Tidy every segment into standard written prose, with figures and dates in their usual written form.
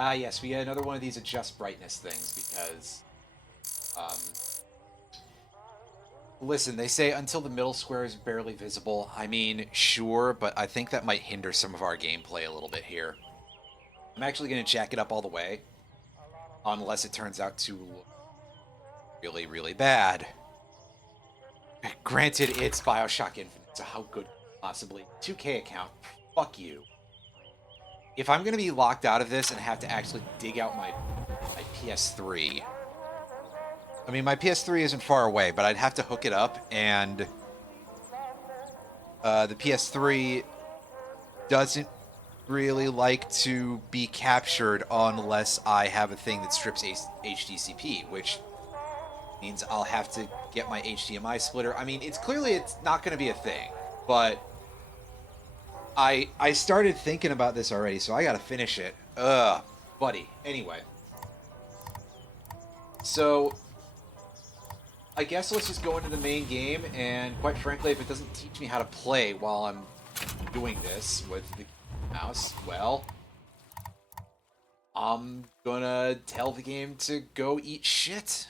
Ah, yes, we had another one of these adjust brightness things because, um, listen, they say until the middle square is barely visible. I mean, sure, but I think that might hinder some of our gameplay a little bit here. I'm actually going to jack it up all the way, unless it turns out to look really, really bad. Granted, it's BioShock Infinite, so how good possibly? 2K account, fuck you. If I'm going to be locked out of this and have to actually dig out my PS3, I mean, my PS3 isn't far away, but I'd have to hook it up, and the PS3 doesn't really like to be captured unless I have a thing that strips HDCP, which means I'll have to get my HDMI splitter. I mean, it's not going to be a thing, but I started thinking about this already, so I got to finish it. Ugh, buddy. Anyway, so I guess let's just go into the main game, and quite frankly, if it doesn't teach me how to play while I'm doing this with the mouse, well, I'm gonna tell the game to go eat shit.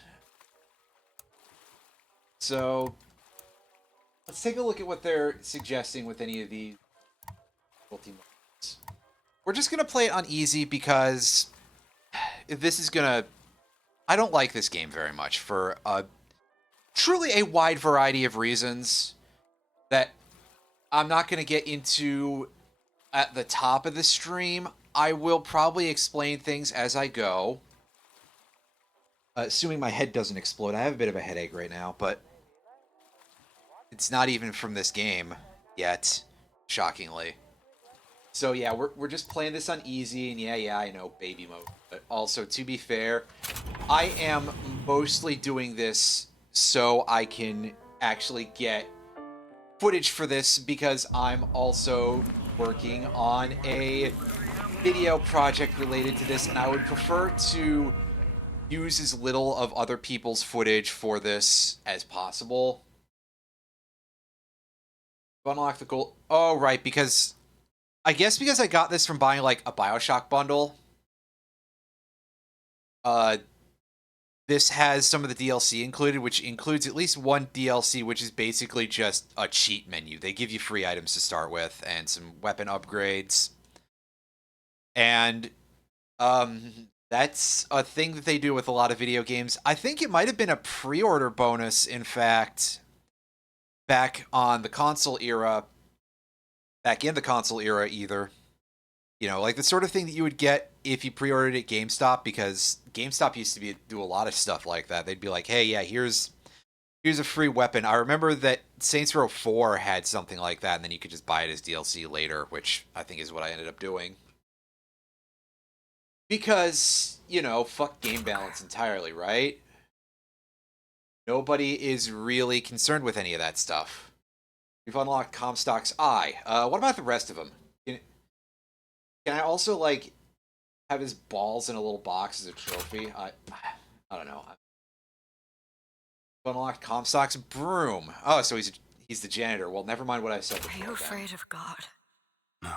So, let's take a look at what they're suggesting with any of these difficulty modes. We're just gonna play it on easy because this is gonna... I don't like this game very much for truly a wide variety of reasons that I'm not going to get into at the top of the stream. I will probably explain things as I go. Assuming my head doesn't explode. I have a bit of a headache right now, but it's not even from this game yet, shockingly. So yeah, we're just playing this on easy, and yeah, I know, baby mode. But also, to be fair, I am mostly doing this so I can actually get footage for this because I'm also working on a video project related to this, and I would prefer to use as little of other people's footage for this as possible. Unlock the gold. Oh, right, because I guess because I got this from buying like a BioShock bundle. This has some of the DLC included, which includes at least one DLC, which is basically just a cheat menu. They give you free items to start with and some weapon upgrades. And that's a thing that they do with a lot of video games. I think it might have been a pre-order bonus, in fact, back in the console era, either. You know, like the sort of thing that you would get if you pre-ordered at GameStop, because GameStop used to do a lot of stuff like that. They'd be like, "Hey, yeah, here's a free weapon." I remember that Saints Row 4 had something like that, and then you could just buy it as DLC later, which I think is what I ended up doing. Because, you know, fuck game balance entirely, right? Nobody is really concerned with any of that stuff. We've unlocked Comstock's Eye. What about the rest of them? Can I also, like, have his balls in a little box as a trophy? I don't know. Unlocked Comstock's broom. Oh, so he's the janitor. Well, never mind what I said before. Are you afraid of God? No.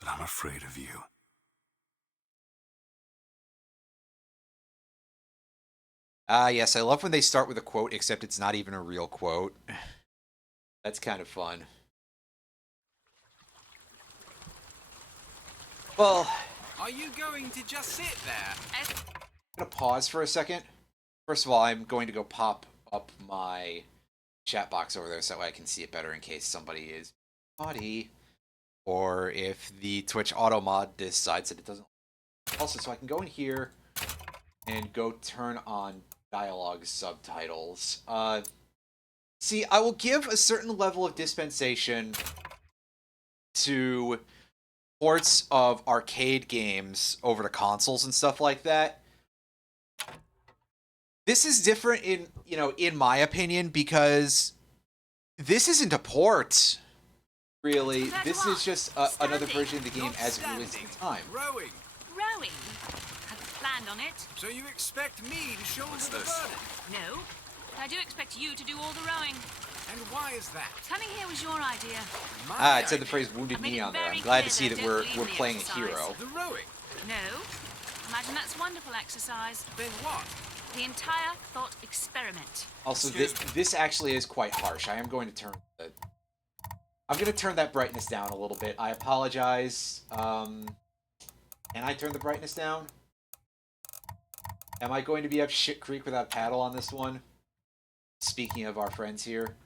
But I'm afraid of you. Yes, I love when they start with a quote, except it's not even a real quote. That's kind of fun. Well... Are you going to just sit there? I'm going to pause for a second. First of all, I'm going to go pop up my chat box over there so that way I can see it better in case somebody is naughty. Or if the Twitch auto mod decides that it doesn't. Also, so I can go in here and go turn on dialogue subtitles. See, I will give a certain level of dispensation to ports of arcade games over to consoles and stuff like that. This is different in my opinion, because this isn't a port, really. This is just another version of the game as it released at the time. Rowing. Rowing? Hadn't planned on it. So you expect me to shoulder the burden? No, but I do expect you to do all the rowing. And why is that? Coming here was your idea. My It said the idea. phrase wounded I made knee it on there. very I'm glad to clear see that that I we're don't believe in the playing a exercise. hero. The rowing. No. Imagine that's wonderful exercise. Then what? The entire thought experiment. Also, Excuse this actually is quite harsh. I am going to turn I'm going to turn that brightness down a little bit. I apologize. Can I turn the brightness down? Am I going to be up shit creek without a paddle on this one? Speaking of our friends here.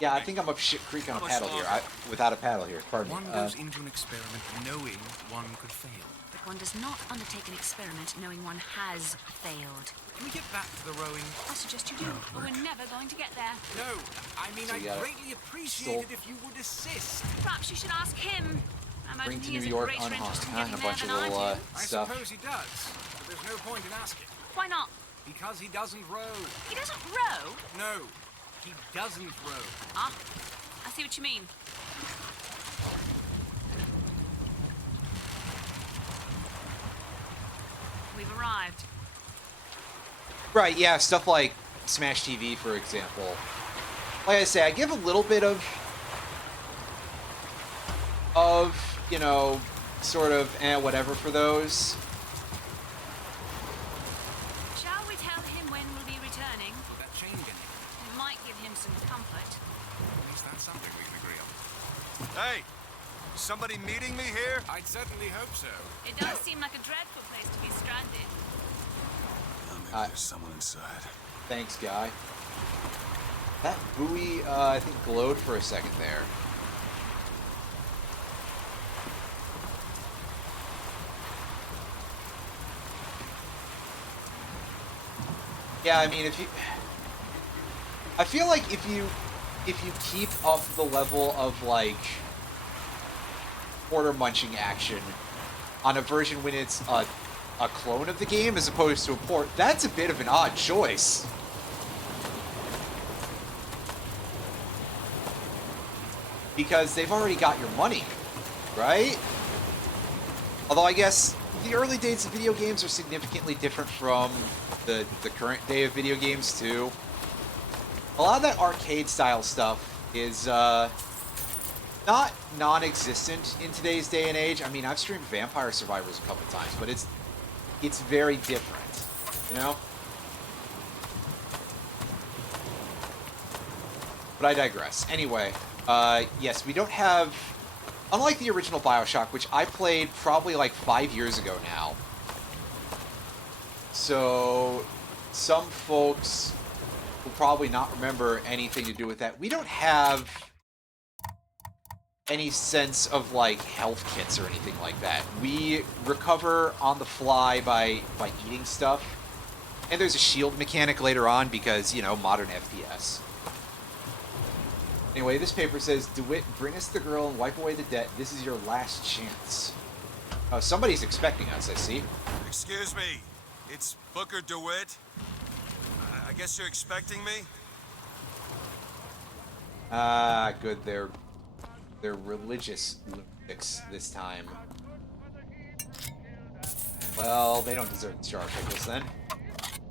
Yeah, I think I'm up shit creek on a paddle here. Without a paddle here. Pardon me. One goes into an experiment knowing one could fail. But one does not undertake an experiment knowing one has failed. Can we get back to the rowing? I suggest you do, but we're never going to get there. No, I mean, So you I'd gotta greatly appreciate it if you would assist. Perhaps you should ask him. I imagine Bring to he has New a York greater unharmed. interest in And getting a there bunch of than I little do. I stuff. suppose he does, but there's no point in asking. Why not? Because he doesn't row. He doesn't row. No, he doesn't row. Ah, I see what you mean. We've arrived. Right, yeah, stuff like Smash TV, for example. Like I say, I give a little bit of, you know, sort of, whatever for those. Shall we tell him when we'll be returning? Will that change anything? It might give him some comfort. At least that's something we can agree on. Hey, is somebody meeting me here? I'd certainly hope so. It does seem like a dreadful place to be stranded. Well, maybe there's someone inside. Thanks, guy. That buoy, I think, glowed for a second there. Yeah, I mean, I feel like if you keep up the level of, like, order munching action on a version when it's a clone of the game as opposed to a port, that's a bit of an odd choice. Because they've already got your money, right? Although I guess the early days of video games are significantly different from the current day of video games too. A lot of that arcade style stuff is not non-existent in today's day and age. I mean, I've streamed Vampire Survivors a couple times, but it's very different, you know? But I digress. Anyway, yes, we don't have... Unlike the original BioShock, which I played probably like 5 years ago now. So, some folks will probably not remember anything to do with that. We don't have any sense of, like, health kits or anything like that. We recover on the fly by eating stuff. And there's a shield mechanic later on because, you know, modern FPS. Anyway, this paper says, DeWitt, bring us the girl and wipe away the debt. This is your last chance. Oh, somebody's expecting us, I see. Excuse me, it's Booker DeWitt. I guess you're expecting me? Ah, good. They're religious lunatics this time. Well, they don't deserve the jar pickles then.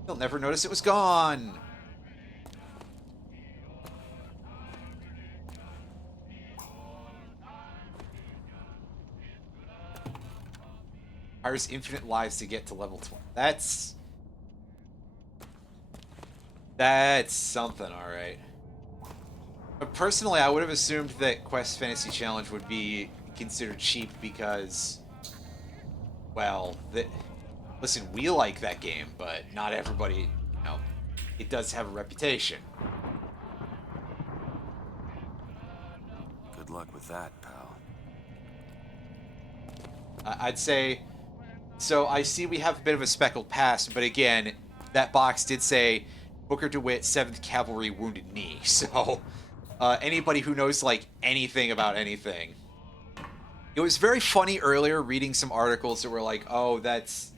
They'll never notice it was gone. Requires infinite lives to get to level 20. That's something, alright. But personally, I would have assumed that Quest Fantasy Challenge would be considered cheap because, well, listen, we like that game, but not everybody, you know, it does have a reputation. Good luck with that, pal. I'd say, so I see we have a bit of a speckled past, but again, that box did say Booker DeWitt, 7th Cavalry, Wounded Knee, so anybody who knows, like, anything about anything. It was very funny earlier reading some articles that were like, oh, that's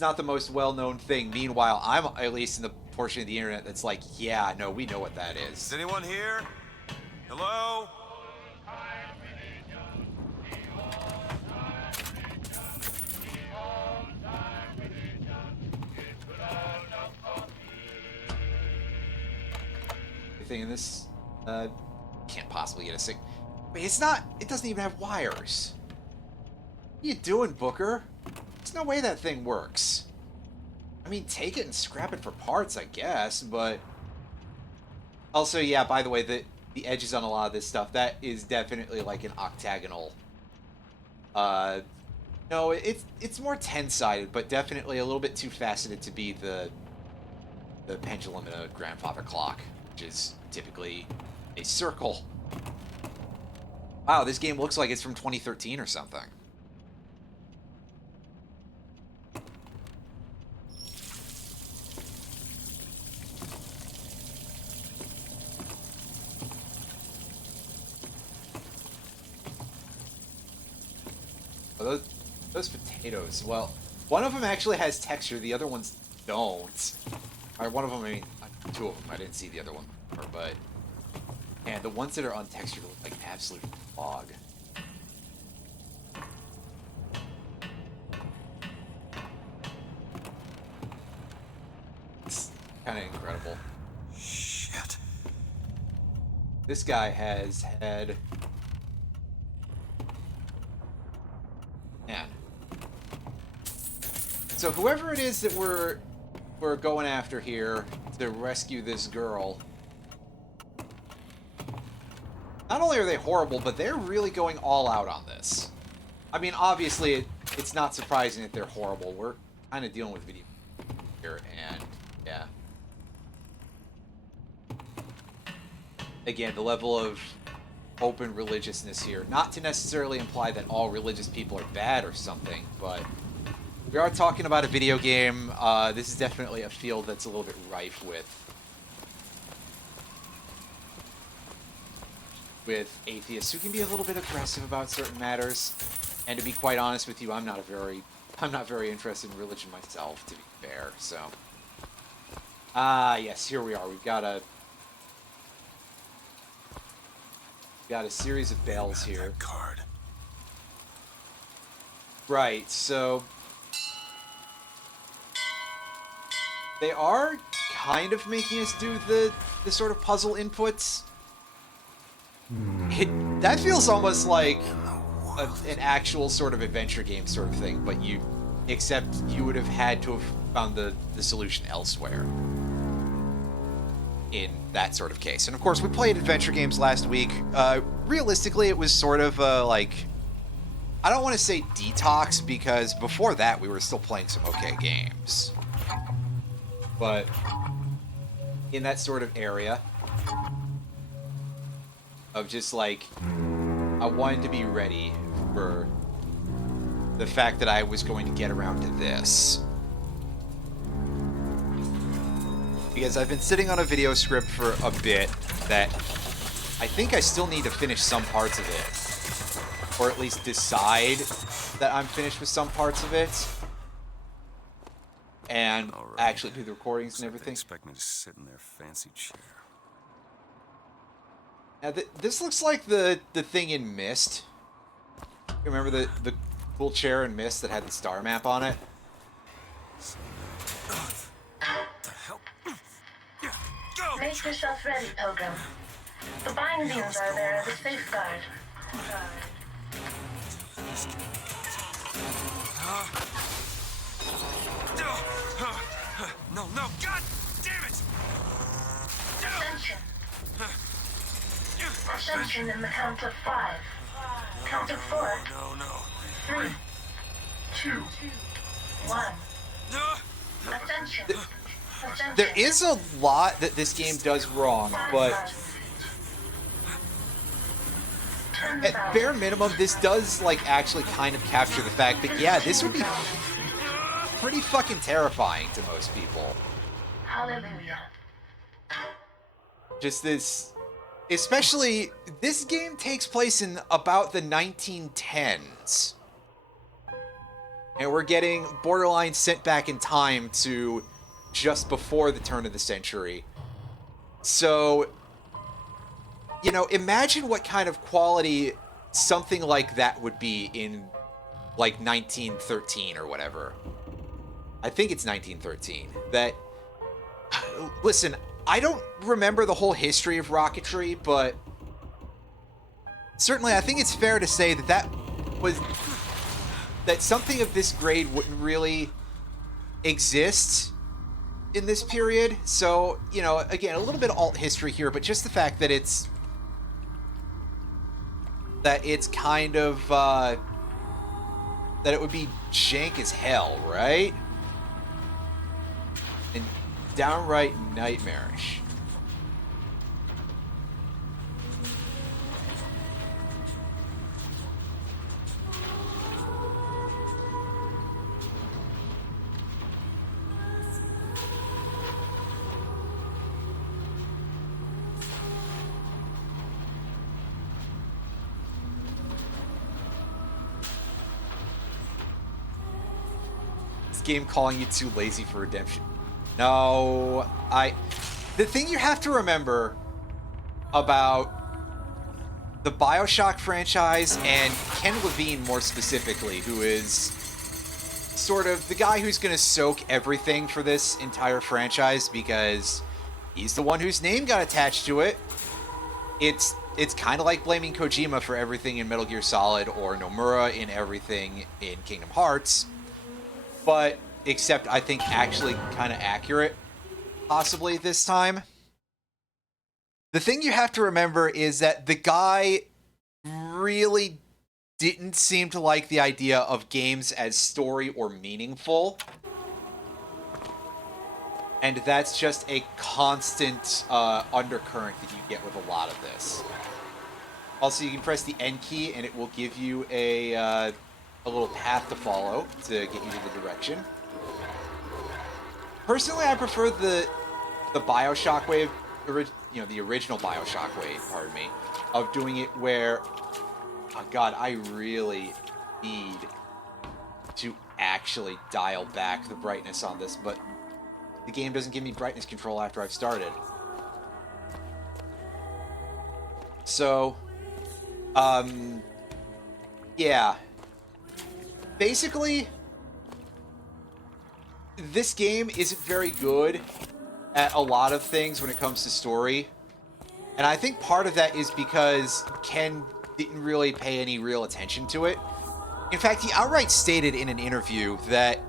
not the most well-known thing. Meanwhile, I'm at least in the portion of the internet that's like, yeah, no, we know what that is. Is anyone here? Hello? I anything in this? Can't possibly get a sig. Wait, it's not. It doesn't even have wires. What are you doing, Booker? There's no way that thing works. I mean, take it and scrap it for parts, I guess, but... Also, yeah, by the way, the edges on a lot of this stuff, that is definitely like an octagonal. No, it's more 10-sided, but definitely a little bit too faceted to be the pendulum in a grandfather clock, which is typically a circle. Wow, this game looks like it's from 2013 or something. Oh, those potatoes. Well, one of them actually has texture. The other ones don't. Or one of them, I mean, two of them. I didn't see the other one before, but... And the ones that are untextured look like absolute fog. It's kind of incredible. Shit. This guy has had... Man. So whoever it is that we're going after here to rescue this girl, not only are they horrible, but they're really going all out on this. I mean, obviously, it's not surprising that they're horrible. We're kind of dealing with video here, and yeah. Again, the level of open religiousness here. Not to necessarily imply that all religious people are bad or something, but we are talking about a video game. This is definitely a field that's a little bit rife with atheists who can be a little bit aggressive about certain matters. And to be quite honest with you, I'm not very interested in religion myself, to be fair. So, yes, here we are. We've got a series of bells here. That card. Right, so they are kind of making us do the sort of puzzle inputs. That feels almost like an actual sort of adventure game sort of thing, but except you would have had to have found the solution elsewhere in that sort of case. And of course, we played adventure games last week. Realistically, it was sort of like, I don't want to say detox, because before that we were still playing some okay games. But in that sort of area of just like, I wanted to be ready for the fact that I was going to get around to this. Because I've been sitting on a video script for a bit that I think I still need to finish some parts of it. Or at least decide that I'm finished with some parts of it. And actually do the recordings and everything. They expect me to sit in their fancy chair. Now, this looks like the thing in Myst. You remember the cool chair in Myst that had the star map on it? The hell? Go! Make yourself ready, Pilgrim. The bindings are there as a safeguard. No, God damn it! Ascension. Ascension in the count of 5. Count of 4. No. 3, 2, 1. Ascension. There is a lot that this game does wrong, but at bare minimum, this does, like, actually kind of capture the fact that, yeah, this would be pretty fucking terrifying to most people. Hallelujah. Just this... Especially, this game takes place in about the 1910s. And we're getting borderline sent back in time to just before the turn of the century. So, you know, imagine what kind of quality something like that would be in, like, 1913 or whatever. I think it's 1913. That, listen, I don't remember the whole history of rocketry, but certainly I think it's fair to say that that something of this grade wouldn't really exist in this period. So, you know, again, a little bit of alt history here, but just the fact that it's kind of that it would be jank as hell, right? And downright nightmarish. Game calling you too lazy for redemption. No, the thing you have to remember about the BioShock franchise and Ken Levine more specifically, who is sort of the guy who's going to soak everything for this entire franchise because he's the one whose name got attached to it. It's kind of like blaming Kojima for everything in Metal Gear Solid or Nomura in everything in Kingdom Hearts. But, except I think actually kind of accurate, possibly this time. The thing you have to remember is that the guy really didn't seem to like the idea of games as story or meaningful. And that's just a constant undercurrent that you get with a lot of this. Also, you can press the N key and it will give you a little path to follow to get you to the direction. Personally, I prefer the BioShock way, the original BioShock way, pardon me, of doing it where, oh god, I really need to actually dial back the brightness on this, but the game doesn't give me brightness control after I've started. So, yeah. Basically, this game isn't very good at a lot of things when it comes to story. And I think part of that is because Ken didn't really pay any real attention to it. In fact, he outright stated in an interview that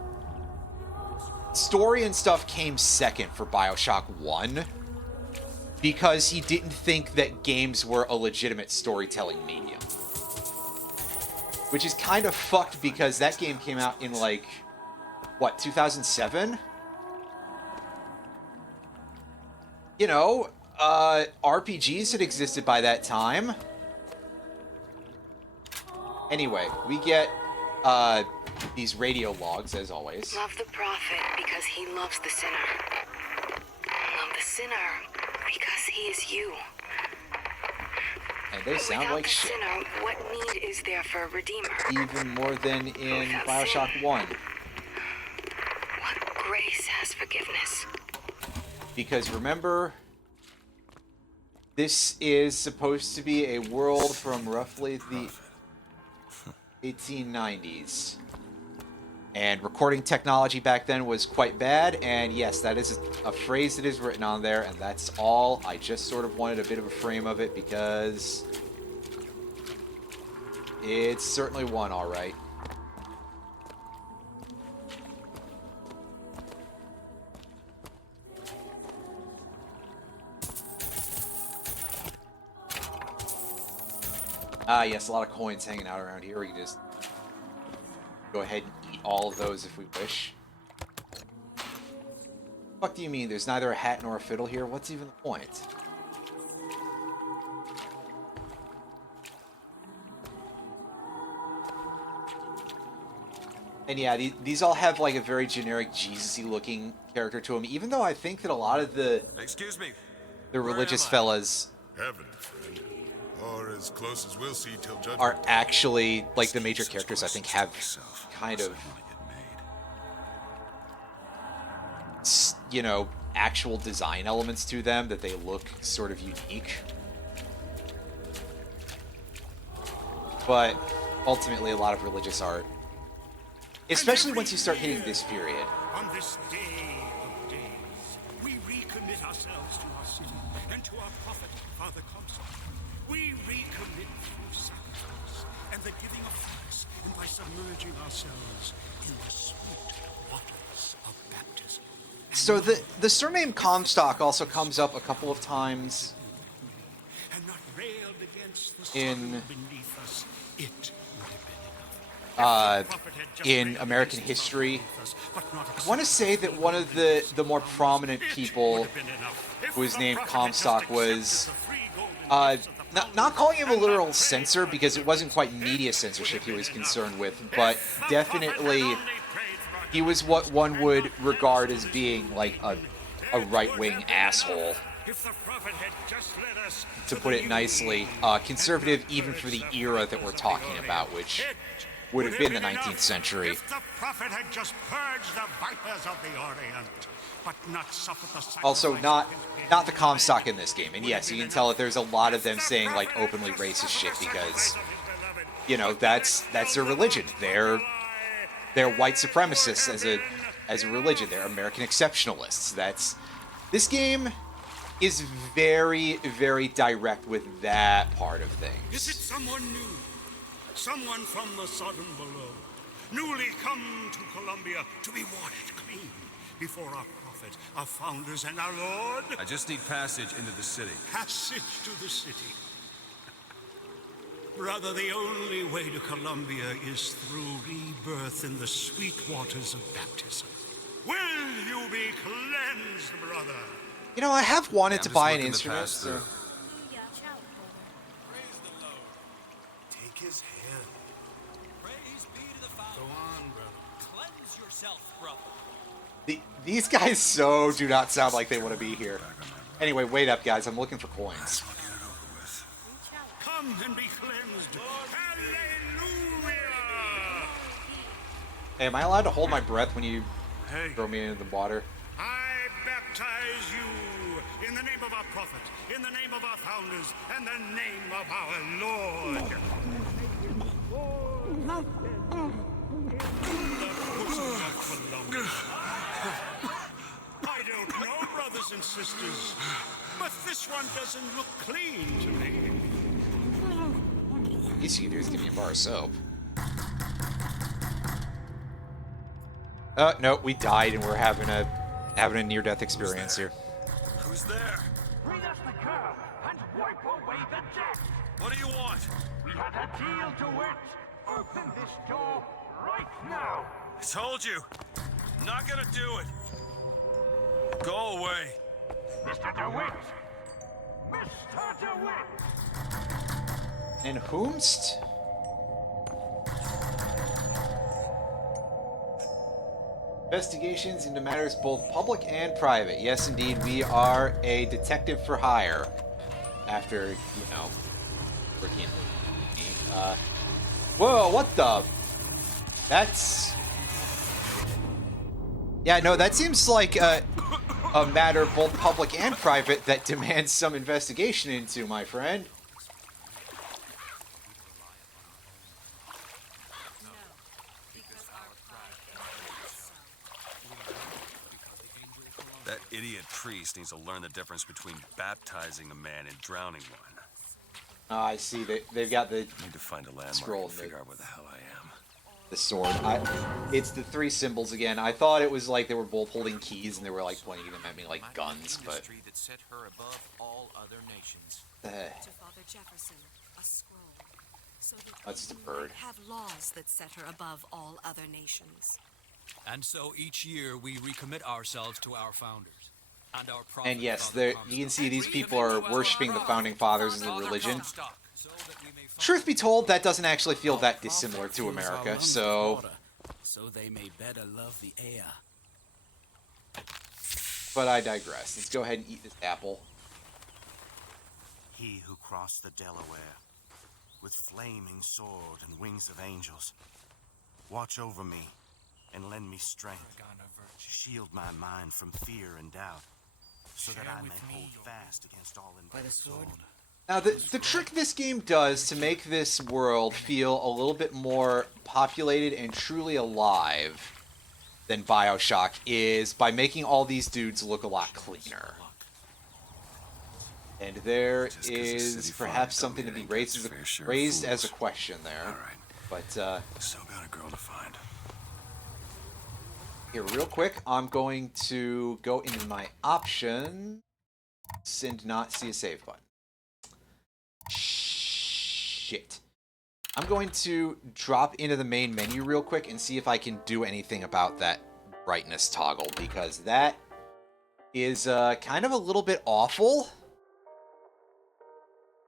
story and stuff came second for BioShock 1 because he didn't think that games were a legitimate storytelling medium. Which is kind of fucked because that game came out in, like, what, 2007? You know, RPGs had existed by that time. Anyway, we get these radio logs, as always. Love the prophet because he loves the sinner. Love the sinner because he is you. And they sound like the shit. Sinner, what need is there for a redeemer? Even more than in Without BioShock sin. 1. What grace has forgiveness? Because remember, this is supposed to be a world from roughly the 1890s. And recording technology back then was quite bad, and yes, that is a phrase that is written on there, and that's all. I just sort of wanted a bit of a frame of it because it's certainly one, alright. Ah, yes, a lot of coins hanging out around here. We can just go ahead and eat all of those if we wish. What do you mean? There's neither a hat nor a fiddle here? What's even the point? And yeah, these all have like a very generic Jesus-y looking character to them, even though I think that a lot of the Excuse me. religious am I? fellas Heaven, friend. Or as close as we'll see till judgment. are actually, like, the major characters I think have kind of, you know, actual design elements to them that they look sort of unique. But ultimately a lot of religious art, especially once you start hitting this period. On this day of days, we reconvene recommit ourselves to our city and to our prophet, Father Comstock. We recommit through sacrifice and the giving of thanks, and by submerging ourselves in the sweet waters of baptism. So the surname Comstock also comes up a couple of times And not railed against the in sun beneath us, it would have been enough. If the prophet had just in railed American against the sun history. beneath us, but not I want to say that one of the more prominent it people would have been enough. If who was the named prophet had just Comstock was accepted the three golden gifts of the not calling him a and literal not censor prayed because for it wasn't quite it media would censorship have he been was enough. concerned with, If but the prophet had definitely only prayed for he was what one would regard as being like a right-wing asshole, If the prophet had just led us to the put it new nicely. way, Conservative and even not for the purged era that the we're vices of talking the about, Orient. which It would have been the enough 19th century. If the prophet had just purged the vipers of the Orient, but not suffered the Also, sacrifice not of his not the dead Comstock beloved. in this game, and Would have yes, you been can tell that enough. there's a lot of If them the saying like prophet had openly just racist shit suffered the because sacrifice of his beloved, you know but then that's their held the religion. Lord's They're lie, white it supremacists would have as a been religion. They're enough. American exceptionalists. That's this game is very very direct with that part of Is it things. someone new? Someone from the Sodom below, newly come to Columbia to be washed clean before our prophet, our founders, and our Lord? I just need passage into the city. Passage to the city. Brother, the only way to Columbia is through rebirth in the sweet waters of baptism. Will you be cleansed, brother? You know, I have wanted I'm to just buy an looking to instrument. pass So. through. Take his hand. Praise be to the Father. Go on, brother. Cleanse yourself, brother. These guys so do not sound like they want to be here. Anyway, wait up, guys. I'm looking for coins. Come and be cleansed. Hallelujah! Hey, am I allowed to hold my breath when you Hey, throw me into the water? I baptize you in the name of our prophet, in the name of our founders, and the name of our Lord. The bosom of Columbia. I don't know, brothers and sisters, but this one doesn't look clean to me. Least you can do is give me a bar of soap. No, we died and we're having a near-death experience here. Who's there? Bring us the girl and wipe away the debt. What do you want? We had a deal to it. Open this door right now. I told you. Not gonna do it. Go away. Mr. DeWitt. Mr. DeWitt. And whomst? Investigations into matters both public and private. Yes, indeed, we are a detective for hire. After, you know, freaking... whoa, what the... That's... Yeah, no, that seems like a matter both public and private that demands some investigation into, my friend. That idiot priest needs to learn the difference between baptizing a man and drowning one. Oh, I see. They've got the Need to find a landmark Scroll and the- figure out where the hell I am. the sword. It's the three symbols again. I thought it was like they were both holding keys and they were like pointing them at me like guns, but that set her above all other nations. To Father Jefferson, a scroll, so that That's just a we bird. might have laws that set her above all other nations. And so each year we recommit ourselves to our founders and our prophet. and yes, Father you can Comstock. see these We people are commit to our worshiping the prophet, founding fathers as a Father religion. Comstock, so that we may find Truth be told, that doesn't actually feel that dissimilar to America, so... So they may better love the air. But I digress. Let's go ahead and eat this apple. He who crossed the Delaware with flaming sword and wings of angels, watch over me and lend me strength. Shield my mind from fear and doubt, so that I may hold fast against all invaders. Now, the trick this game does to make this world feel a little bit more populated and truly alive than BioShock is by making all these dudes look a lot cleaner. And there Just 'cause the is city perhaps fires don't something to mean be it ain't got raised its fair share of raised as a fools. question there. All right. But Still got a girl to find. here, real quick, I'm going to go into my options and not see a save button. Shit. I'm going to drop into the main menu real quick and see if I can do anything about that brightness toggle, because that is kind of a little bit awful.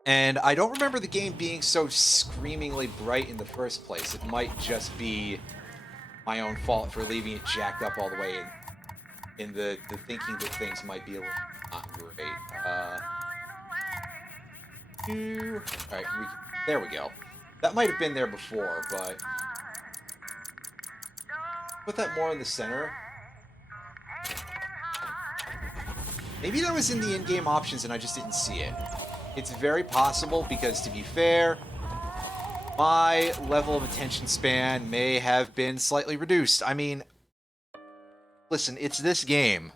And I don't remember the game being so screamingly bright in the first place. It might just be my own fault for leaving it jacked up all the way in the thinking that things might be a little not great. Alright, there we go. That might have been there before, but put that more in the center. Maybe that was in the in-game options and I just didn't see it. It's very possible because, to be fair, my level of attention span may have been slightly reduced. I mean, listen, it's this game.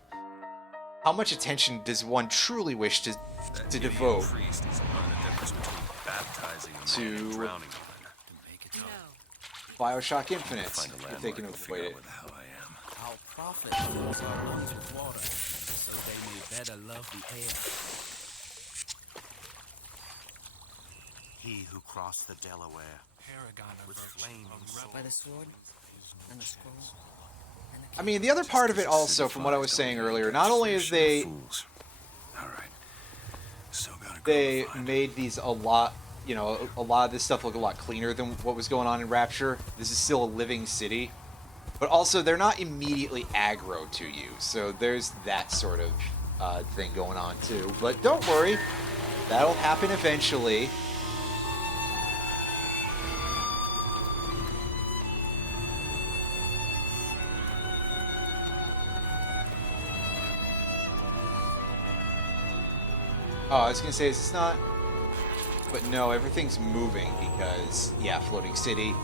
How much attention does one truly wish to devote to BioShock Infinite, if they can avoid it? Our prophet fills our lungs with water, so they may better love the air. He who crossed the Delaware Paragon of with virtue, flaming by the sword and the scroll. I mean, the other part of it also, from what I was saying earlier, not only is they made these a lot, you know, a lot of this stuff look a lot cleaner than what was going on in Rapture. This is still a living city. But also, they're not immediately aggro to you, so there's that sort of thing going on too. But don't worry, that'll happen eventually. Oh, I was gonna say, is this not... But no, everything's moving because, yeah, floating city.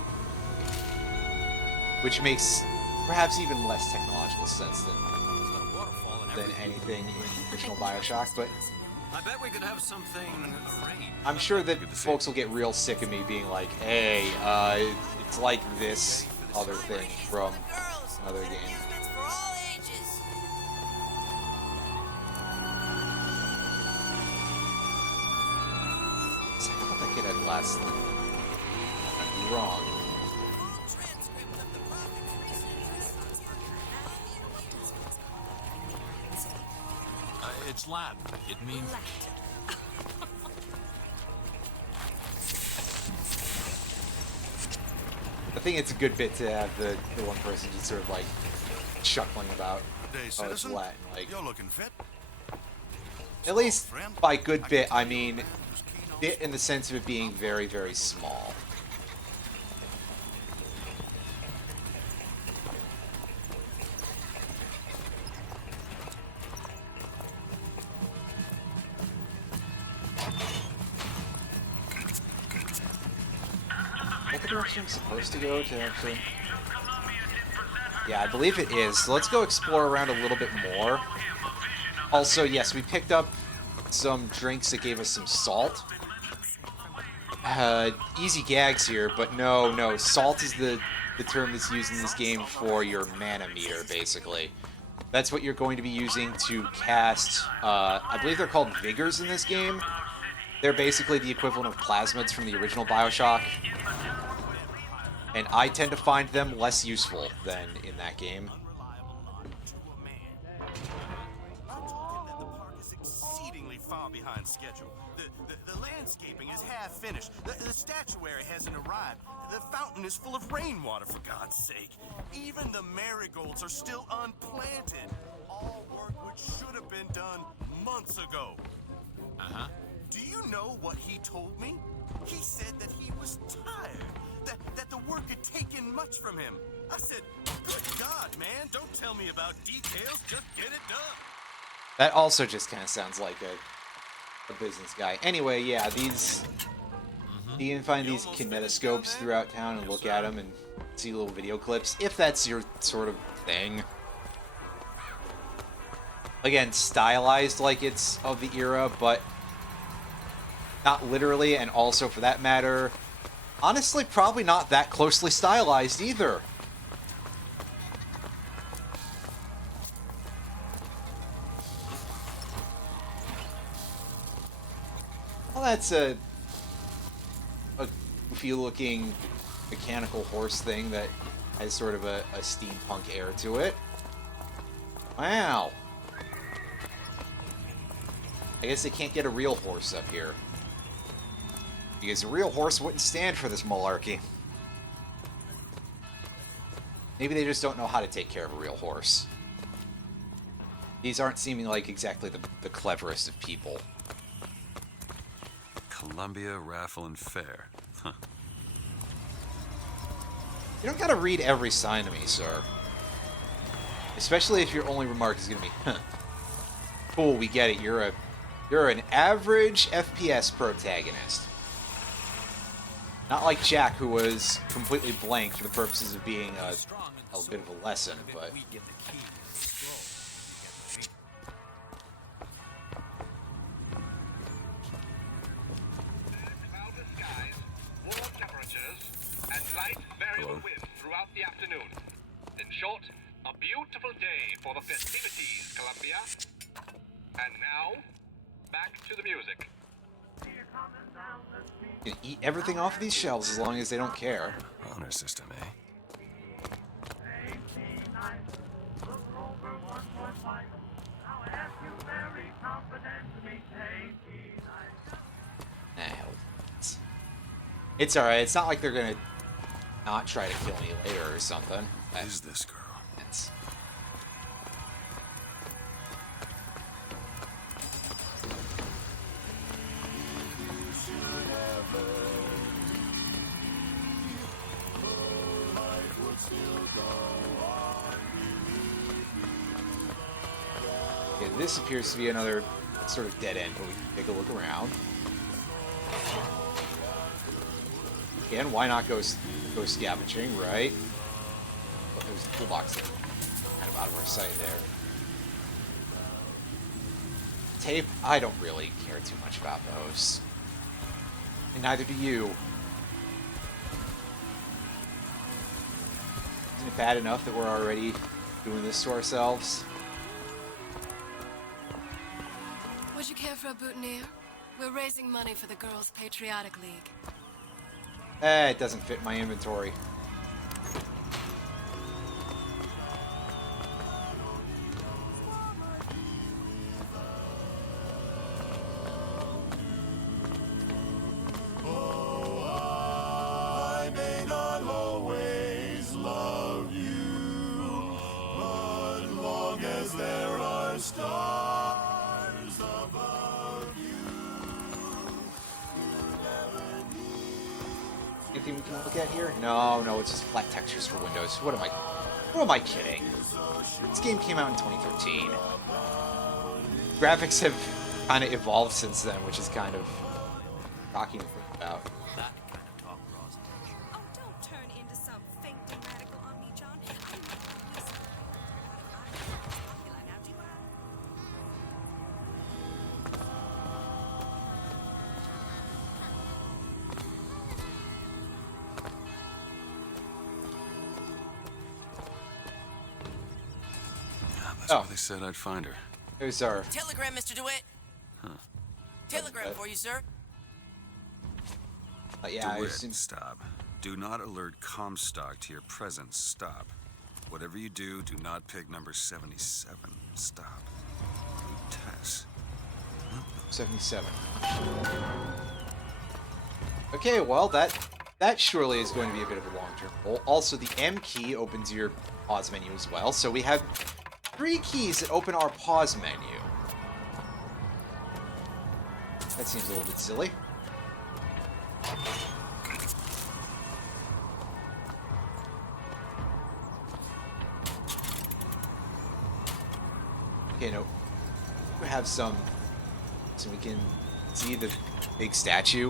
Which makes perhaps even less technological sense than anything in original BioShock, but I bet we could have something arranged. I'm sure that folks will get real sick of me being like, hey, it's like this other thing from another game. I thought that kid had last. I'm wrong. It's Latin. It means... I think it's a good bit to have the one person just sort of like chuckling about. Oh, it's Latin. Like, you're looking fit. At least by good bit, I mean bit in the sense of it being very, very small. Is that the direction I'm supposed to go to actually? Yeah, I believe it is. So let's go explore around a little bit more. Also, yes, we picked up some drinks that gave us some salt. Easy gags here, but no. Salt is the term that's used in this game for your mana meter, basically. That's what you're going to be using to cast, I believe they're called Vigors in this game. They're basically the equivalent of plasmids from the original BioShock. And I tend to find them less useful than in that game. Far behind schedule. The landscaping is half finished. The statuary hasn't arrived. The fountain is full of rainwater, for God's sake. Even the marigolds are still unplanted. All work which should have been done months ago. Uh-huh. Do you know what he told me? He said that he was tired. That the work had taken much from him. I said, good God, man, don't tell me about details, just get it done. That also just kind of sounds like a business guy. Anyway, yeah, these... You can find these kinetoscopes throughout town and look at them and see little video clips, if that's your sort of thing. Again, stylized like it's of the era, but Not literally, and also, for that matter, honestly, probably not that closely stylized either. Well, that's a goofy-looking mechanical horse thing that has sort of a steampunk air to it. Wow. I guess they can't get a real horse up here. Because a real horse wouldn't stand for this malarkey. Maybe they just don't know how to take care of a real horse. These aren't seeming like exactly the cleverest of people. Columbia Raffle and Fair. Huh. You don't gotta read every sign to me, sir. Especially if your only remark is gonna be, huh. Cool, we get it. You're an average FPS protagonist. Not like Jack, who was completely blank for the purposes of being a bit of a lesson, but... Warm temperatures and light variable winds throughout the afternoon. In short, a beautiful day for the festivities, Columbia. And now, back to the music. You can eat everything off of these shelves as long as they don't care. Honor system, eh? It's alright. It's not like they're gonna not try to kill me later or something. Who is this girl? It's... Yeah, this appears to be another sort of dead end, but we can take a look around. Again, why not go scavenging, right? Well, there's the toolbox there. Kind of out of our sight there. Tape, I don't really care too much about those. And neither do you. Isn't it bad enough that we're already doing this to ourselves? Would you care for a boutonniere? We're raising money for the Girls' Patriotic League. It doesn't fit my inventory. I may not always love you, but long as there are stars above you, Anything we can look at here? No, it's just flat textures for Windows. What am I kidding? This game came out in 2013. Graphics have kind of evolved since then, which is kind of shocking to think about. That kind of talk draws attention. Oh, don't turn into some fainting radical on me, John. I'm not popular now, do I? Yeah, that's where they said I'd find her. There's our... Telegram, Mr. DeWitt. Huh. Telegram for you, sir. Yeah, DeWitt, stop. Do not alert Comstock to your presence. Stop. Whatever you do, do not pick number 77. Stop. Tess. 77. Okay, well, that surely is going to be a bit of a long-term goal. Also, the M key opens your pause menu as well, so we have 3 keys that open our pause menu. That seems a little bit silly. Okay, no. We have some... So we can see the big statue.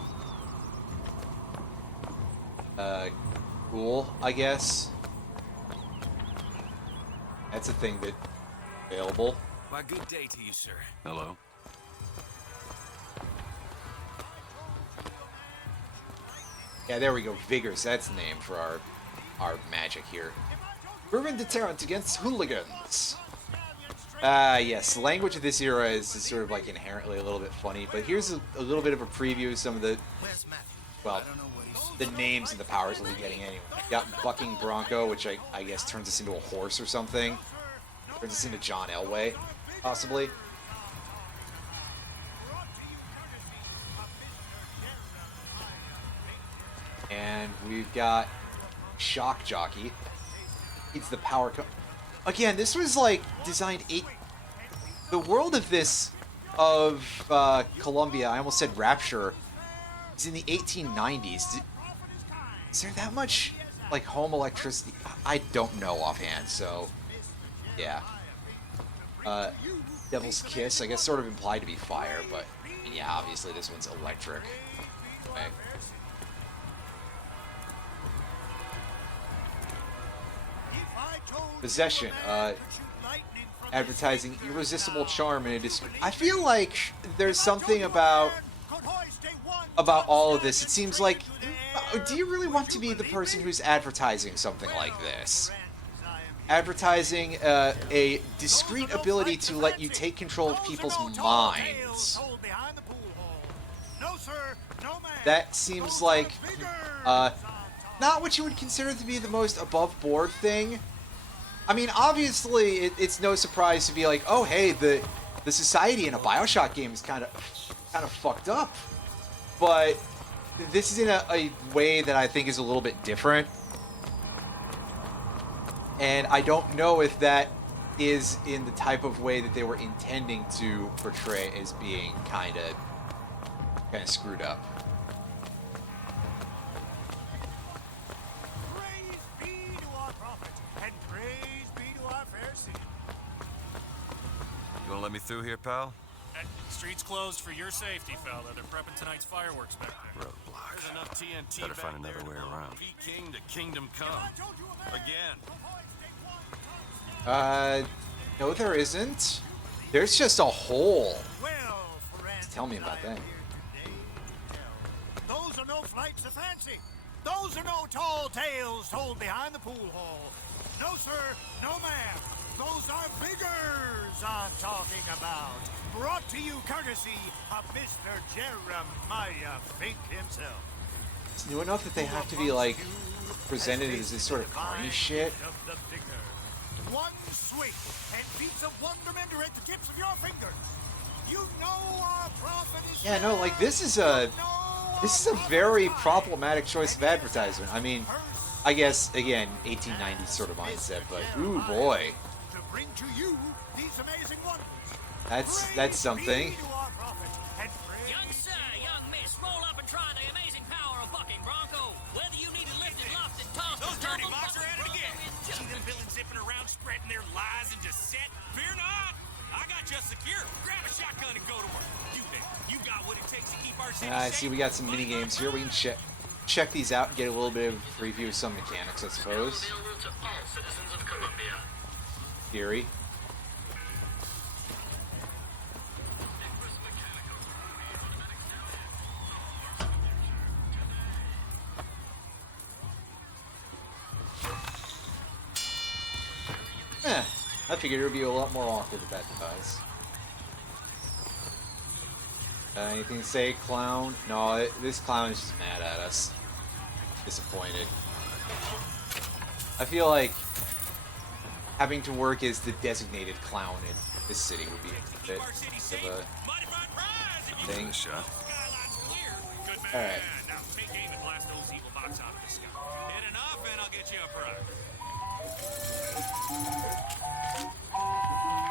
Cool, I guess. That's a thing that... available. Why, good day to you, sir. Hello? Yeah, there we go. Vigors. That's the name for our magic here. Proven deterrent against hooligans. Yes, the language of this era is sort of like inherently a little bit funny, but here's a little bit of a preview of some of the, well, the names and the powers we'll be getting anyway. Got Bucking Bronco, which I guess turns us into a horse or something. Turns us into John Elway, possibly. And we've got Shock Jockey. It's the power again, this was like designed the world of this Columbia, I almost said Rapture, is in the 1890s. Is there that much like home electricity? I don't know offhand, so yeah. Devil's Kiss, I guess sort of implied to be fire, but I mean, yeah, obviously this one's electric. Okay. Possession, advertising irresistible charm and I feel like there's something about all of this. It seems like, do you really want to be the person who's advertising something like this? Advertising a discreet ability to let you take control of people's minds. That seems like not what you would consider to be the most above board thing. I mean, obviously, it's no surprise to be like, oh, hey, the society in a BioShock game is kind of fucked up. But this is in a way that I think is a little bit different. And I don't know if that is in the type of way that they were intending to portray as being kind of screwed up. You wanna let me through here, pal? Street's closed for your safety, fella. They're prepping tonight's fireworks back there. Roadblock. There's enough TNT Better back find another there to way blow around. Peking to Kingdom Come. Again. No, there isn't. There's just a hole. Tell me about that. Those are no flights of fancy. Those are no tall tales told behind the pool hall. No, sir. No, ma'am. Those are figures I'm talking about. Brought to you courtesy of Mr. Jeremiah Fink himself. It's new enough that they have to be, like, presented as this sort of carny shit. One swing and feats of wonderment are at the tips of your fingers. You know our prophet is... Yeah, no, like, this is a very problematic choice of advertisement. I mean, I guess, again, 1890s sort of mindset, but ooh, boy. To bring to you these amazing wonders. That's something. Young sir, young miss, roll up and try the amazing power of Bucking Bronco. Whether you need it lifted, lofted, tossed, Those dirty box are at it again. See them villains zipping around, spreading their lies and deceit? Fear not. I got you secure. Grab a shotgun and go to work. You got what it takes to keep our city I safe. see we got some mini games here. We can check these out and get a little bit of a preview of some mechanics, I suppose. Theory. I figured it would be a lot more awkward with that device. Anything to say, clown? No, this clown is just mad at us. Disappointed. I feel like having to work as the designated clown in this city would be a bit of a thing. Alright. Now take aim and blast those evil bots out of the sky. Hit enough and I'll get you a prize.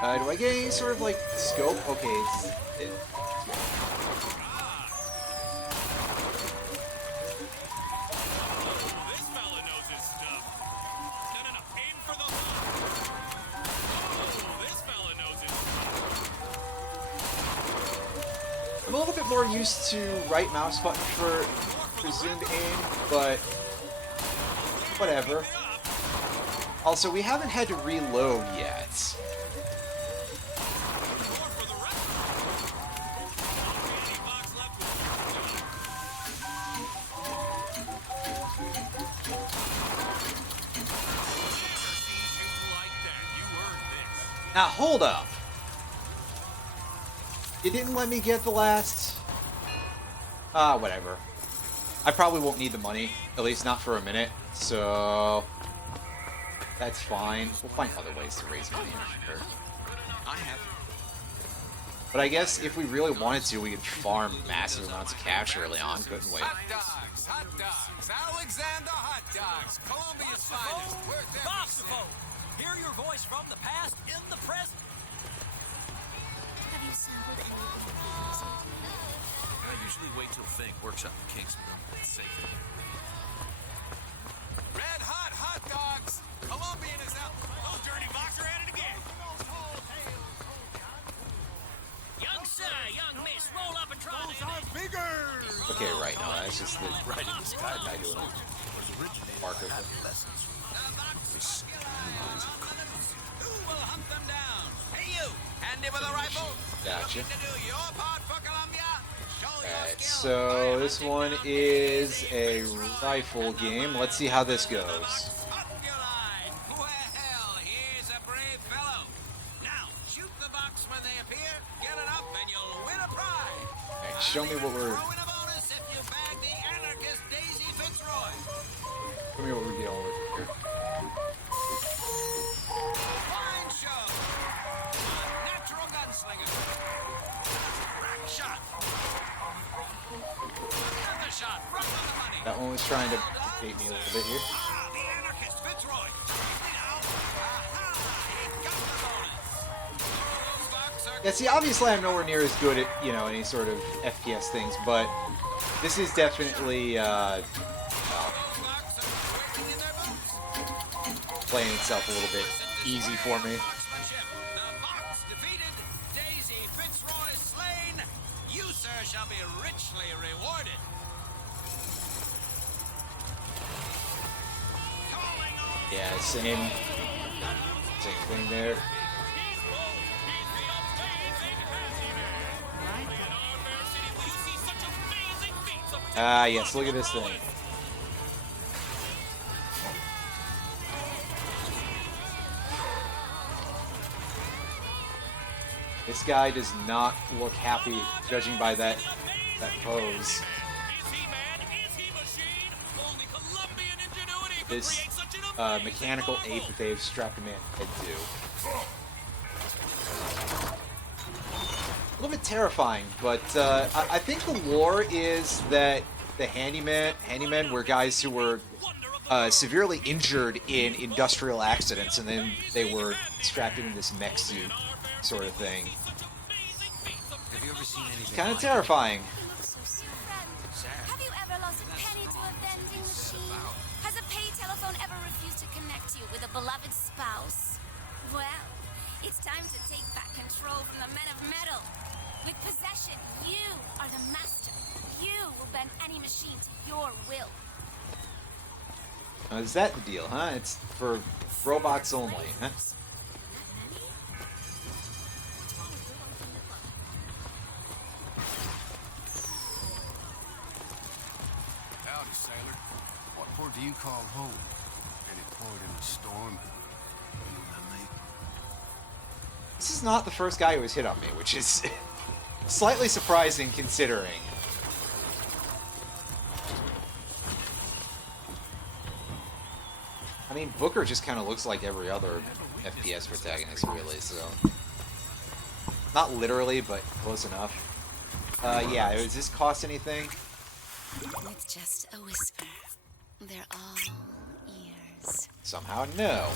Do I get any sort of, like, scope? Okay, I'm a little bit more used to right mouse button for presumed aim, but whatever. Also, we haven't had to reload yet. Now, hold up. You didn't let me get the last... whatever. I probably won't need the money, at least not for a minute, so... That's fine. We'll find other ways to raise money, I'm sure. I have. But I guess if we really wanted to, we could farm massive amounts of cash early on, couldn't we? Hot dogs, Alexander hot dogs, Colombia's finest, worth every cent. Hear your voice from the past in the present. Have you sampled any of the ingredients? I usually wait till Think works out the kinks, but it's safe. Red hot dogs, Colombian is out. Oh, dirty boxer at it again. Young sir, young miss, roll up and try Those are bigger! Okay, right, no, that's just the Right in the sky. guy doing it. Marker. Who will hunt them down? Hey you, handy with a rifle. Gotcha. Looking to do your part for Colombia? Show your Alright, skill. so this one is a rifle game. Let's see how this goes. Well, here's a brave fellow. Now, shoot the box when they appear, get it up, and you'll win a prize. Alright, show me what we're... Throw in a bonus if you bag the anarchist Daisy Fitzroy. Show me what we're dealing with here. Wine show. A natural gunslinger. Rack shot. Another shot. Right on the money. That one was trying to bait me a little bit here. The anarchist Fitzroy. Now, he got the bonus. Those bucks are Yeah, see, obviously I'm nowhere near as good at, you know, any sort of FPS things, but this is definitely, well, playing itself a little bit easy for me. The box defeated. Daisy Fitzroy slain. You, sir, shall be richly rewarded. Yeah, same thing there. Ah, yes, look at this thing. This guy does not look happy, judging by that pose. This mechanical ape that they've strapped him in to. A little bit terrifying, but I think the lore is that the handymen were guys who were severely injured in industrial accidents, and then they were strapped in this mech suit sort of thing. Have you ever seen anything Kind of like terrifying. Have you ever lost a penny to a vending machine? Has a pay telephone ever refused to connect you with a beloved spouse? Well, it's time to take back control from the men of metal. With possession, you are the master. You will bend any machine to your will. Is that the deal, huh? It's for robots only, huh? Howdy, sailor. What port do you call home? Any port in a storm? This is not the first guy who has hit on me, which is slightly surprising considering. I mean, Booker just kind of looks like every other FPS protagonist, really, so... Not literally, but close enough. Yeah, does this cost anything? With just a whisper, they're all ears. Somehow, no.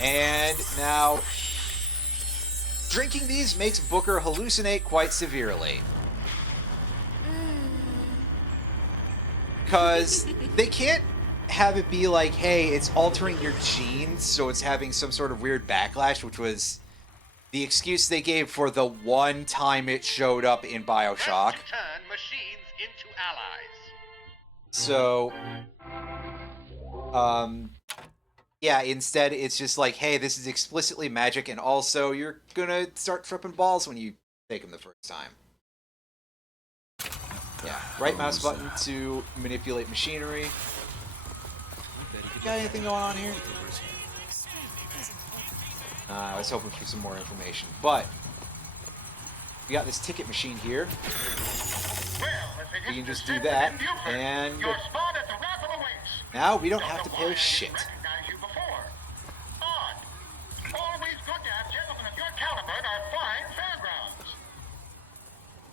And now... Drinking these makes Booker hallucinate quite severely. Because they can't have it be like, hey, it's altering your genes, so it's having some sort of weird backlash, which was the excuse they gave for the one time it showed up in BioShock. Turn machines into allies. So, yeah, instead it's just like, hey, this is explicitly magic, and also you're gonna start tripping balls when you take them the first time. Yeah, right mouse button to manipulate machinery. Got anything going on here? I was hoping for some more information, but we got this ticket machine here. We can just do that, and now we don't have to pay shit. Always good to have gentlemen of your caliber at our fine fairgrounds.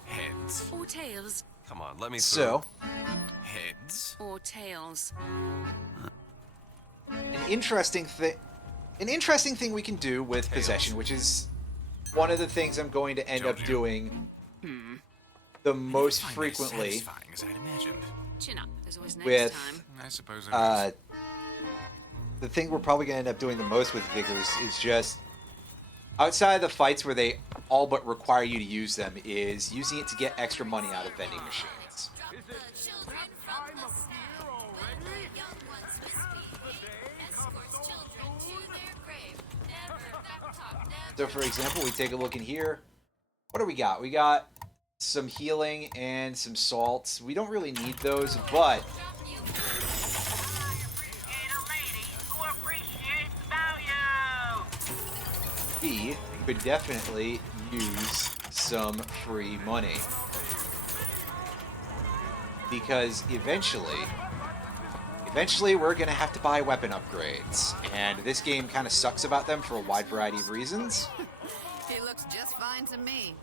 Heads. Or tails. Come on, let me So, heads. Or tails. an interesting thing we can do with possession, which is one of the things I'm going to end up doing the most frequently As I'd imagined. Chin up. There's always next with time. I suppose it the thing we're probably going to end up doing the most with Vigors is just outside of the fights where they all but require you to use them, is using it to get extra money out of vending machines. So for example, we take a look in here. What do we got? We got some healing and some salts. We don't really need those, but we could definitely use some free money. Because eventually we're going to have to buy weapon upgrades. And this game kind of sucks about them for a wide variety of reasons. He looks just fine to me.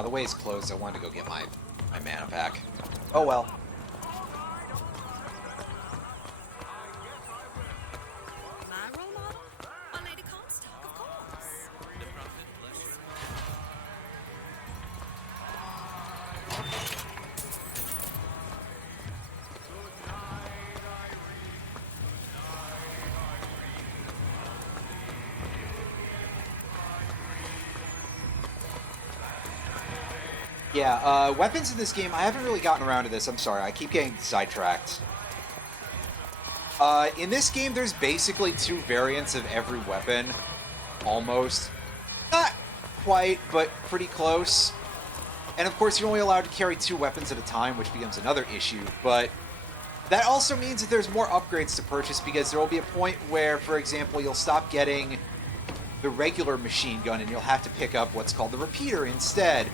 The way is closed. I wanted to go get my mana pack. Oh well. My role model? My Lady Comstock, of course. Yeah, weapons in this game, I haven't really gotten around to this. I'm sorry, I keep getting sidetracked. In this game, there's basically 2 variants of every weapon. Almost. Not quite, but pretty close. And of course, you're only allowed to carry 2 weapons at a time, which becomes another issue. But that also means that there's more upgrades to purchase, because there will be a point where, for example, you'll stop getting the regular machine gun and you'll have to pick up what's called the repeater instead.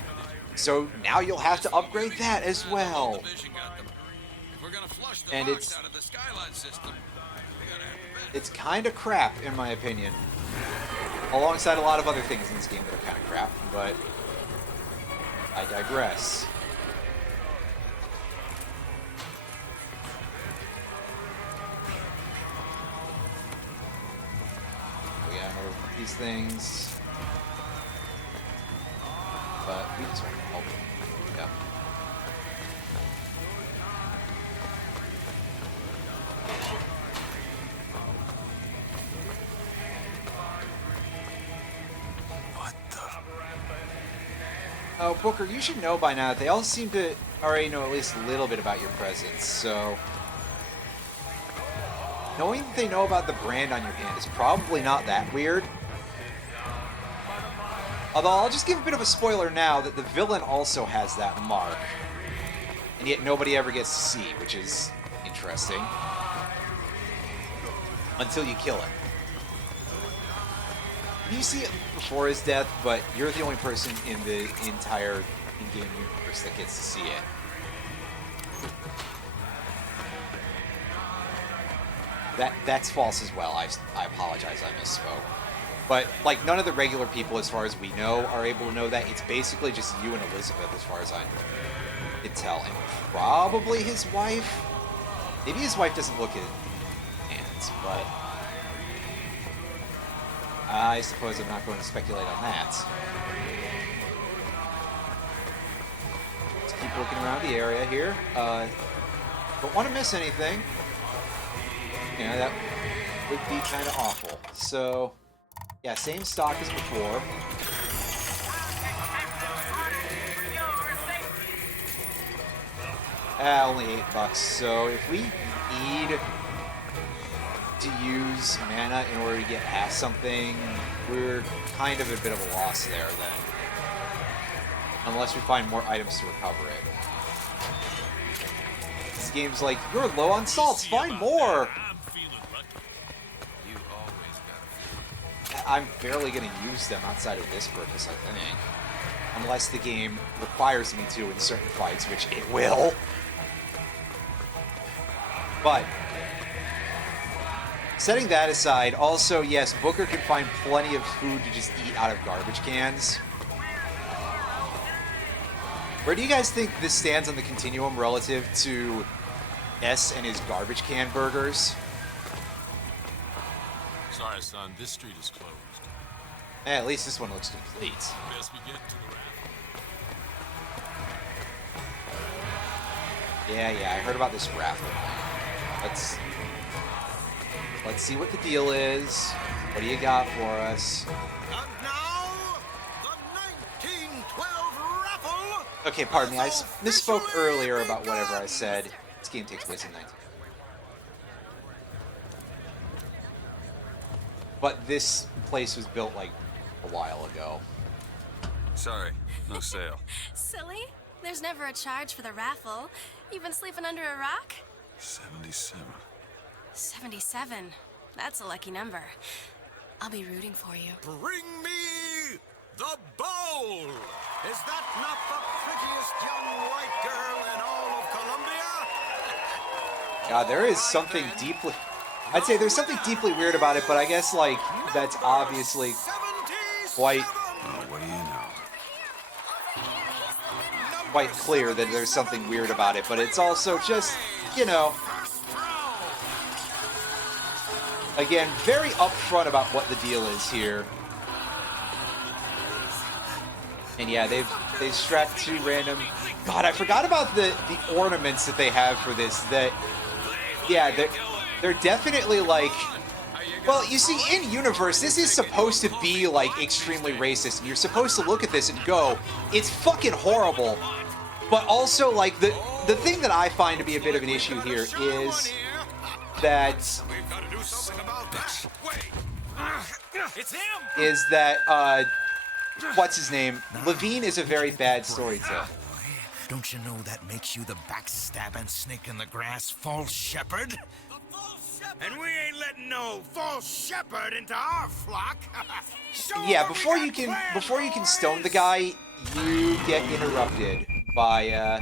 So now you'll have to upgrade that as well. And it's kind of crap, in my opinion. Alongside a lot of other things in this game that are kind of crap, but I digress. We got another one of these things. But we just want to help. Yeah. What the? Oh, Booker, you should know by now that they all seem to already know at least a little bit about your presence, so knowing that they know about the brand on your hand is probably not that weird. Although, I'll just give a bit of a spoiler now that the villain also has that mark. And yet nobody ever gets to see, which is interesting. Until you kill him. You see it before his death, but you're the only person in the entire in-game universe that gets to see it. That's false as well. I apologize, I misspoke. But, like, none of the regular people, as far as we know, are able to know that. It's basically just you and Elizabeth, as far as I can tell. And probably his wife? Maybe his wife doesn't look at hands, but I suppose I'm not going to speculate on that. Let's keep looking around the area here. Don't want to miss anything. Yeah, that would be kind of awful. So, yeah, same stock as before. Only $8. So if we need to use mana in order to get past something, we're kind of a bit of a loss there then. Unless we find more items to recover it. This game's like, you're low on salts, find more! You always gotta. I'm barely gonna use them outside of this purpose, I think. Unless the game requires me to in certain fights, which it will. But, setting that aside, also, yes, Booker can find plenty of food to just eat out of garbage cans. Where do you guys think this stands on the continuum relative to S and his garbage can burgers? Sorry, son, this street is closed. At least this one looks complete. Best we get to the raft. Yeah, I heard about this raffle. Let's see what the deal is. What do you got for us? And now, the 1912 raffle. Okay, pardon me. I misspoke earlier about whatever I said. This game takes place in 19. But this place was built like a while ago. Sorry, no sale. Silly? There's never a charge for the raffle. You've been sleeping under a rock? 77. 77. That's a lucky number. I'll be rooting for you. Bring me the bowl. Is that not the prettiest young white girl in all of Columbia? God, there is something deeply... I'd say there's something deeply weird about it, but I guess, like, that's obviously quite... Oh, what do you know? Quite clear that there's something weird about it, but it's also just, you know... Again, very upfront about what the deal is here. And yeah, they've strapped two random... God, I forgot about the ornaments that they have for this. That, yeah, they're definitely like... Well, you see, in universe, this is supposed to be like extremely racist, and you're supposed to look at this and go, it's fucking horrible. But also, like, the thing that I find to be a bit of an issue here is that... Is that, what's his name? Levine is a very bad storyteller. Don't you know that makes you the backstabbing snake in the grass false shepherd? And we ain't letting no false shepherd into our flock. Yeah, before you can stone the guy, you get interrupted by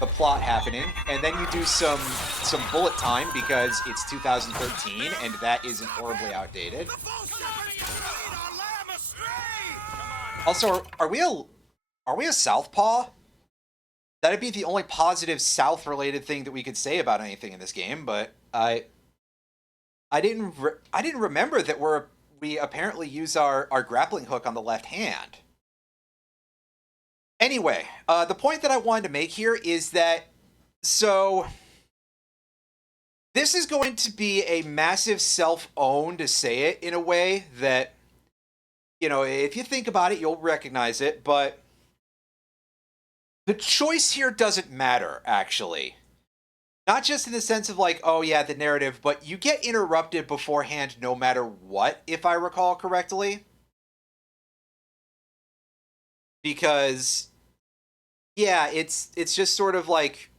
the plot happening, and then you do some bullet time because it's 2013 and that isn't horribly outdated. Also, are we a southpaw? That'd be the only positive South-related thing that we could say about anything in this game, but I didn't remember that we apparently use our grappling hook on the left hand. Anyway, the point that I wanted to make here is that, so, this is going to be a massive self-own, to say it in a way that, you know, if you think about it, you'll recognize it, but the choice here doesn't matter, actually. Not just in the sense of like, oh yeah, the narrative, but you get interrupted beforehand no matter what, if I recall correctly. Because, yeah, it's just sort of like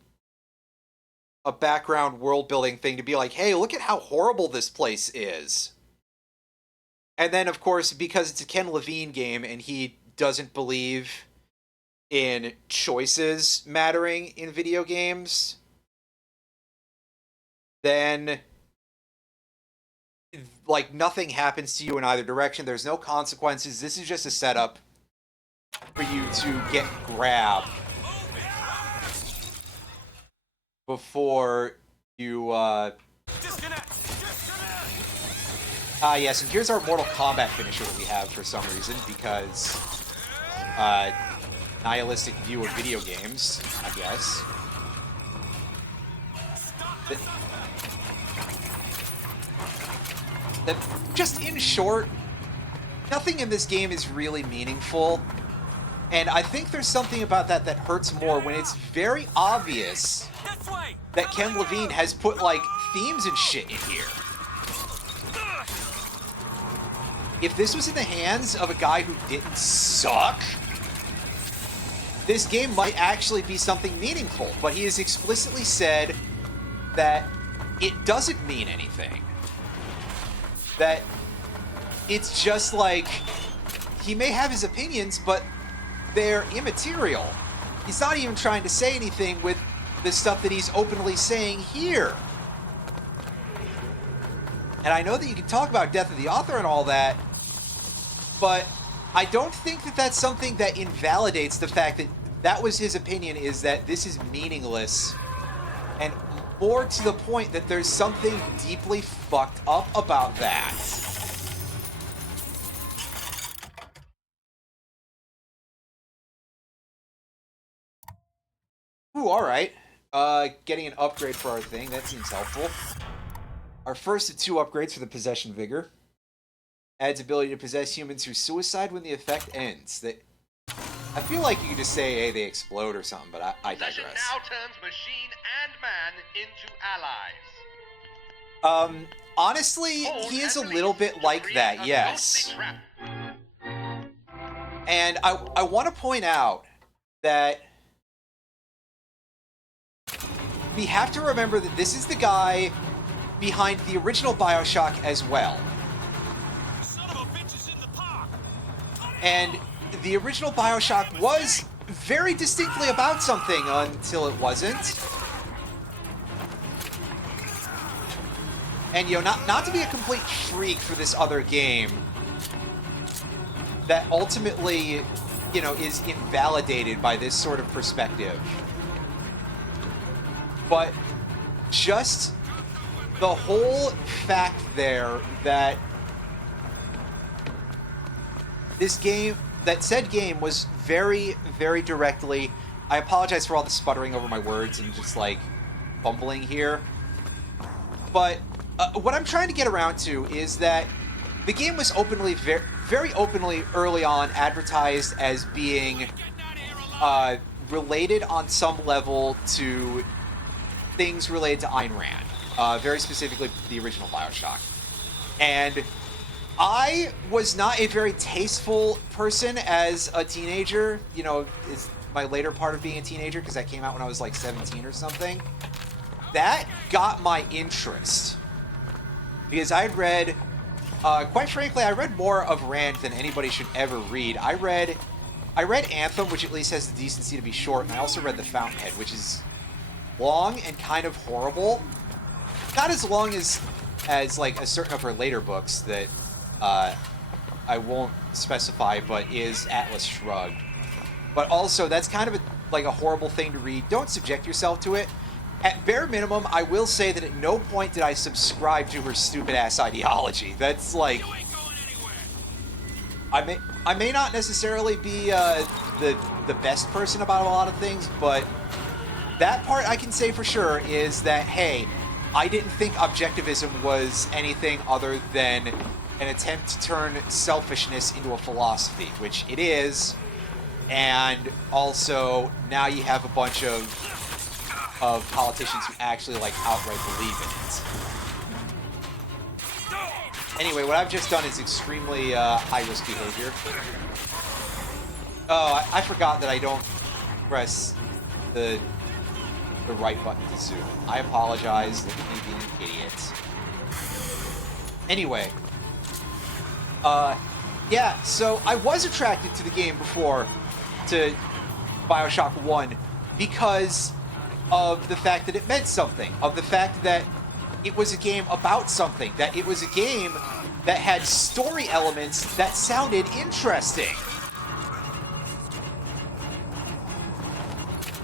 a background world-building thing to be like, hey, look at how horrible this place is. And then, of course, because it's a Ken Levine game and he doesn't believe in choices mattering in video games, then, like, nothing happens to you in either direction. There's no consequences. This is just a setup for you to get grabbed before you, yes, and here's our Mortal Kombat finisher that we have for some reason, because, nihilistic view of video games, I guess. Just in short, nothing in this game is really meaningful, and I think there's something about that that hurts more when it's very obvious that Ken Levine has put, like, themes and shit in here. if this was in the hands of a guy who didn't suck, this game might actually be something meaningful. But he has explicitly said that it doesn't mean anything. That it's just like, he may have his opinions, but they're immaterial. He's not even trying to say anything with the stuff that he's openly saying here. And I know that you can talk about death of the author and all that, but I don't think that that's something that invalidates the fact that that was his opinion, is that this is meaningless. And more to the point, that there's something deeply fucked up about that. Ooh, alright. Getting an upgrade for our thing, that seems helpful. Our first of 2 upgrades for the Possession Vigor. Adds ability to possess humans through suicide when the effect ends. I feel like you could just say, hey, they explode or something, but I digress. Possession now turns machine and man into allies. Honestly, he is a little bit like that, yes. And I want to point out that we have to remember that this is the guy behind the original BioShock as well. And the original BioShock was very distinctly about something until it wasn't. And, you know, not to be a complete freak for this other game that ultimately, you know, is invalidated by this sort of perspective. But just the whole fact there that this game, that said game was very, very directly... I apologize for all the sputtering over my words and just, like, fumbling here. But what I'm trying to get around to is that the game was openly, very openly early on advertised as being related on some level to things related to Ayn Rand. Very specifically, the original BioShock. And I was not a very tasteful person as a teenager. You know, is my later part of being a teenager, because that came out when I was like 17 or something. That got my interest. Because I had read, quite frankly, I read more of Rand than anybody should ever read. I read Anthem, which at least has the decency to be short, and I also read The Fountainhead, which is long and kind of horrible. Not as long as like a certain of her later books that I won't specify, but is Atlas Shrugged. But also, that's kind of like a horrible thing to read. Don't subject yourself to it. At bare minimum, I will say that at no point did I subscribe to her stupid-ass ideology. That's like... I may not necessarily be the best person about a lot of things, but that part I can say for sure is that, hey, I didn't think objectivism was anything other than an attempt to turn selfishness into a philosophy, which it is, and also now you have a bunch of politicians who actually, like, outright believe in it. Anyway, what I've just done is extremely high-risk behavior. Oh, I forgot that I don't press the right button to zoom. I apologize. Look at me being an idiot. Anyway. Yeah, so I was attracted to the game before, to BioShock 1, because of the fact that it meant something, of the fact that it was a game about something, that it was a game that had story elements that sounded interesting.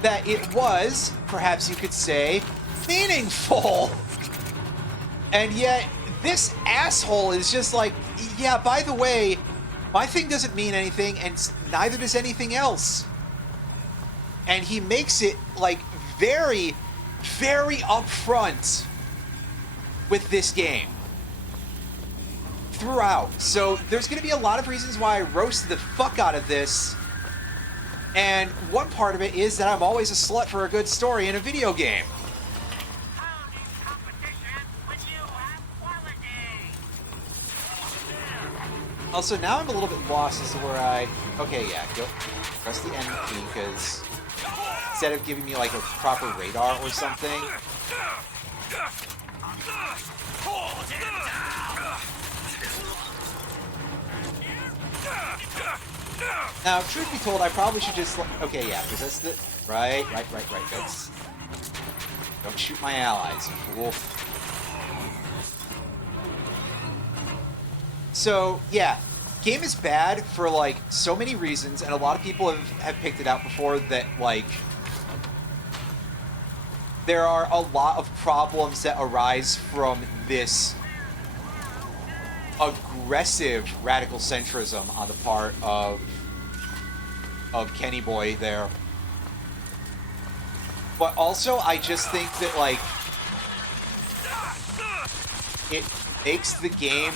That it was, perhaps you could say, meaningful. And yet, this asshole is just like, yeah, by the way, my thing doesn't mean anything, and neither does anything else. And he makes it, like, very, very upfront with this game. Throughout. So, there's going to be a lot of reasons why I roasted the fuck out of this. And one part of it is that I'm always a slut for a good story in a video game. Also, now I'm a little bit lost as to where I... Okay, yeah, go press the N key, because instead of giving me, like, a proper radar or something... Now, truth be told, I probably should just... Okay, yeah, because that's the... Right. That's... Don't shoot my allies, you fool. So, yeah. Game is bad for, like, so many reasons, and a lot of people have picked it out before that, like... There are a lot of problems that arise from this aggressive radical centrism on the part of Kenny Boy there. But also, I just think that, like, it makes the game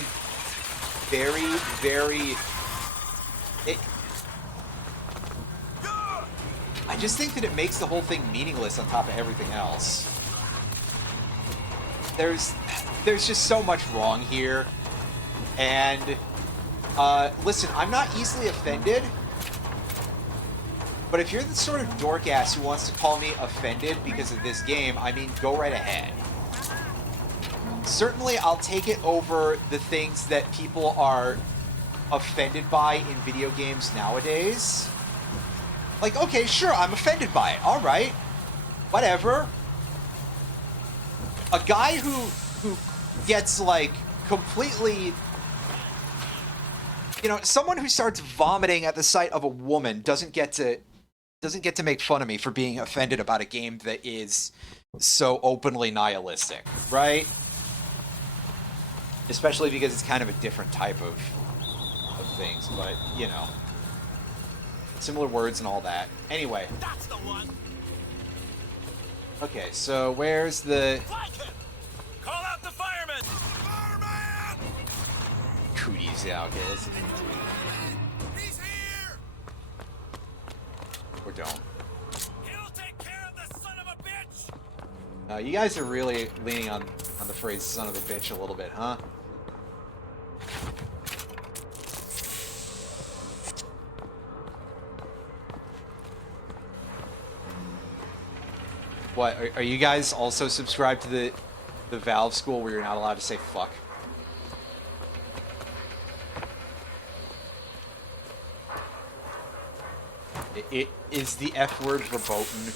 very, very... I just think that it makes the whole thing meaningless on top of everything else. There's just so much wrong here. And, listen, I'm not easily offended. But if you're the sort of dork ass who wants to call me offended because of this game, I mean, go right ahead. Certainly, I'll take it over the things that people are offended by in video games nowadays. Like, okay, sure, I'm offended by it. All right. Whatever. A guy who gets, like, completely... You know, someone who starts vomiting at the sight of a woman doesn't get to make fun of me for being offended about a game that is so openly nihilistic, right? Especially because it's kind of a different type of things, but, you know. Similar words and all that. Anyway. That's the one. Okay, so where's the... Call out the firemen! Fireman! Cooties, yeah, okay, let's... He's here! Or don't. He'll take care of the son of a bitch! You guys are really leaning on the phrase son of a bitch a little bit, huh? What, are you guys also subscribed to the Valve school where you're not allowed to say fuck? It is the F word verboten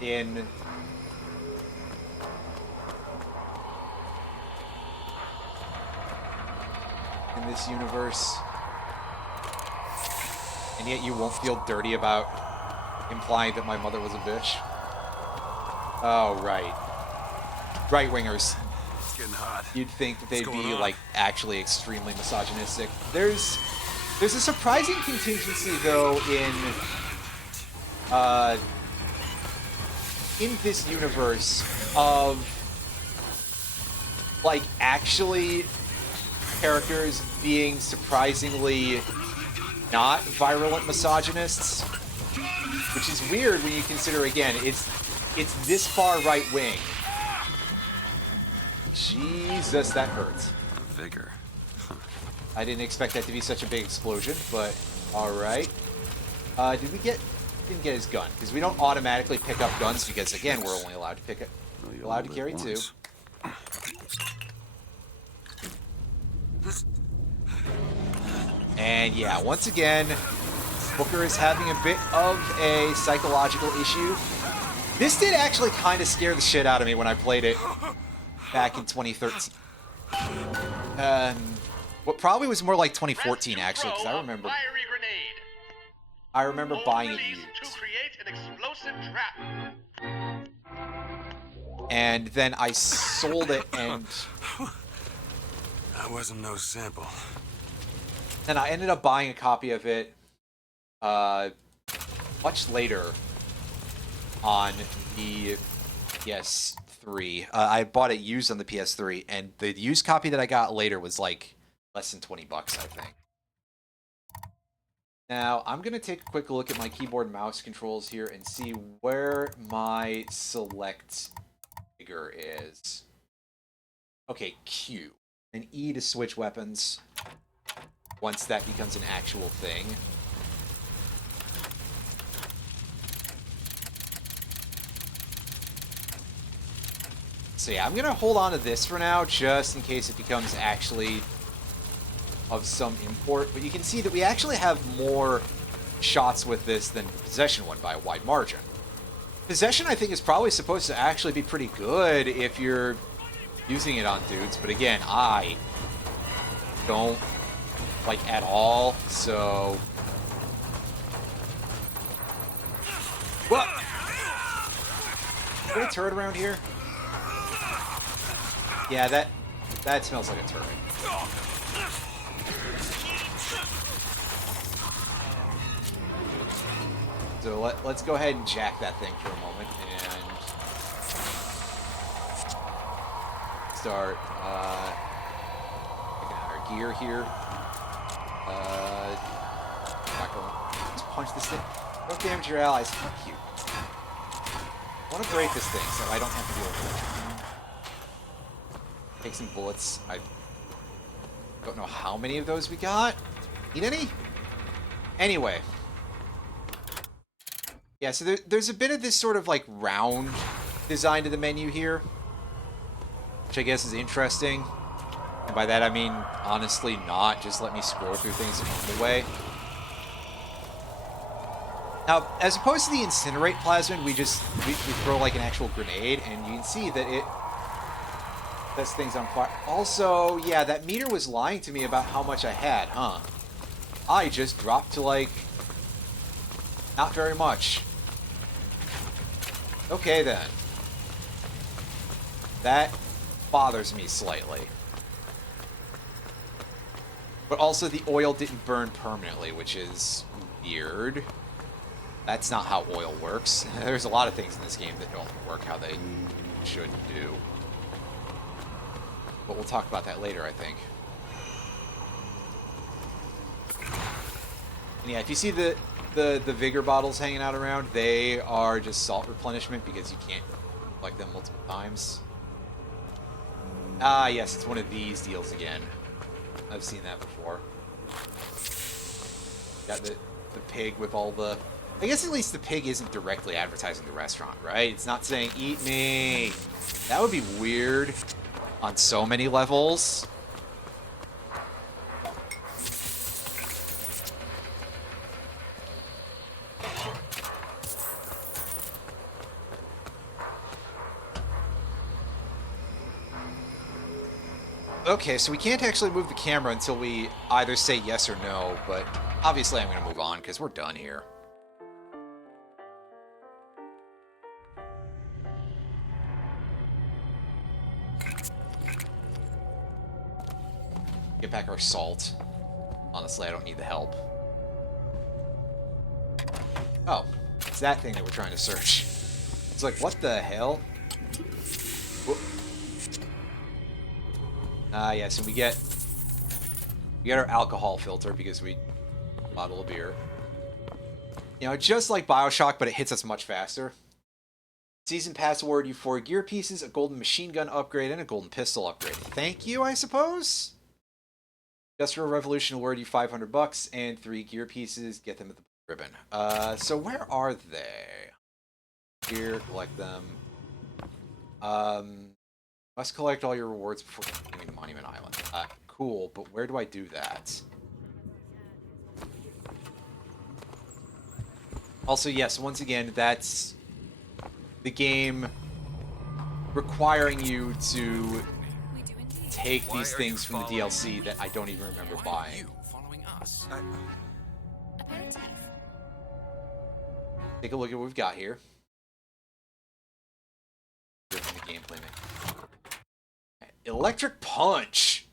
in this universe. And yet you won't feel dirty about implying that my mother was a bitch. Oh, right. Right-wingers. It's getting hot. You'd think that they'd What's be, going on? like, actually extremely misogynistic. There's a surprising contingency, though, in this universe of, like, actually characters being surprisingly not virulent misogynists. Which is weird when you consider, again, it's this far right-wing. Jesus, that hurts. Vigor. I didn't expect that to be such a big explosion, but alright. Didn't get his gun, because we don't automatically pick up guns, because again, we're only allowed to carry two. And yeah, once again, Booker is having a bit of a psychological issue. This did actually kind of scare the shit out of me when I played it back in 2013. What probably was more like 2014 actually, because I remember buying it used. To create an explosive trap. And then I sold it, and That wasn't no sample. then I ended up buying a copy of it much later on the PS3. I bought it used on the PS3, and the used copy that I got later was like less than $20, I think. Now, I'm going to take a quick look at my keyboard and mouse controls here and see where my select trigger is. Okay, Q. And E to switch weapons. once that becomes an actual thing. So yeah, I'm gonna hold on to this for now, just in case it becomes actually of some import. But you can see that we actually have more shots with this than the Possession one by a wide margin. Possession, I think, is probably supposed to actually be pretty good if you're using it on dudes. But again, I don't like at all, so... What? Is there a turret around here? Yeah, that smells like a turret. So let's go ahead and jack that thing for a moment and start taking out our gear here. Let's punch this thing. Don't damage your allies. Fuck you. I want to break this thing so I don't have to deal with it. Take some bullets. I don't know how many of those we got. Need any? Anyway. Yeah, so there's a bit of this sort of like round design to the menu here, which I guess is interesting. And by that I mean, honestly, not. Just let me scroll through things the normal way. Now, as opposed to the Incinerate Plasmid, we throw like an actual grenade, and you can see that it sets things on fire. Also, yeah, that meter was lying to me about how much I had, huh? I just dropped to, like, not very much. Okay, then. That bothers me slightly. But also, the oil didn't burn permanently, which is weird. That's not how oil works. There's a lot of things in this game that don't work how they should do. But we'll talk about that later, I think. And yeah, if you see the Vigor bottles hanging out around, they are just salt replenishment because you can't collect them multiple times. Ah, yes, it's one of these deals again. I've seen that before. Got the pig with all the... I guess at least the pig isn't directly advertising the restaurant, right? It's not saying, eat me. That would be weird on so many levels. Okay, so we can't actually move the camera until we either say yes or no, but obviously I'm going to move on because we're done here. Get back our salt. Honestly, I don't need the help. Oh, it's that thing that we're trying to search. It's like, what the hell? Yeah, so we get our alcohol filter because we bottle of beer. You know, just like BioShock, but it hits us much faster. Season Pass award you 4 gear pieces, a golden machine gun upgrade, and a golden pistol upgrade. Thank you, I suppose? Industrial Revolution award you $500 and 3 gear pieces. Get them at the ribbon. So where are they? Here, collect them. Must collect all your rewards before continuing to Monument Island. Cool, but where do I do that? Also, yes, once again, that's the game requiring you to take these things from the DLC that I don't even remember buying. Take a look at what we've got here. Gameplay. Electric Punch!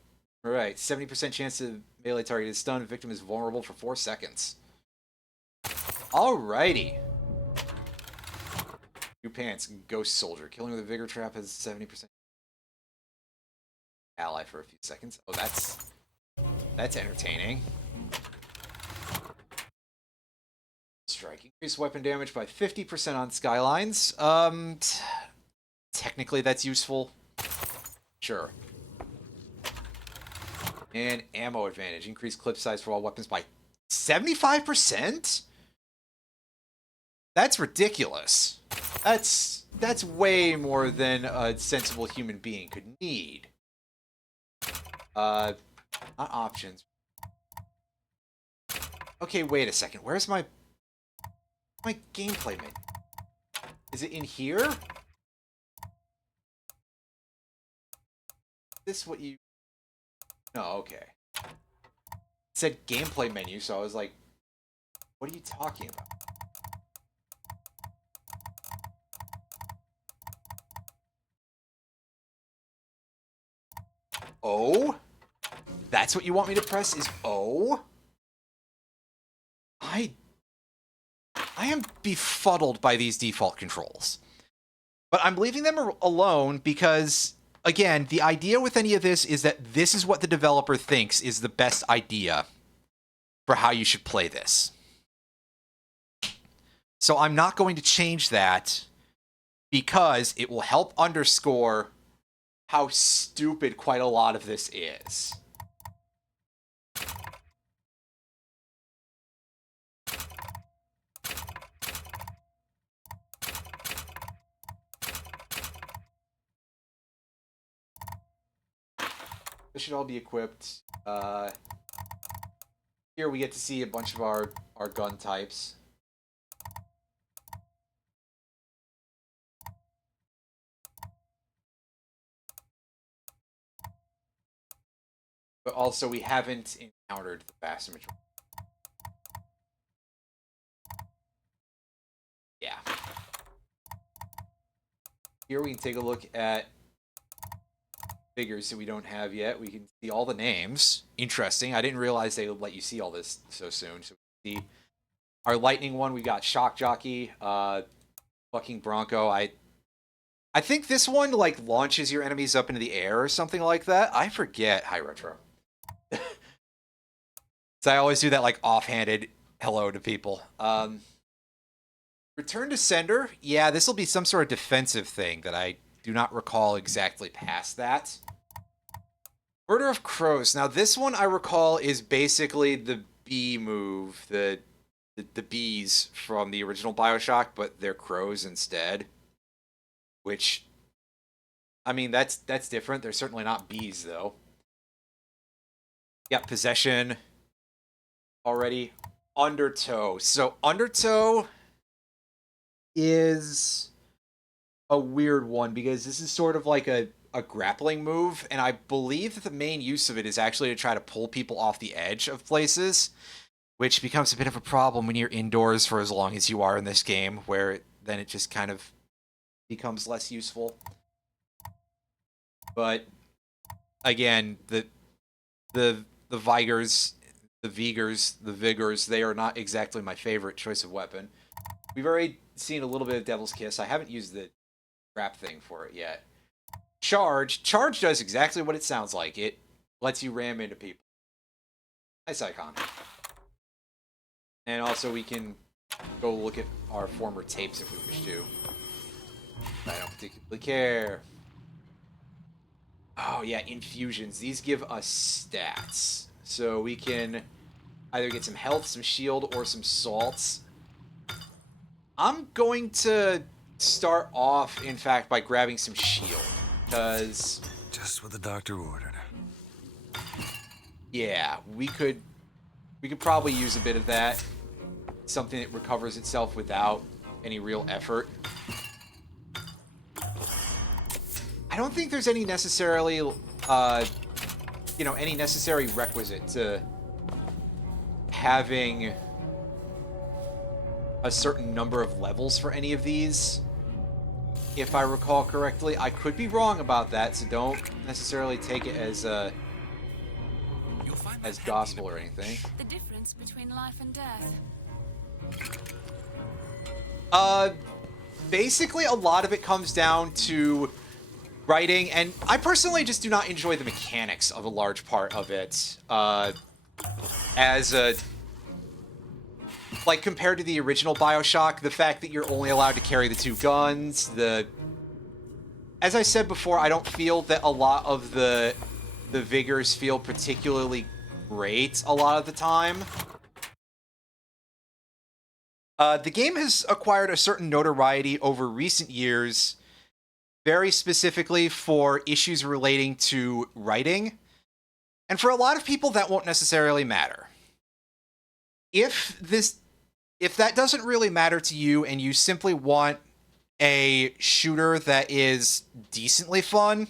Alright, 70% chance of melee target is stunned. Victim is vulnerable for 4 seconds. Alrighty. New pants, Ghost Soldier. Killing with a Vigor Trap has 70% ally for a few seconds. Oh, that's entertaining. Strike. Increase weapon damage by 50% on Skylines. Technically that's useful. Sure. And ammo advantage. Increase clip size for all weapons by 75%? That's ridiculous. That's way more than a sensible human being could need. Not options. Okay, wait a second. Where's my gameplay menu? Is it in here? Is this what you... No, okay. It said gameplay menu, so I was like, what are you talking about? O? That's what you want me to press, is O? I am befuddled by these default controls. But I'm leaving them alone because, again, the idea with any of this is that this is what the developer thinks is the best idea for how you should play this. So I'm not going to change that because it will help underscore how stupid quite a lot of this is. This should all be equipped. Here we get to see a bunch of our gun types. But also we haven't encountered the vast majority. Yeah. Here we can take a look at figures that we don't have yet. We can see all the names. Interesting. I didn't realize they would let you see all this so soon. So we see our lightning one. We got Shock Jockey, fucking Bronco. I think this one like launches your enemies up into the air or something like that. I forget. Hi, Retro. So I always do that like offhanded hello to people. Return to sender. Yeah, this will be some sort of defensive thing that I do not recall exactly past that. Murder of Crows. Now this one I recall is basically the bee move, the bees from the original BioShock, but they're crows instead. Which, I mean, that's different. They're certainly not bees though. Got Possession already. Undertow. So Undertow is a weird one because this is sort of like a grappling move, and I believe that the main use of it is actually to try to pull people off the edge of places, which becomes a bit of a problem when you're indoors for as long as you are in this game, where then it just kind of becomes less useful. But again, the Vigors, the Vigors, they are not exactly my favorite choice of weapon. We've already seen a little bit of Devil's Kiss. I haven't used the trap thing for it yet. Charge does exactly what it sounds like. It lets you ram into people. Nice icon. And also we can go look at our former tapes if we wish to. I don't particularly care. Oh yeah, infusions. These give us stats. So we can either get some health, some shield, or some salts. I'm going to start off, in fact, by grabbing some shield. Because... just what the doctor ordered. Yeah, we could probably use a bit of that. Something that recovers itself without any real effort. I don't think there's any necessarily, any necessary requisite to having a certain number of levels for any of these, if I recall correctly. I could be wrong about that, so don't necessarily take it as gospel or anything. The difference between life and death. Basically a lot of it comes down to writing, and I personally just do not enjoy the mechanics of a large part of it. Like, compared to the original BioShock, the fact that you're only allowed to carry the 2 guns, as I said before, I don't feel that a lot of the the vigors feel particularly great a lot of the time. The game has acquired a certain notoriety over recent years, very specifically for issues relating to writing. And for a lot of people, that won't necessarily matter. If that doesn't really matter to you and you simply want a shooter that is decently fun,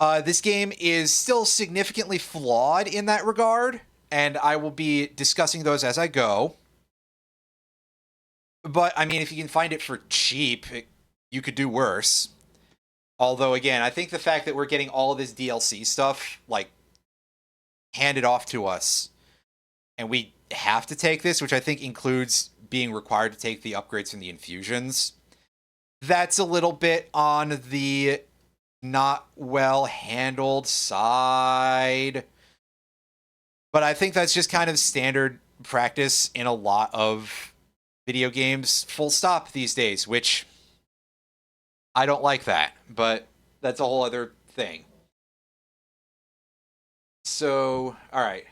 this game is still significantly flawed in that regard, and I will be discussing those as I go. But, I mean, if you can find it for cheap, you could do worse. Although, again, I think the fact that we're getting all of this DLC stuff, like, handed off to us, and we have to take this, which I think includes being required to take the upgrades from the infusions, that's a little bit on the not well handled side. But I think that's just kind of standard practice in a lot of video games, full stop, these days, which I don't like that, but that's a whole other thing. So, alright.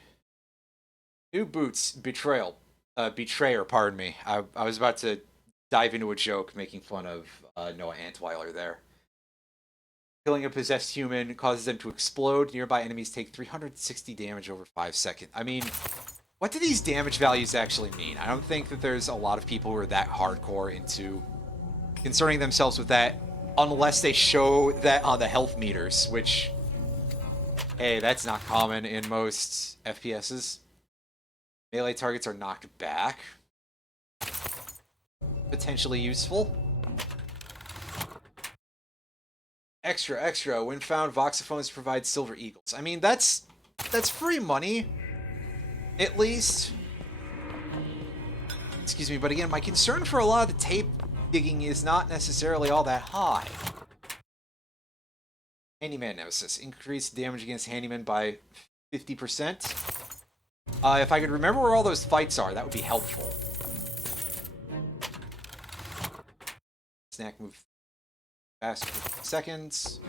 New boots, betrayer, pardon me. I was about to dive into a joke making fun of Noah Antweiler there. Killing a possessed human causes them to explode. Nearby enemies take 360 damage over 5 seconds. I mean, what do these damage values actually mean? I don't think that there's a lot of people who are that hardcore into concerning themselves with that, unless they show that on the health meters, which, hey, that's not common in most FPSs. Melee targets are knocked back. Potentially useful. Extra. When found, voxophones provide silver eagles. I mean, that's free money. At least. Excuse me, but again, my concern for a lot of the tape digging is not necessarily all that high. Handyman Nemesis. Increase damage against Handyman by 50%. If I could remember where all those fights are, that would be helpful. Snack move fast for 50 seconds.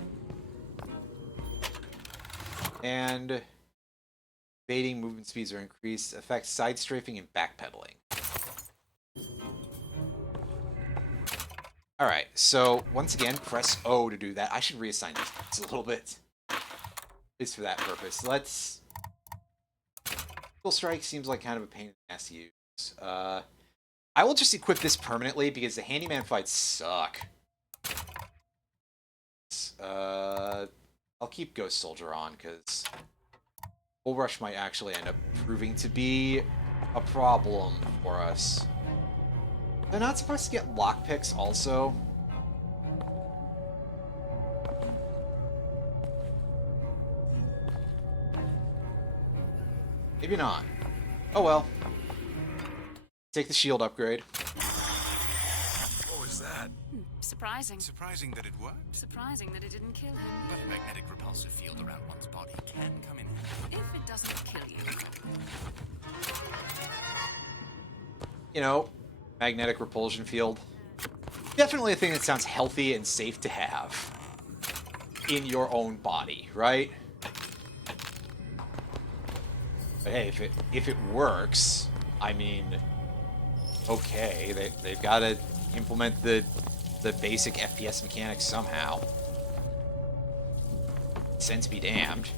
And evading movement speeds are increased. Affects side strafing and backpedaling. Alright, so once again, press O to do that. I should reassign these a little bit. Just for that purpose. Let's... Full Strike seems like kind of a pain in the ass to use. I will just equip this permanently because the handyman fights suck. I'll keep Ghost Soldier on because Bull Rush might actually end up proving to be a problem for us. They're not supposed to get lockpicks also. Maybe not. Oh well. Take the shield upgrade. What was that? Surprising. Surprising that it worked? Surprising that it didn't kill him. But a magnetic repulsive field around one's body can come in handy. If it doesn't kill you. You know, magnetic repulsion field. Definitely a thing that sounds healthy and safe to have in your own body, right? But hey, if it works, I mean, okay, they've got to implement the basic FPS mechanics somehow. Sense be damned.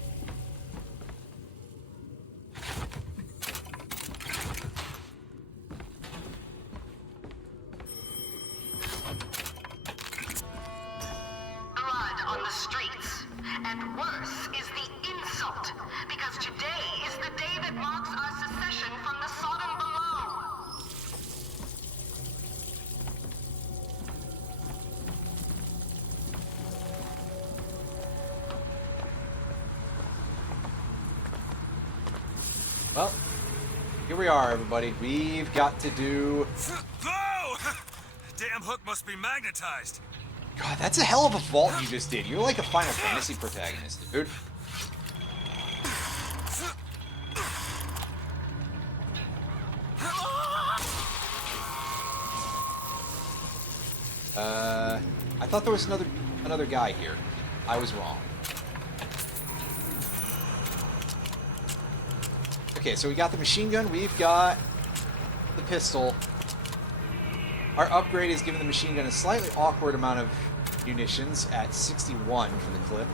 Blood on the streets. And worse is the insult. Because today is the day that marks our secession from the Sodom below. Well, here we are, everybody. We've got to do... Oh! Damn hook must be magnetized. God, that's a hell of a vault you just did. You're like a Final Fantasy protagonist, dude. I thought there was another guy here. I was wrong. Okay, so we got the machine gun, we've got the pistol. Our upgrade is giving the machine gun a slightly awkward amount of munitions at 61 for the clip.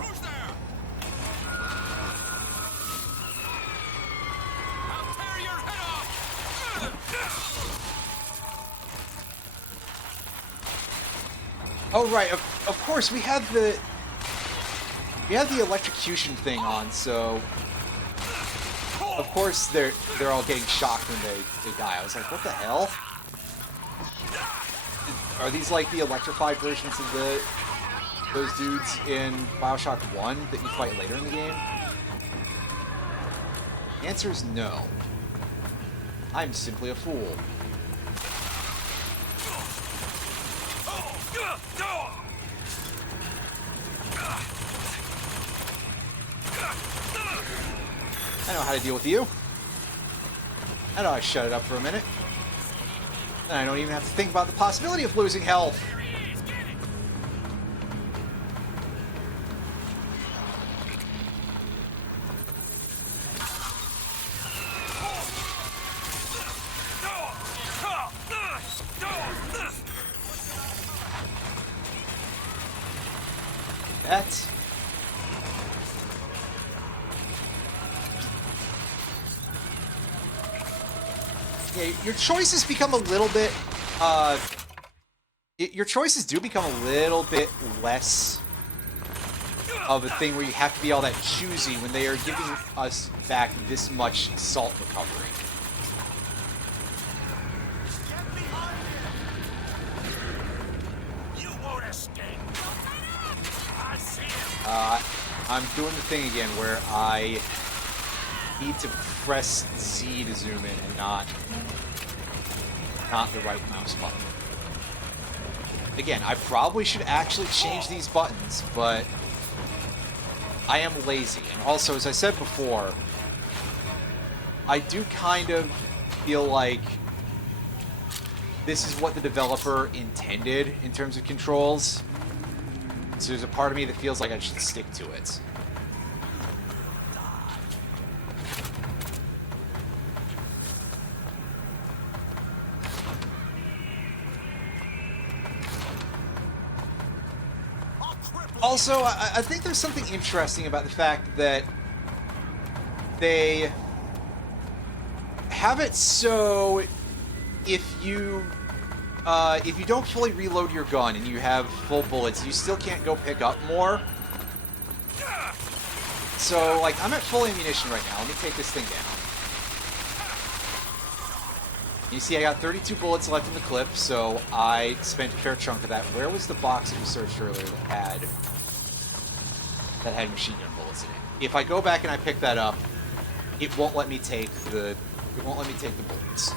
Who's there? I'll tear your head off! Oh right, of course we have the electrocution thing on, so of course they're all getting shocked when they die. I was like, what the hell? Are these like the electrified versions of those dudes in BioShock 1 that you fight later in the game? The answer is no. I'm simply a fool. I know how to deal with you. I know I shut it up for a minute. And I don't even have to think about the possibility of losing health. That's... Yeah, your choices become a little bit, your choices do become a little bit less of a thing where you have to be all that choosy when they are giving us back this much salt recovery. You won't escape. I see him. I'm doing the thing again where I need to press Z to zoom in and not the right mouse button. Again, I probably should actually change these buttons, but I am lazy. And also, as I said before, I do kind of feel like this is what the developer intended in terms of controls. So there's a part of me that feels like I should stick to it. Also, I think there's something interesting about the fact that they have it so if you don't fully reload your gun and you have full bullets, you still can't go pick up more. So, like, I'm at full ammunition right now. Let me take this thing down. You see I got 32 bullets left in the clip, so I spent a fair chunk of that. Where was the box that we searched earlier that had machine gun bullets in it? If I go back and I pick that up, it won't let me take the bullets.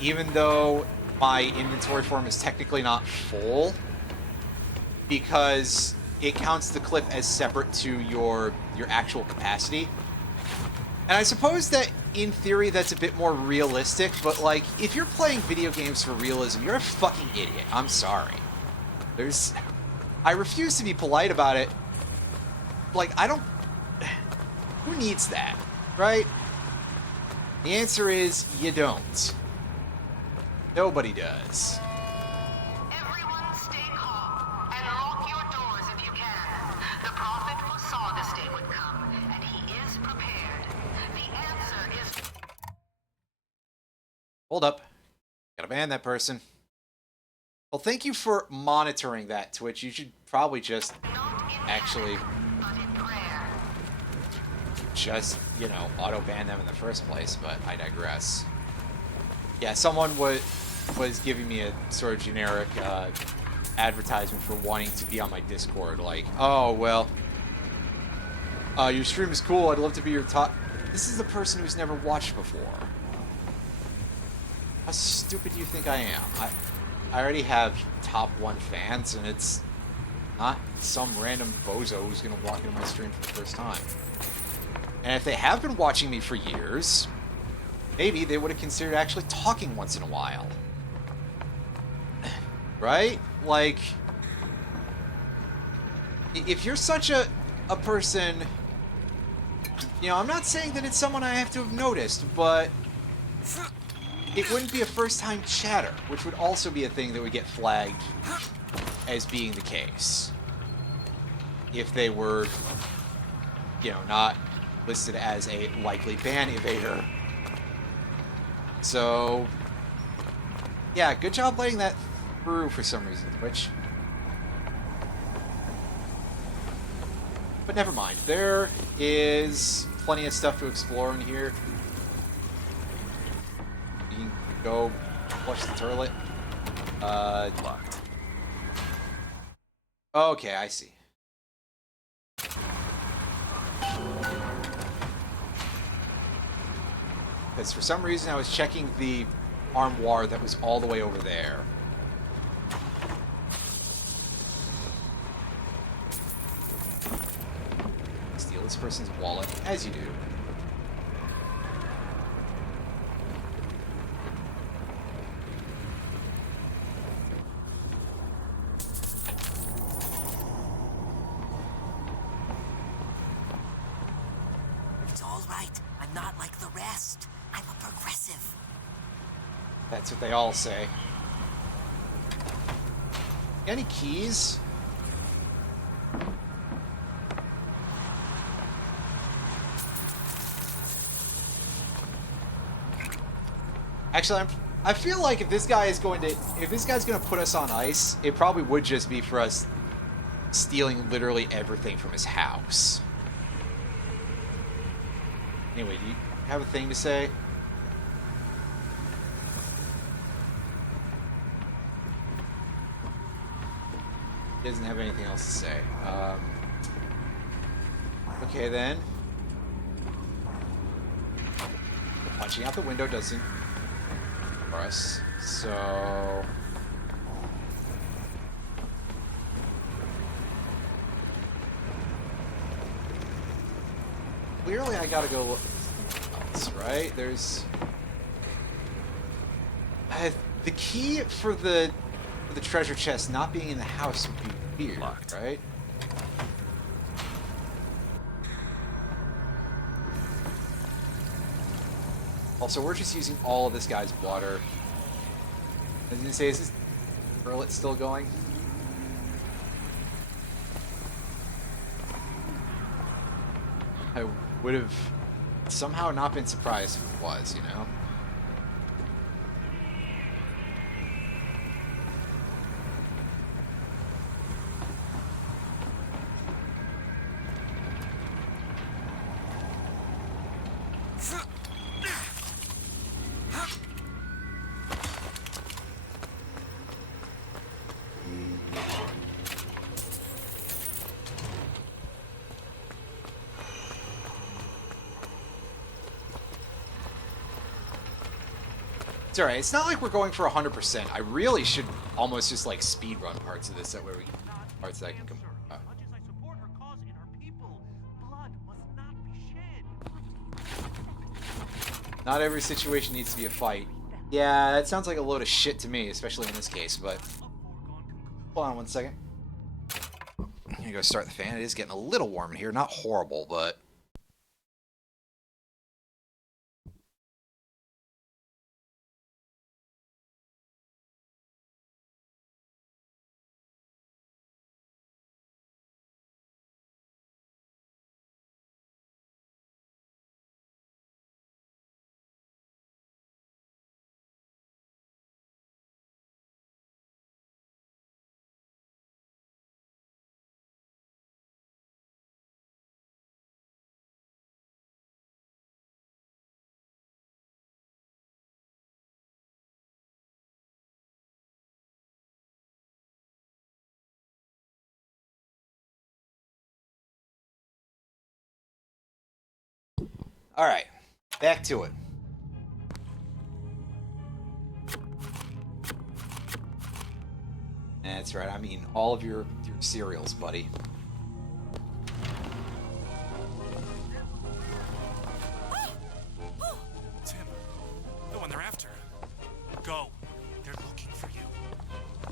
Even though my inventory form is technically not full, because it counts the clip as separate to your actual capacity. And I suppose that, in theory, that's a bit more realistic, but, like, if you're playing video games for realism, you're a fucking idiot. I'm sorry. I refuse to be polite about it. Like, I don't... Who needs that, right? The answer is, you don't. Nobody does. Everyone stay calm and lock your doors if you can. The Prophet foresaw this day would come, and he is prepared. The answer is... Hold up. Gotta ban that person. Well, thank you for monitoring that, Twitch. You should probably just actually just, you know, auto-ban them in the first place, but I digress. Yeah, someone was giving me a sort of generic advertisement for wanting to be on my Discord, like, oh, well, your stream is cool, I'd love to be your top... This is the person who's never watched before. How stupid do you think I am? I already have top 1 fans, and it's not some random bozo who's going to walk into my stream for the first time. And if they have been watching me for years, maybe they would have considered actually talking once in a while. Right? Like, If you're such a person, you know, I'm not saying that it's someone I have to have noticed, but it wouldn't be a first-time chatter, which would also be a thing that would get flagged as being the case. If they were, you know, not listed as a likely ban evader. So, yeah, good job letting that through for some reason, Twitch. But never mind. There is plenty of stuff to explore in here. You can go flush the toilet. Locked. Okay, I see. Because for some reason I was checking the armoire that was all the way over there. Steal this person's wallet, as you do. It's all right. I'm not like the rest. I'm a progressive. That's what they all say. Any keys? Actually, I feel like if this guy's going to put us on ice, it probably would just be for us stealing literally everything from his house. Anyway, do you have a thing to say? He doesn't have anything else to say. Okay then. Punching out the window doesn't for us, so clearly I gotta go else, right? There's the key for the treasure chest not being in the house would be weird, right? Also, we're just using all of this guy's water. I was gonna say, is this toilet still going? I would have somehow not been surprised if it was, you know? It's alright, it's not like we're going for 100%. I really should almost just like speedrun parts of this, that way we can parts that I can Not every situation needs to be a fight. Yeah, that sounds like a load of shit to me, especially in this case, but hold on one second. I'm gonna go start the fan. It is getting a little warm in here, not horrible, but alright, back to it. That's right, I mean all of your cereals, buddy. Tim, the one they're after. Go. They're looking for you.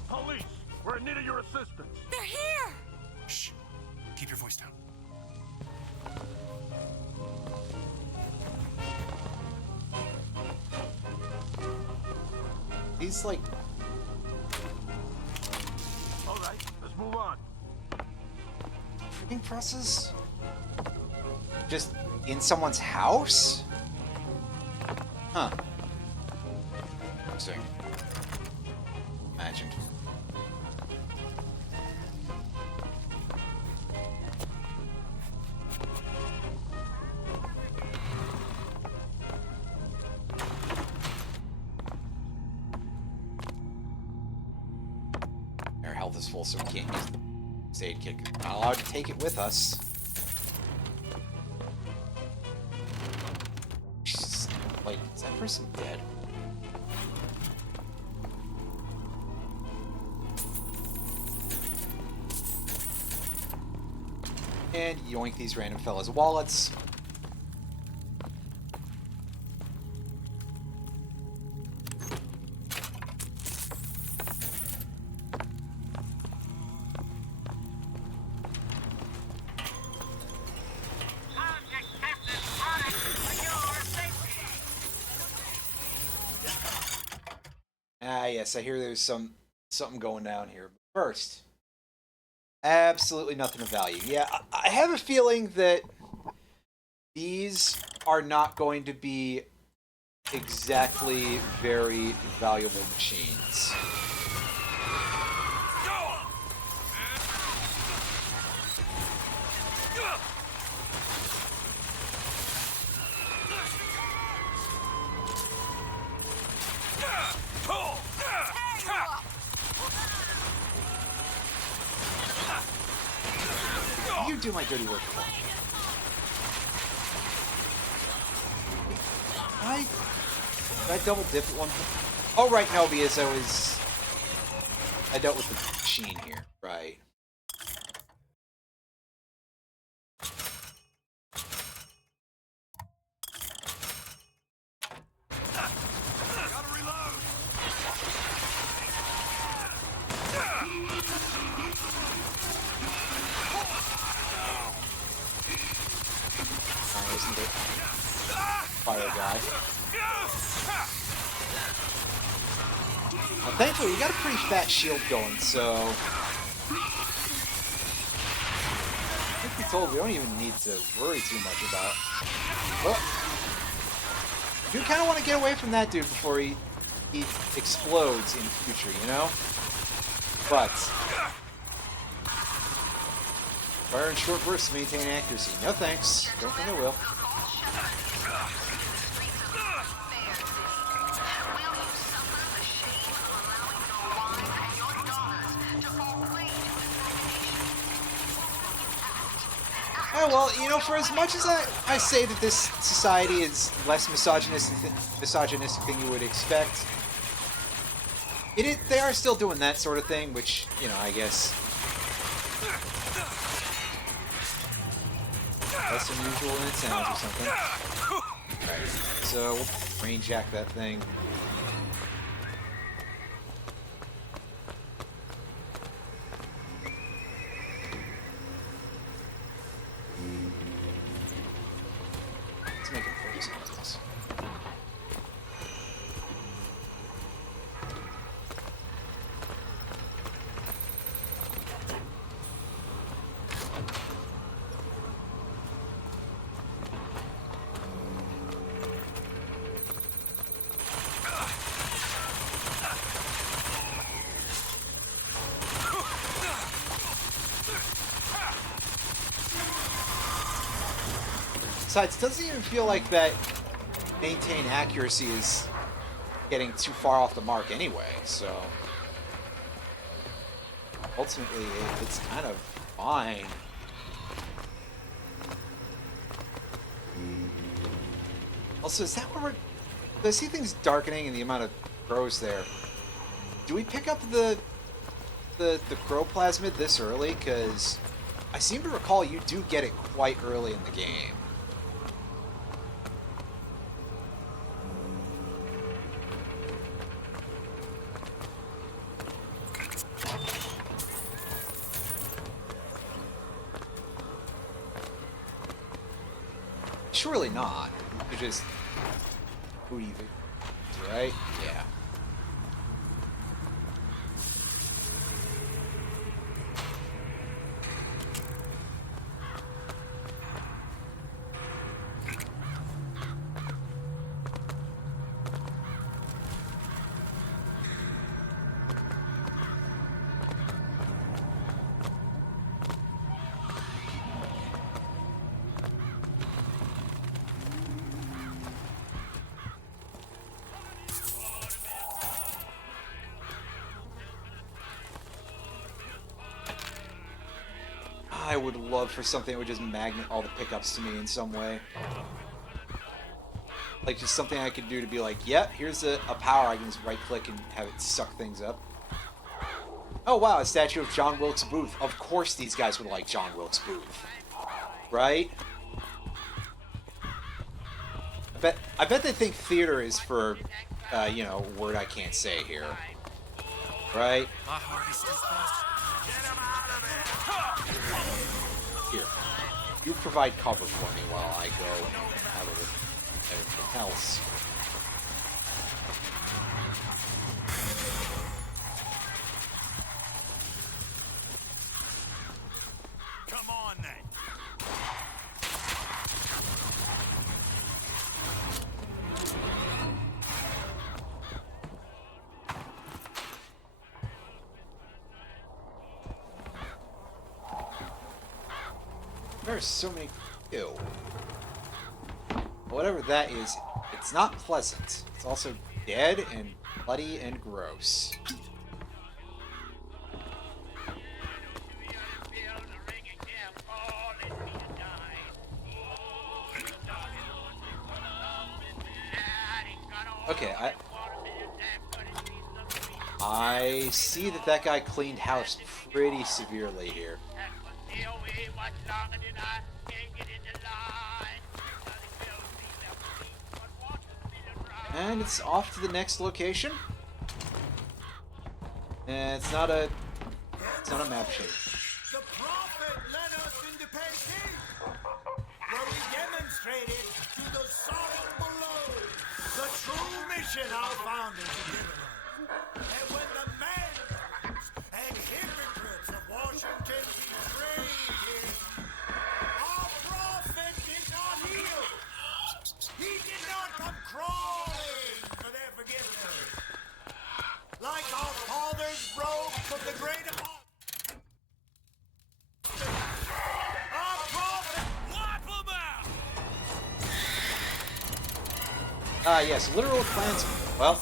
Police, we're in need of your assistance. They're here! Shh. these like... Alright, let's move on. printing presses? Just in someone's house? Huh. Interesting. Imagined. Our health is full, so we can't use the aid kit. We're not allowed to take it with us. Like, is that person dead? And yoink these random fellas' wallets. Ah, yes, I hear there's something going down here. But first, absolutely nothing of value. Yeah, I have a feeling that these are not going to be exactly very valuable machines. You do my dirty work for me. Did I double dip at one point? Oh, right, no, because I dealt with the machine here. Right. Isn't it? Fire guy. Well, thankfully, we got a pretty fat shield going, so... Truth be told, we don't even need to worry too much about... Well, I do kind of want to get away from that dude before he explodes in the future, you know? But... fire in short bursts to maintain accuracy. No thanks. Don't think I will. Oh, well, you know, for as much as I say that this society is less misogynistic than you would expect, they are still doing that sort of thing, which, you know, I guess... less unusual than it sounds or something. Alright, so we'll rain jack that thing. Let's make him focus on this. Besides, it doesn't even feel like that maintain accuracy is getting too far off the mark anyway, so... ultimately, it's kind of fine. Also, is that where we're... I see things darkening and the amount of crows there. Do we pick up the crow plasmid this early? Because I seem to recall you do get it quite early in the game. Surely not. You're just... who do you think? Right? Yeah. would love for something that would just magnet all the pickups to me in some way. Like, just something I could do to be like, yep, here's a power. I can just right-click and have it suck things up. Oh, wow, a statue of John Wilkes Booth. Of course these guys would like John Wilkes Booth. Right? I bet they think theater is for, you know, a word I can't say here. Right? My heart is still fast. Here. You provide cover for me while I go and have everything else. Come on, then. There's so many... Ew. Whatever that is, it's not pleasant. It's also dead and bloody and gross. Okay, I see that guy cleaned house pretty severely here. And it's off to the next location. And it's not a map shape. The prophet led us into Peking, where we demonstrated to the solid below the true mission our founders had given us. And when the madmen and hypocrites of Washington betrayed him, our prophet did not heal. He did not come crawling for their forgiveness. Like our fathers broke from the great apostle. Our prophet! Wipe them out! Yes, literal clansmen. Well,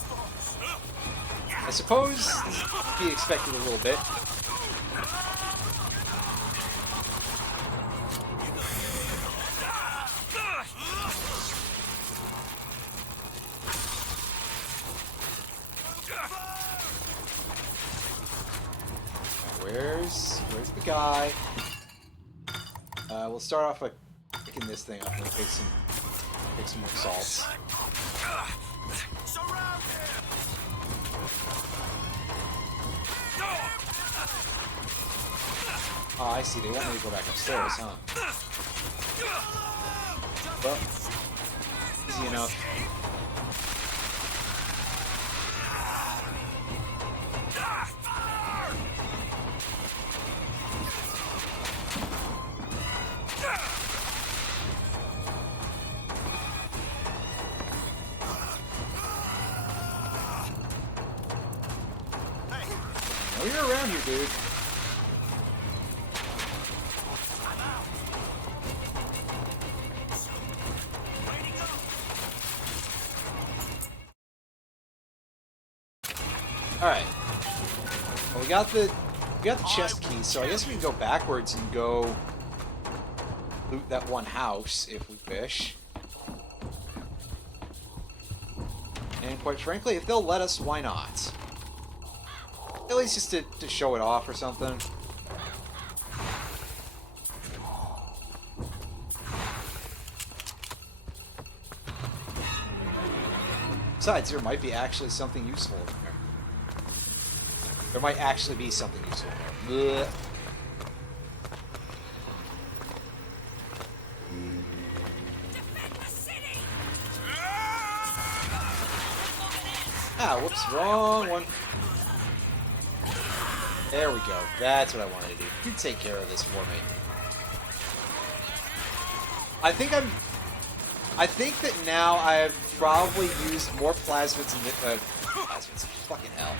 I suppose this could be expected a little bit. Where's the guy? We'll start off by picking this thing up and pick some more salts. Oh, I see. They want me to go back upstairs, huh? Well, easy enough. I know you're around here, dude. Alright. Well, we got the chest key, so I guess we can go backwards and go loot that one house if we wish. And quite frankly, if they'll let us, why not? At least just to show it off or something. Besides, there might be actually something useful in there. There might actually be something useful in there. Blech. Ah, whoops, wrong one. There we go. That's what I wanted to do. You take care of this for me. I think that now I've probably used more plasmids in the... plasmids? Fucking hell.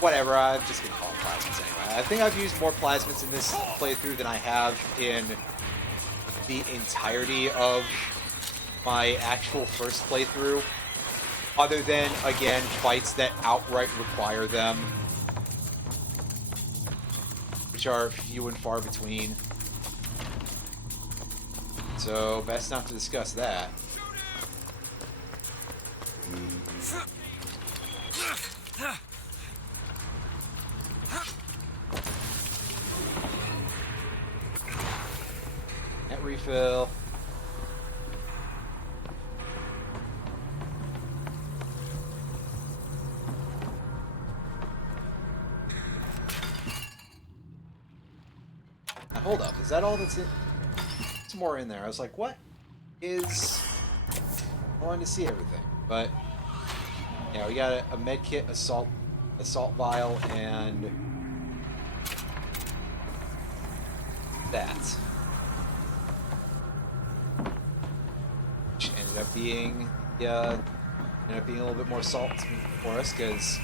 Whatever, I'm just gonna call them plasmids anyway. I think I've used more plasmids in this playthrough than I have in the entirety of my actual first playthrough. Other than, again, fights that outright require them. Which are few and far between. so best not to discuss that. Net refill. Now hold up, is that all that's in? There's more in there. I was like, what is... I wanted to see everything, but yeah, we got a med kit, assault vial, and that, which ended up being a little bit more salt for us, because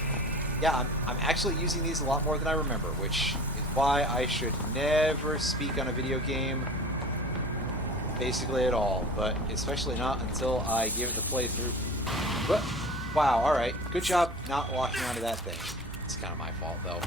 yeah, I'm actually using these a lot more than I remember, which is why I should never speak on a video game basically at all, but especially not until I give it the playthrough. But wow, alright, good job not walking onto that thing. It's kind of my fault though.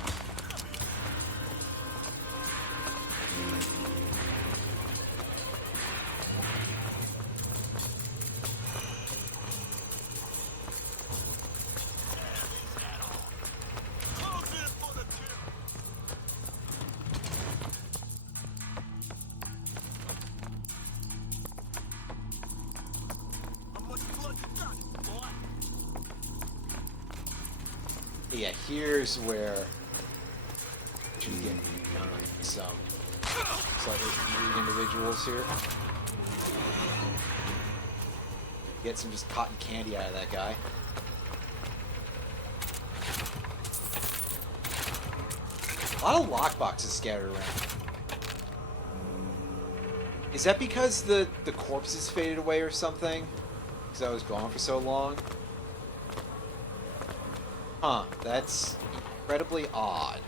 Yeah, here's where we should get encountering some slightly weird individuals here. Get some just cotton candy out of that guy. A lot of lockboxes scattered around. Is that because the corpses faded away or something? Because I was gone for so long? Huh, that's incredibly odd.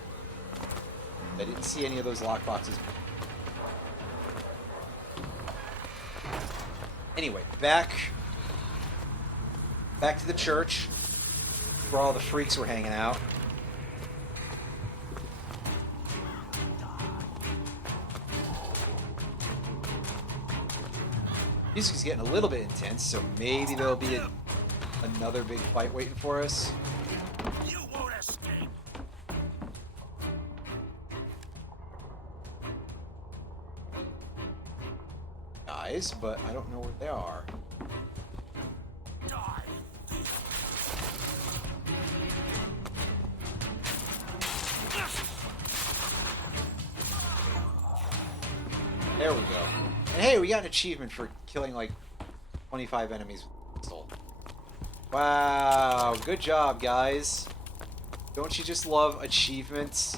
I didn't see any of those lockboxes. Anyway, back to the church, where all the freaks were hanging out. Music's getting a little bit intense, so maybe there'll be another big fight waiting for us. You won't escape. Guys, but I don't know where they are. Die. There we go. And hey, we got an achievement for killing like 25 enemies with a pistol. Wow, good job, guys. Don't you just love achievements?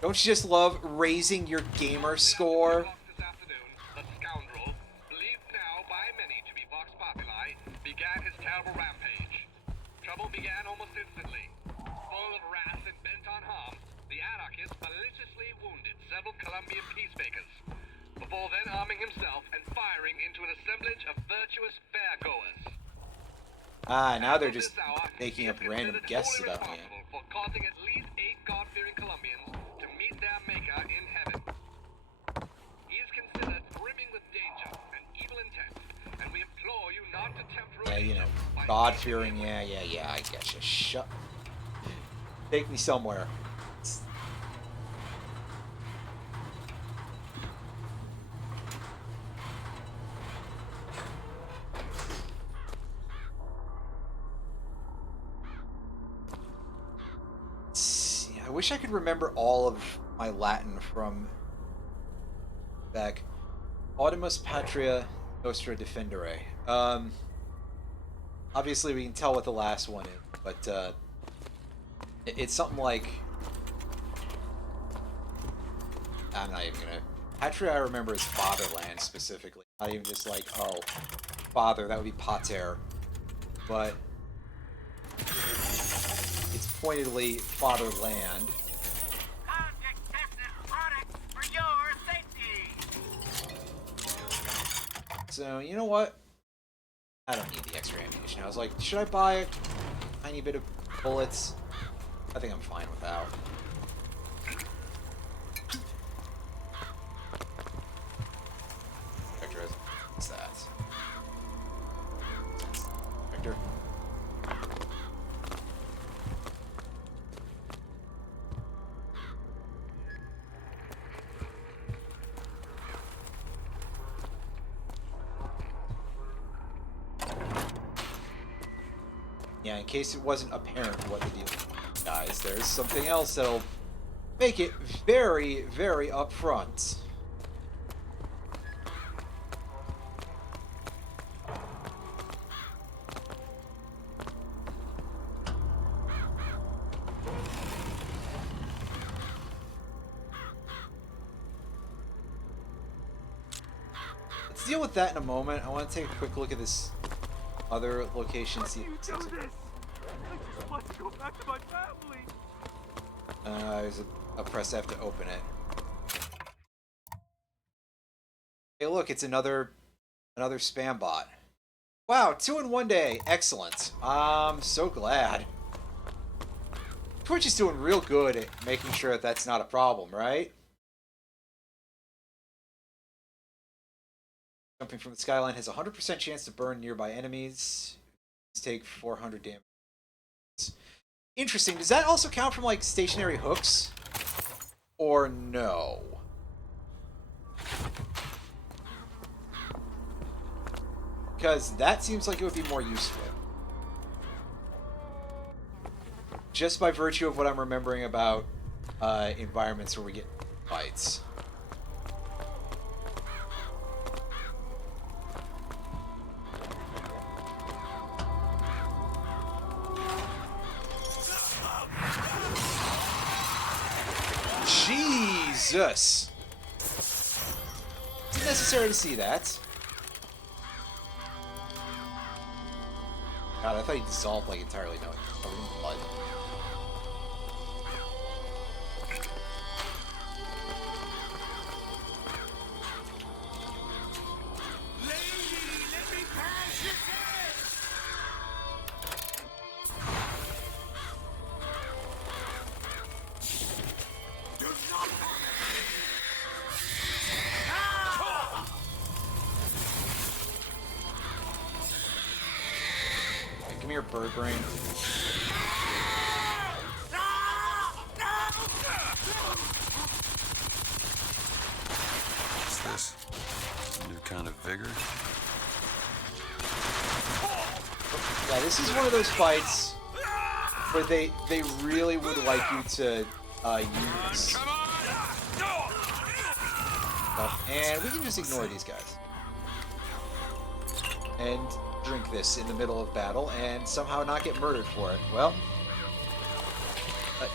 Don't you just love raising your gamer score? This afternoon, the scoundrel, believed now by many to be Vox Populi, began his terrible rampage. Trouble began almost instantly. Full of wrath and bent on harm, the anarchist maliciously wounded several Colombian peacemakers, before then arming himself and firing into an assemblage of virtuous fairgoers. Ah, now they're just making up random guesses about me. For causing at least 8 God-fearing Colombians to meet their maker in heaven. He is considered brimming with danger and evil intent, and we implore you not to tempt Yeah, you know, God-fearing, yeah, I guess you. Shut. Take me somewhere. I wish I could remember all of my Latin from back. Audimus Patria Nostra Defendere. Obviously we can tell what the last one is, but it's something like... I'm not even gonna... Patria I remember is fatherland specifically. Not even just like, oh, father, that would be pater. But... it's pointedly fatherland. Contact tested products for your safety. So, you know what? I don't need the extra ammunition. I was like, should I buy a tiny bit of bullets? I think I'm fine without. Yeah, in case it wasn't apparent what the deal is, guys, there's something else that'll make it very, very upfront. Let's deal with that in a moment. I want to take a quick look at this other location. See if it's I just want to go back to my family. there's a press F to open it. Hey, look, it's another spam bot. Wow, 2 in 1 day. Excellent. I'm so glad. Twitch is doing real good at making sure that that's not a problem, right? Jumping from the skyline has a 100% chance to burn nearby enemies. Take 400 damage. Interesting. Does that also count from, like, stationary hooks? Or no? Because that seems like it would be more useful. Just by virtue of what I'm remembering about environments where we get fights. Jesus! It's necessary to see that. God, I thought he dissolved like entirely. No, he's covered in blood. Come here, bird brain. What's this? Some new kind of vigor? Yeah, this is one of those fights where they really would like you to use stuff. And we can just ignore these guys. And drink this in the middle of battle and somehow not get murdered for it. Well,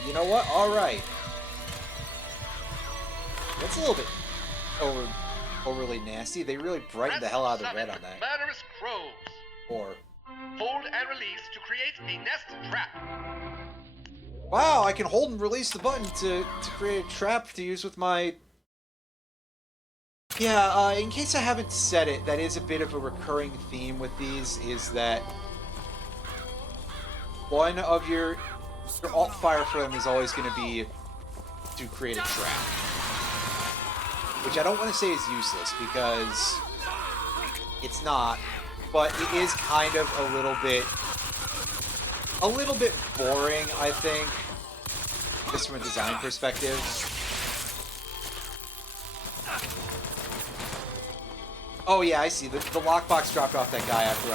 you know what? Alright. That's a little bit overly nasty. They really brightened the hell out of the red on that. Murderous crows. Or... Hold and release to create a nest trap. Wow, I can hold and release the button to create a trap to use with my... Yeah, in case I haven't said it, that is a bit of a recurring theme with these, is that one of your alt fire for them is always going to be to create a trap. Which I don't want to say is useless, because it's not, but it is kind of a little bit boring, I think, just from a design perspective. Oh yeah, I see. The lockbox dropped off that guy after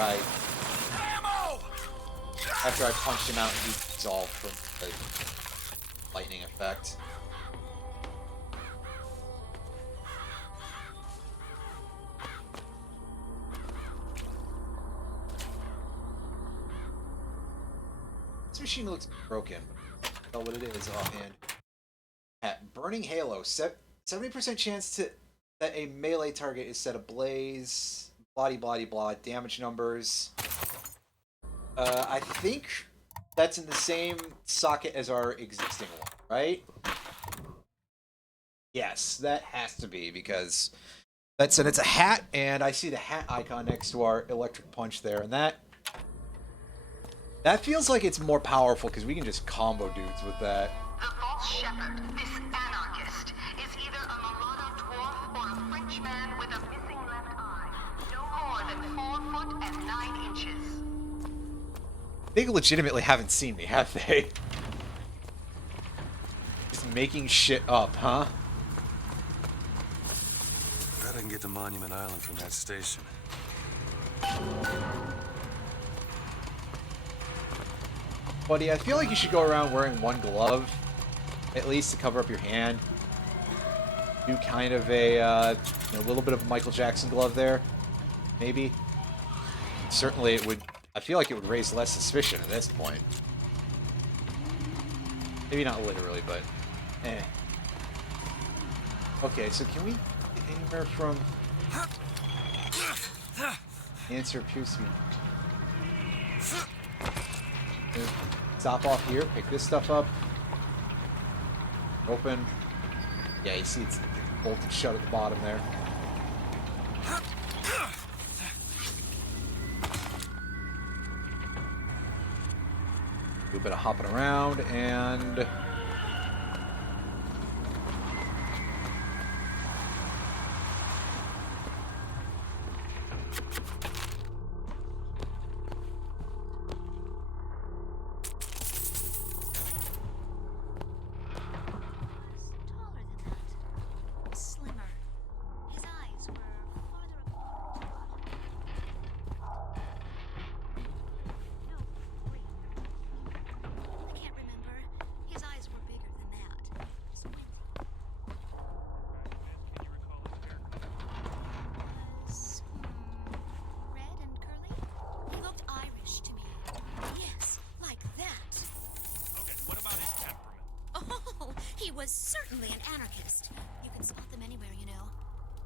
I punched him out and he dissolved from the lightning effect. This machine looks broken. I don't know what it is offhand. Burning Halo. 70% chance that a melee target is set ablaze. Blah blah blah. Damage numbers. I think that's in the same socket as our existing one, right? Yes, that has to be, because it's a hat, and I see the hat icon next to our electric punch there, and that feels like it's more powerful because we can just combo dudes with that. The false shepherd, this anarchist, is either a marauder dwarf or a French man with a missing left eye. No more than 4 foot and 9 inches. They legitimately haven't seen me, have they? Just making shit up, huh? Bet I can get to Monument Island from that station. Buddy, I feel like you should go around wearing one glove, at least to cover up your hand. Do kind of a little bit of a Michael Jackson glove there, maybe. Certainly, it would. I feel like it would raise less suspicion at this point. Maybe not literally, but eh. Okay, so can we get anywhere from? The answer appears to be. Stop off here, pick this stuff up. Open. Yeah, you see it's bolted shut at the bottom there. Do a bit of hopping around and... He was certainly an anarchist. You can spot them anywhere, you know.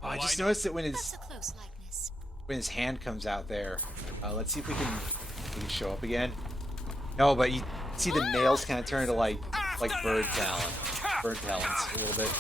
Oh, I just noticed that when That's a close likeness. his hand comes out there. Let's see if we can show up again. No, but you see the nails kind of turn into like bird talons a little bit.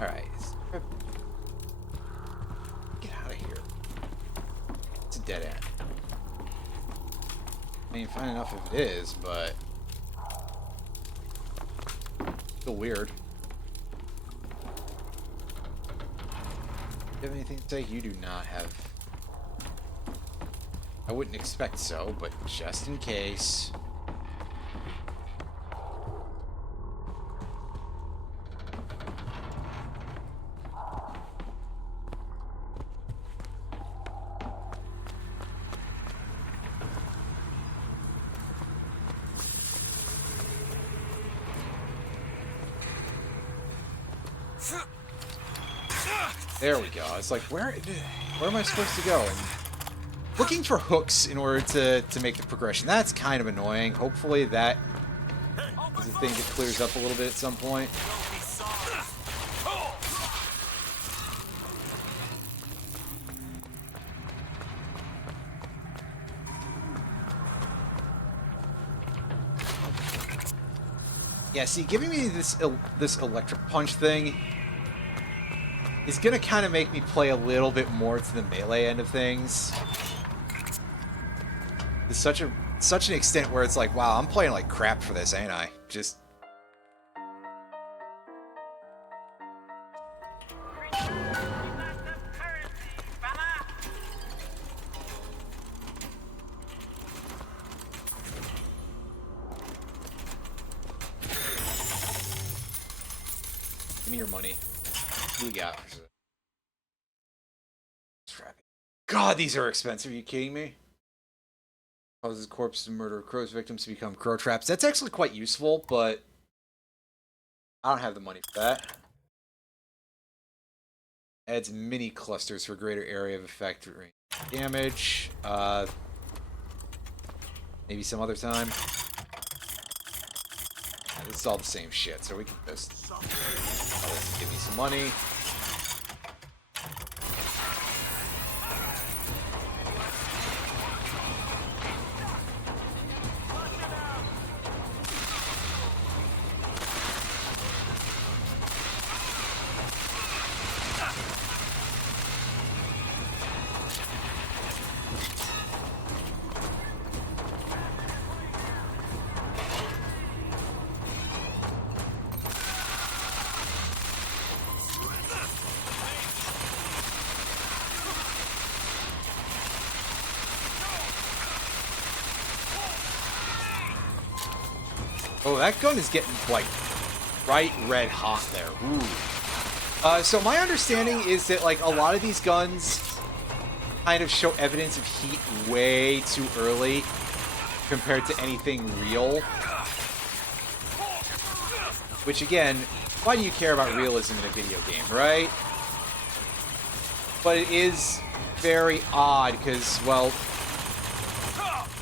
Alright. Get out of here. It's a dead end. I mean, fine enough if it is, but... still weird. Do you have anything to say? You do not have... I wouldn't expect so, but just in case... There we go. It's like, where am I supposed to go? And looking for hooks in order to make the progression. That's kind of annoying. Hopefully that is a thing that clears up a little bit at some point. Yeah, see, giving me this electric punch thing is gonna kind of make me play a little bit more to the melee end of things. To such an extent where it's like, wow, I'm playing like crap for this, ain't I? Just... give me your money. What do we got? God, these are expensive. Are you kidding me? Causes corpses to murder crow's victims to become crow traps. That's actually quite useful, but I don't have the money for that. Adds mini clusters for greater area of effect range damage. Maybe some other time. Yeah, this is all the same shit, so we can just give me some money. Oh, that gun is getting, like, bright red hot there. Ooh. So my understanding is that, like, a lot of these guns kind of show evidence of heat way too early compared to anything real. Which, again, why do you care about realism in a video game, right? But it is very odd because, well,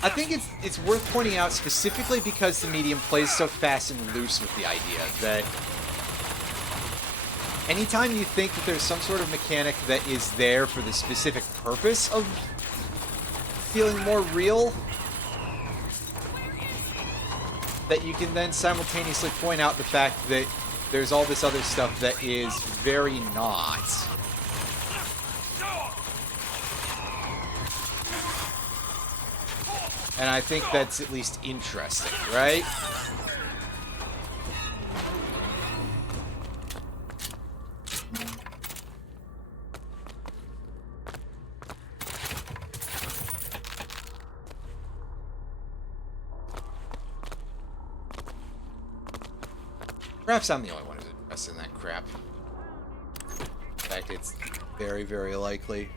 I think it's worth pointing out specifically because the medium plays so fast and loose with the idea that anytime you think that there's some sort of mechanic that is there for the specific purpose of feeling more real, that you can then simultaneously point out the fact that there's all this other stuff that is very not. And I think that's at least interesting, right? Perhaps I'm the only one who's interested in that crap. In fact, it's very, very likely.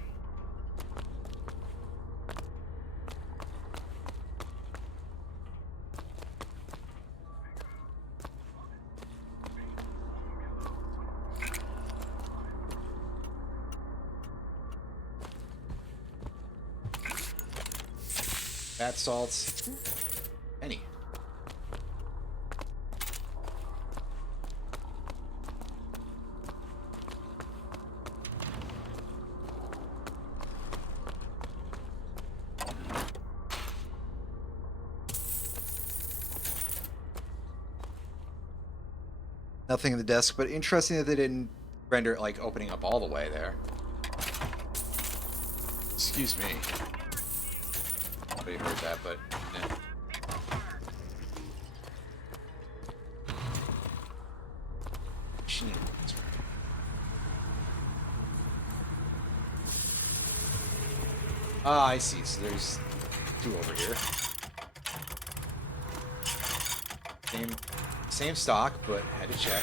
Bath salts. Any. Nothing in the desk, but interesting that they didn't render it like opening up all the way there. Excuse me. Nobody heard that, but yeah. Ah, I see. So there's two over here. Same stock, but had to check.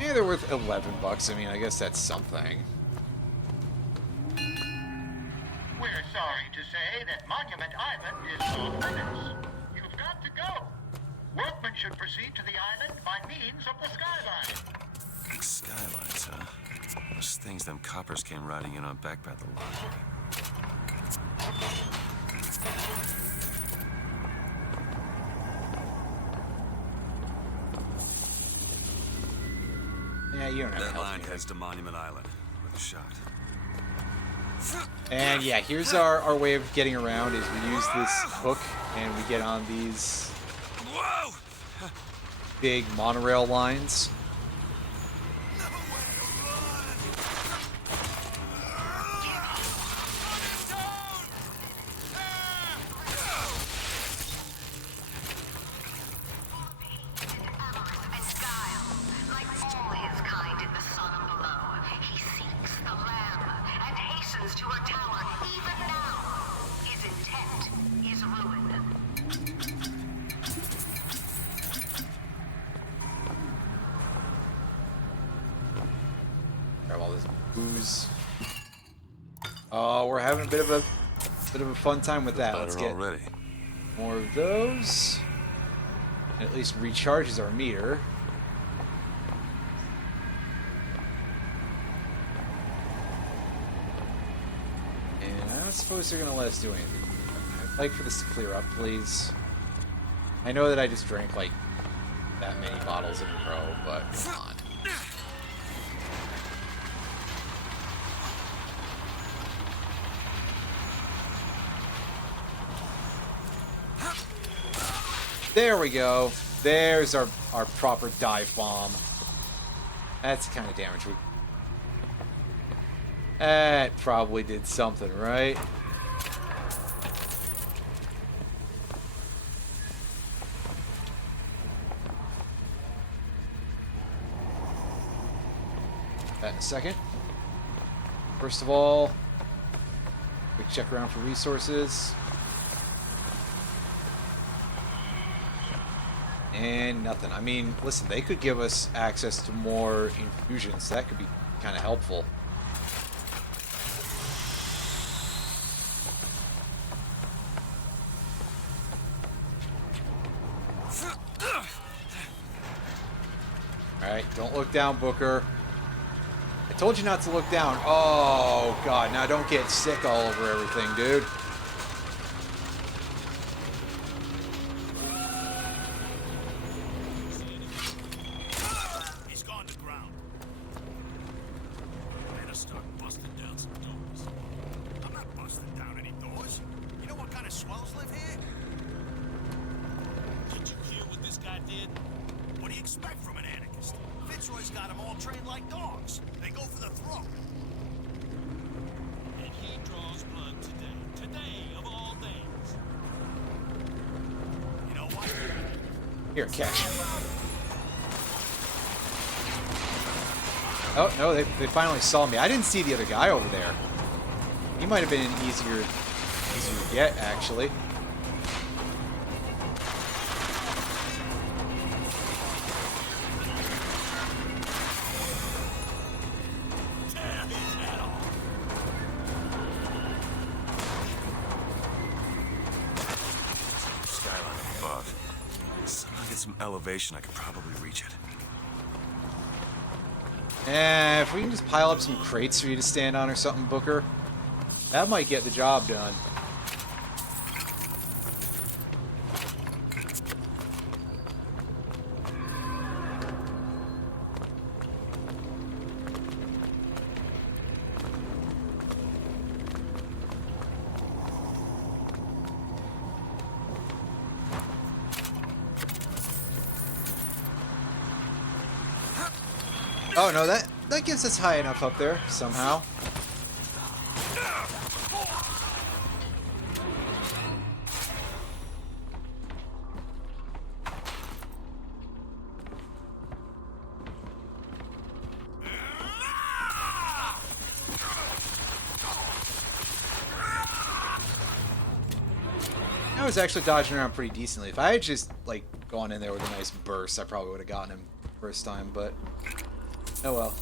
Yeah, they're worth $11. I mean, I guess that's something. We're sorry to say that Monument Island is off limits. You've got to go. Workmen should proceed to the island by means of the skyline. Skylights, huh? Those things them coppers came riding in on back by the lot. Yeah, you don't have that line heads to Monument Island with a shot. And yeah, here's our way of getting around is we use this hook and we get on these big monorail lines. Grab all this booze. Oh, we're having a bit of a fun time with that. Let's get more of those. At least recharges our meter. And I don't suppose they're gonna let us do anything. I'd like for this to clear up, please. I know that I just drank like that many bottles in a row, but come on. There we go. There's our proper dive bomb. That's the kind of damage we... That probably did something, right? That in a second. First of all, we check around for resources. And nothing. I mean, listen, they could give us access to more infusions. That could be kind of helpful. Alright, don't look down, Booker. I told you not to look down. Oh, God. Now don't get sick all over everything, dude. He's gone to ground. Better start busting down some doors. I'm not busting down any doors. You know what kind of swells live here? Did you hear what this guy did? What do you expect from an anarchist? Fitzroy's got them all trained like dogs. They go for the throat. And he draws blood today. Today of all days. You know what? Here, catch. Oh, no, they finally saw me. I didn't see the other guy over there. He might have been an easier to get, actually. Skyline above. Somehow get some elevation, I could probably reach it. If we can just pile up some crates for you to stand on or something, Booker, that might get the job done. Oh no, that gets us high enough up there somehow. I was actually dodging around pretty decently. If I had just like gone in there with a nice burst, I probably would have gotten him first time, but oh well.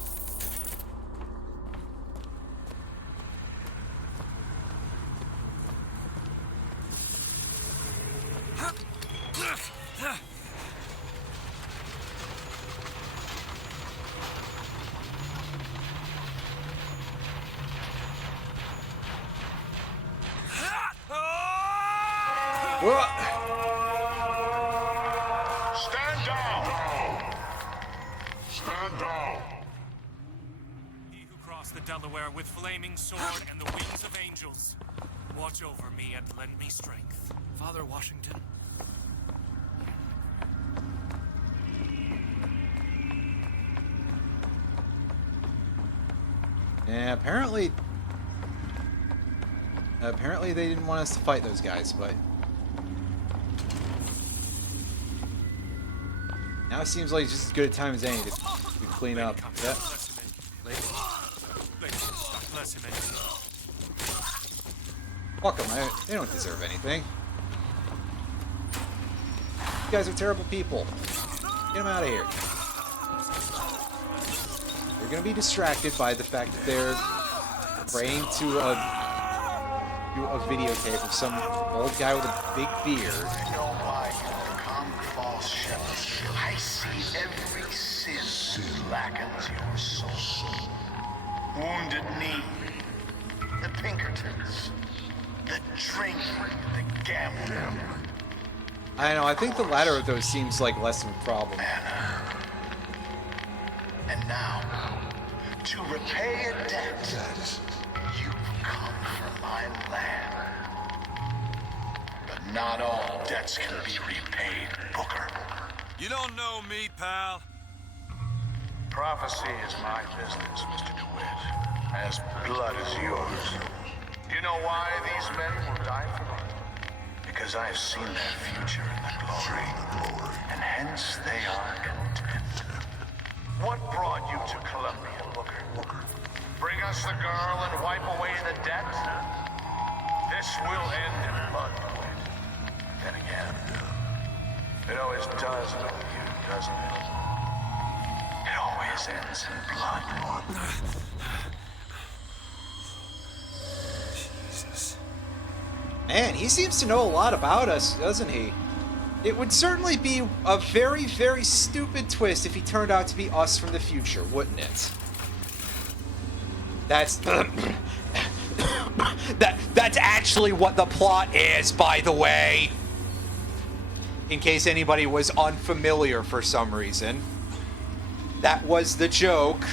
Stand down! Stand down! He who crossed the Delaware with flaming sword and the wings of angels. Watch over me and lend me strength. Father Washington. Yeah, apparently they didn't want us to fight those guys, but now it seems like it's just as good a time as any to clean up. Yep. Fuck them. They don't deserve anything. You guys are terrible people. Get them out of here. They're gonna be distracted by the fact that they're praying to a videotape of some old guy with a big beard. I know why you become false shepherds. I see every sin blackens your soul. Wounded knee, the Pinkertons, the drink, the gambling. I know, I think the latter of those seems like less of a problem. And now, to repay a debt, you've come for my land. But not all debts can be repaid, Booker. You don't know me, pal. Prophecy is my business, Mr. DeWitt, as blood is yours. Do you know why these men will die for me? Because I have seen their future in the glory, and hence they are content. What brought you to Columbia, Booker? Bring us the girl and wipe away the debt? This will end in blood, DeWitt. Then again, it always does with you, doesn't it? It always ends in blood. Jesus. Man, he seems to know a lot about us, doesn't he? It would certainly be a very, very stupid twist if he turned out to be us from the future, wouldn't it? That's... that's actually what the plot is, by the way. In case anybody was unfamiliar for some reason. That was the joke.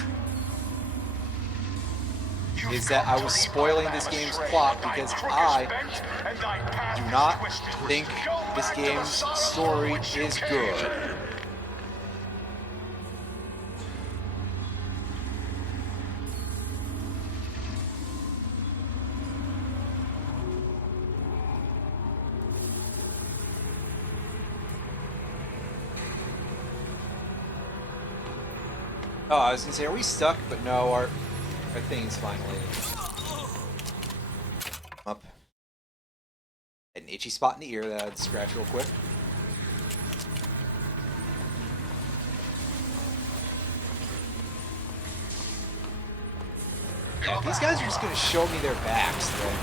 Is that I was spoiling this game's plot because I do not think this game's story is good. Oh, I was gonna say, are we stuck? But no, our thing's finally up. Had an itchy spot in the ear that I'd scratch real quick. Yeah, if these guys are just gonna show me their backs, then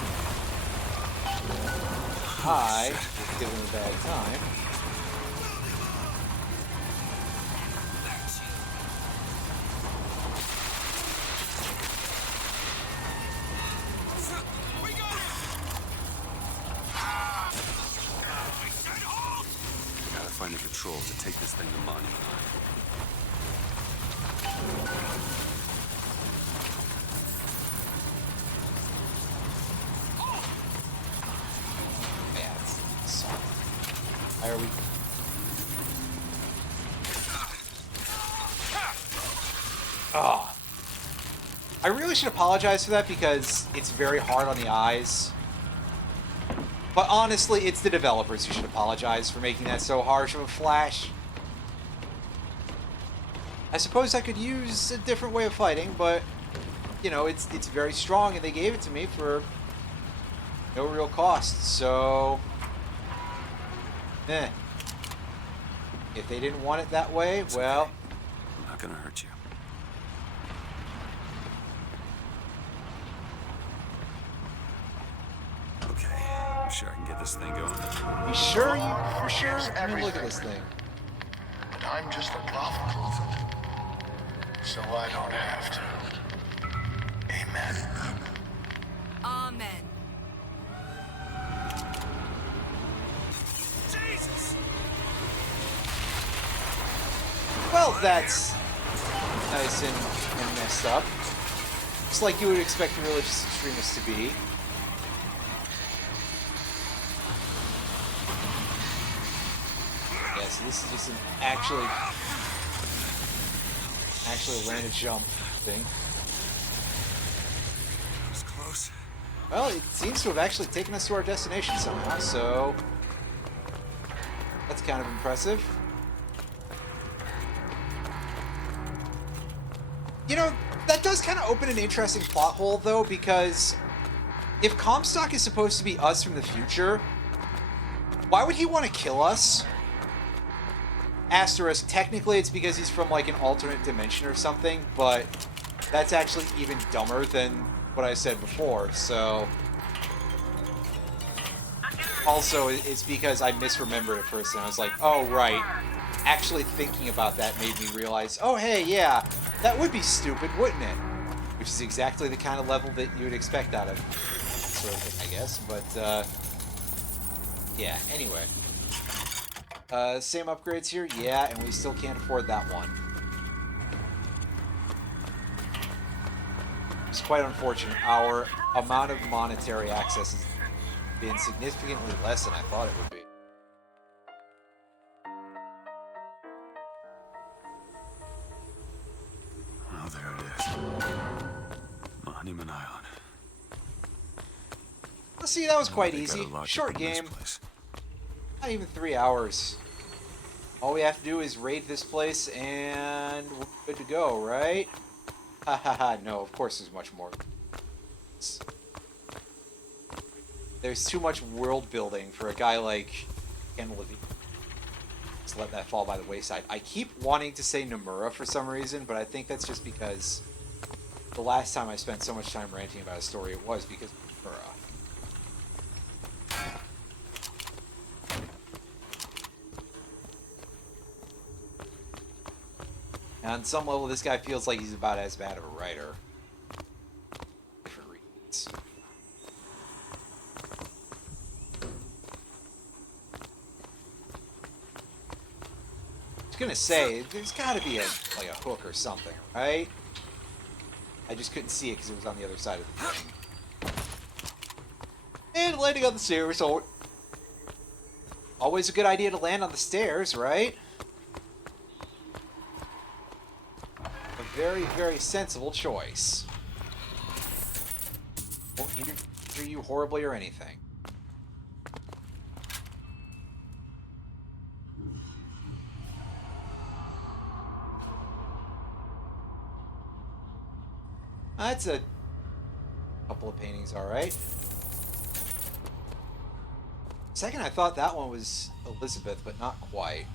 I will give them a bad time. Find a control to take this thing to Monument. Yeah, it's solid. Why are we? Oh. I really should apologize for that because it's very hard on the eyes. But honestly, it's the developers who should apologize for making that so harsh of a flash. I suppose I could use a different way of fighting, but, you know, it's very strong, and they gave it to me for no real cost, so... Eh. If they didn't want it that way, well... I'm not gonna hurt you. I'm sure I can get this thing going. You sure you're sure? I mean, look at this thing. But I'm just a prophet, so I don't have to. Amen. Amen. Jesus! Well, that's nice and messed up. Just like you would expect a religious extremist to be. Yeah, so this is just an actually land a jump thing. That was close. Well, it seems to have actually taken us to our destination somehow, so that's kind of impressive. You know, that does kind of open an interesting plot hole, though, because if Comstock is supposed to be us from the future, why would he want to kill us? Asterisk, technically it's because he's from, like, an alternate dimension or something, but that's actually even dumber than what I said before, so... Also, it's because I misremembered it first, and I was like, oh, right. Actually thinking about that made me realize, oh, hey, yeah, that would be stupid, wouldn't it? Which is exactly the kind of level that you would expect out of that sort of thing, I guess, but, yeah, anyway. Same upgrades here? Yeah, and we still can't afford that one. It's quite unfortunate. Our amount of monetary access has been significantly less than I thought it would be. Oh, there it is. Monument Island. Let's see, that was quite They got easy. a lot Short different in game. this place. Not even 3 hours. All we have to do is raid this place and we're good to go, right? Ha ha ha, no, of course there's much more. There's too much world building for a guy like Ken Levine. Just let that fall by the wayside. I keep wanting to say Nomura for some reason, but I think that's just because the last time I spent so much time ranting about a story, it was because of Nomura. And on some level, this guy feels like he's about as bad of a writer. Different reasons. I was gonna say, there's gotta be a hook or something, right? I just couldn't see it because it was on the other side of the thing. And landing on the stairs, so always a good idea to land on the stairs, right? A very, very sensible choice. Won't injure you horribly or anything. That's a couple of paintings, alright. Second, I thought that one was Elizabeth, but not quite.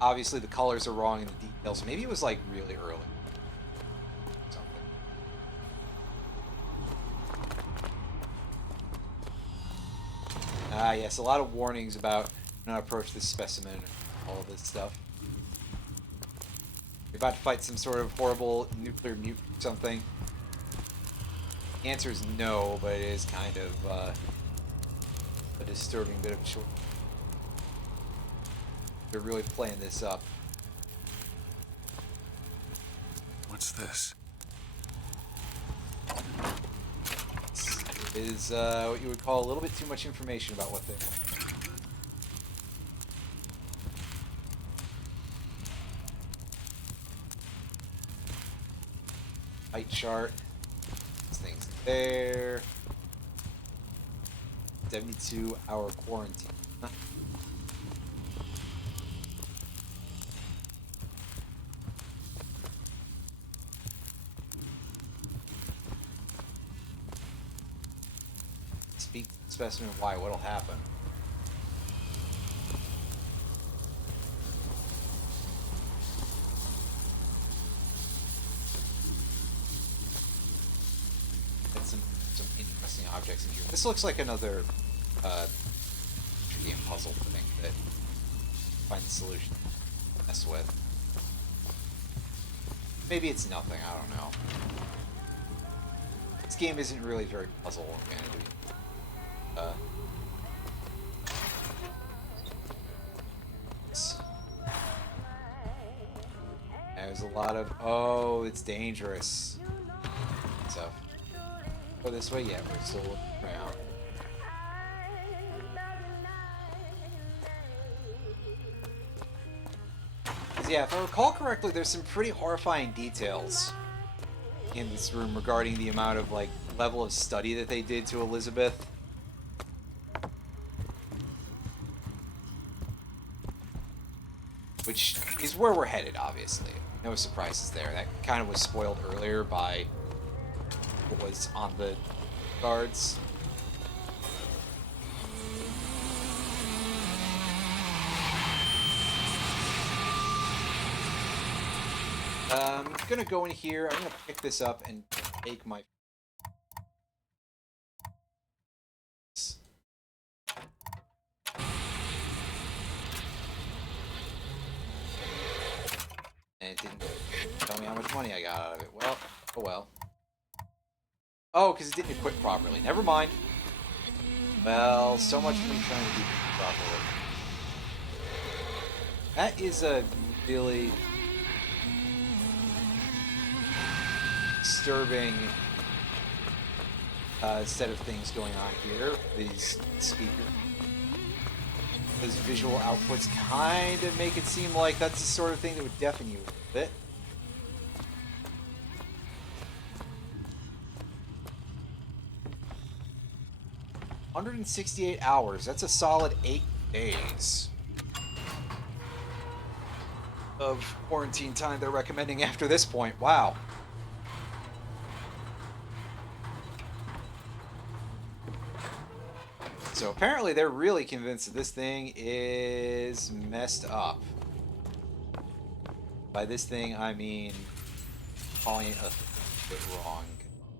Obviously, the colors are wrong in the details. Maybe it was, like, really early. Something. Ah, yes, a lot of warnings about not approach this specimen and all of this stuff. You're about to fight some sort of horrible nuclear mutant or something. The answer is no, but it is kind of a disturbing bit of a choice. They're really playing this up. What's this? This is what you would call a little bit too much information about what they... Height chart. This thing's there. 72-hour quarantine. Huh? Speak to the specimen. Why? What'll happen? Some interesting objects in here. This looks like another game puzzle thing that find the solution to mess with. Maybe it's nothing, I don't know. This game isn't really very puzzle oriented. There's a lot of, oh, it's dangerous stuff. Go this way? Yeah, we're still looking around. Yeah, if I recall correctly, there's some pretty horrifying details in this room regarding the amount of, like, level of study that they did to Elizabeth. Which is where we're headed, obviously. No surprises there. That kind of was spoiled earlier by what was on the cards. I'm gonna go in here. I'm gonna pick this up and take my... And it didn't tell me how much money I got out of it. Well, oh well. Oh, because it didn't equip properly. Never mind. Well, so much for me trying to do it properly. That is a really disturbing set of things going on here. These speakers. Those visual outputs kind of make it seem like that's the sort of thing that would deafen you a bit. $168 hours. That's a solid 8 days. of quarantine time they're recommending after this point. Wow. So apparently they're really convinced that this thing is messed up. By this thing, I mean calling it a bit wrong.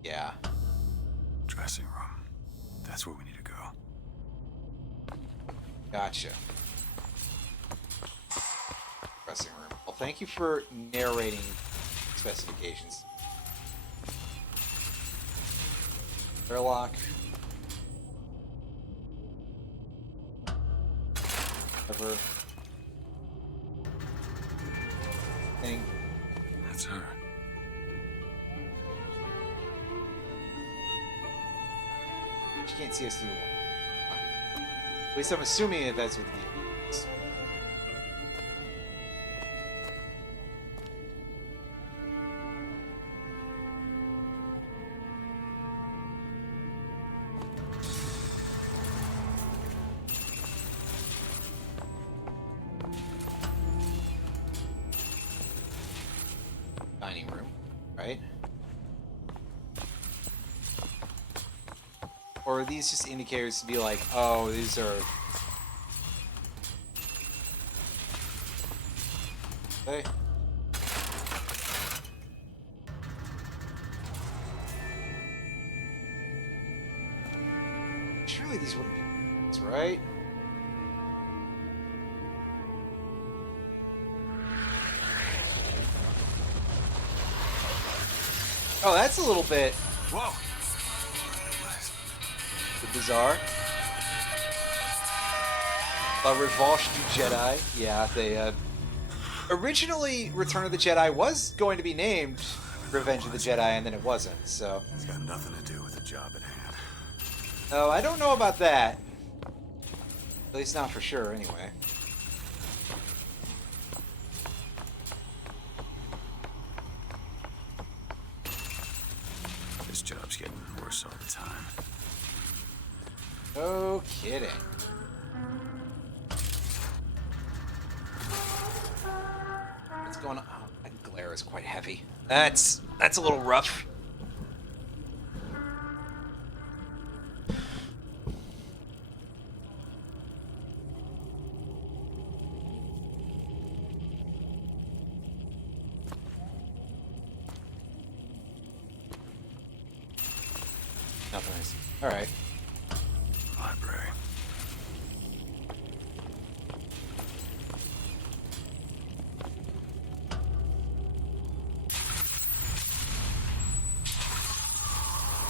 Yeah. Dressing room. That's where we need to go. Gotcha. Dressing room. Well, thank you for narrating specifications. Airlock. Whatever. Thing. That's her. She can't see us through the wall. At least I'm assuming that that's what the is. Dining room, right? Or are these just indicators to be like, oh, these are... Okay. Surely these wouldn't be things, right? Oh, that's a little bit... Whoa! Bizarre. La Revanche du Jedi. Yeah, they, originally, Return of the Jedi was going to be named Revenge of the Jedi, and then it wasn't, so... It's got nothing to do with the job at hand. Oh, I don't know about that. At least not for sure, anyway. This job's getting worse all the time. No kidding. What's going on? Oh, that glare is quite heavy. That's a little rough. Nothing I see. All right. Library.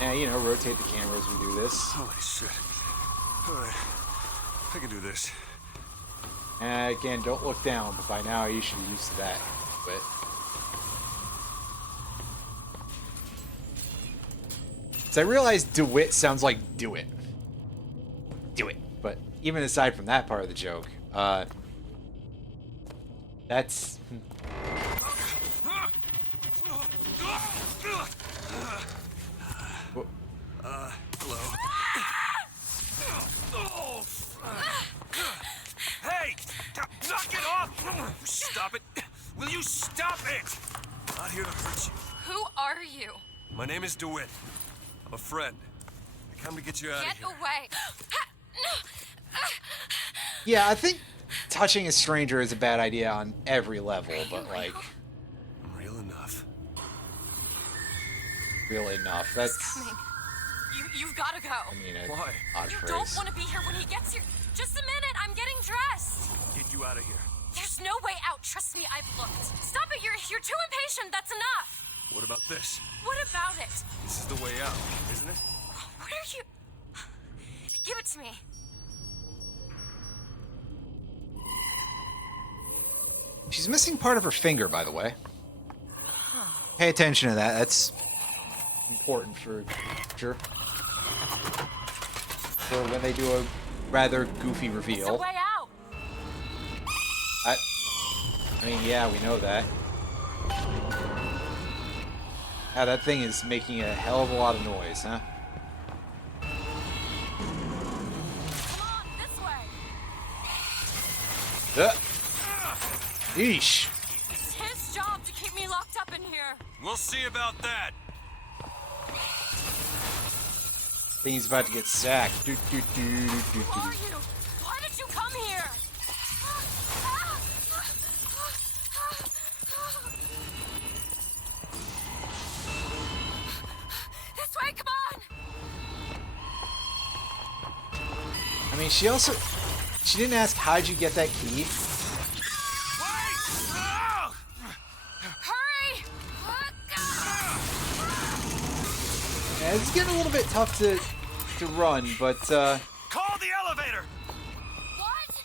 Yeah, you know, rotate the camera as we do this. Holy shit. Alright. I can do this. Again, don't look down, but by now you should be used to that. But so I realized DeWitt sounds like do it. Do it. But even aside from that part of the joke, that's... Hello? Hey! Knock it off! Stop it! Will you stop it? Not here to hurt you. Who are you? My name is DeWitt. I'm a friend. I come to get you out of Get here. away! Yeah, I think touching a stranger is a bad idea on every level, but like... I'm real enough. Real enough. That's... You've got to go. I mean, an odd You phrase. don't want to be here when he gets here. Just a minute, I'm getting dressed. Get you out of here. There's no way out. Trust me, I've looked. Stop it, you're too impatient. That's enough. What about this? What about it? This is the way out, isn't it? What are you... Give it to me. She's missing part of her finger, by the way. Pay attention to that. That's important for sure. For when they do a rather goofy reveal. It's a way out. I mean, yeah, we know that. Yeah, that thing is making a hell of a lot of noise, huh? Come on, this way. Yeesh. here. We'll see about that. Thing's about to get sacked. Who are you? Why did you come here? This way, come on! I mean, she didn't ask how'd you get that key. Hurry! Yeah, it's getting a little bit tough to run, but Call the elevator! What?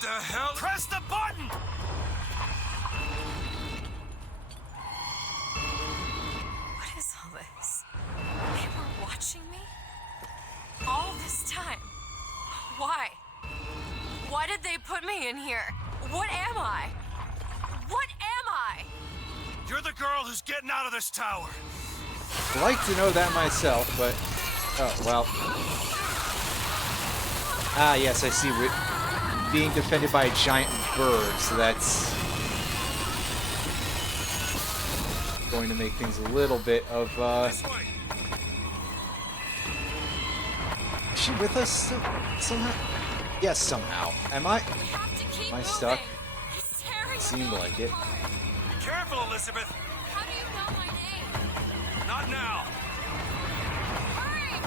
The hell? Press the button! What is all this? They were watching me? All this time? Why? Why did they put me in here? What am I? What am I? You're the girl who's getting out of this tower. I'd like to know that myself, but oh well. Ah, yes, I see. Being defended by a giant bird, so that's going to make things a little bit of. Is she with us somehow? Yes, somehow. Am I stuck? Seemed like it. Be careful, Elizabeth. How do you know my name? Not now. Hurry!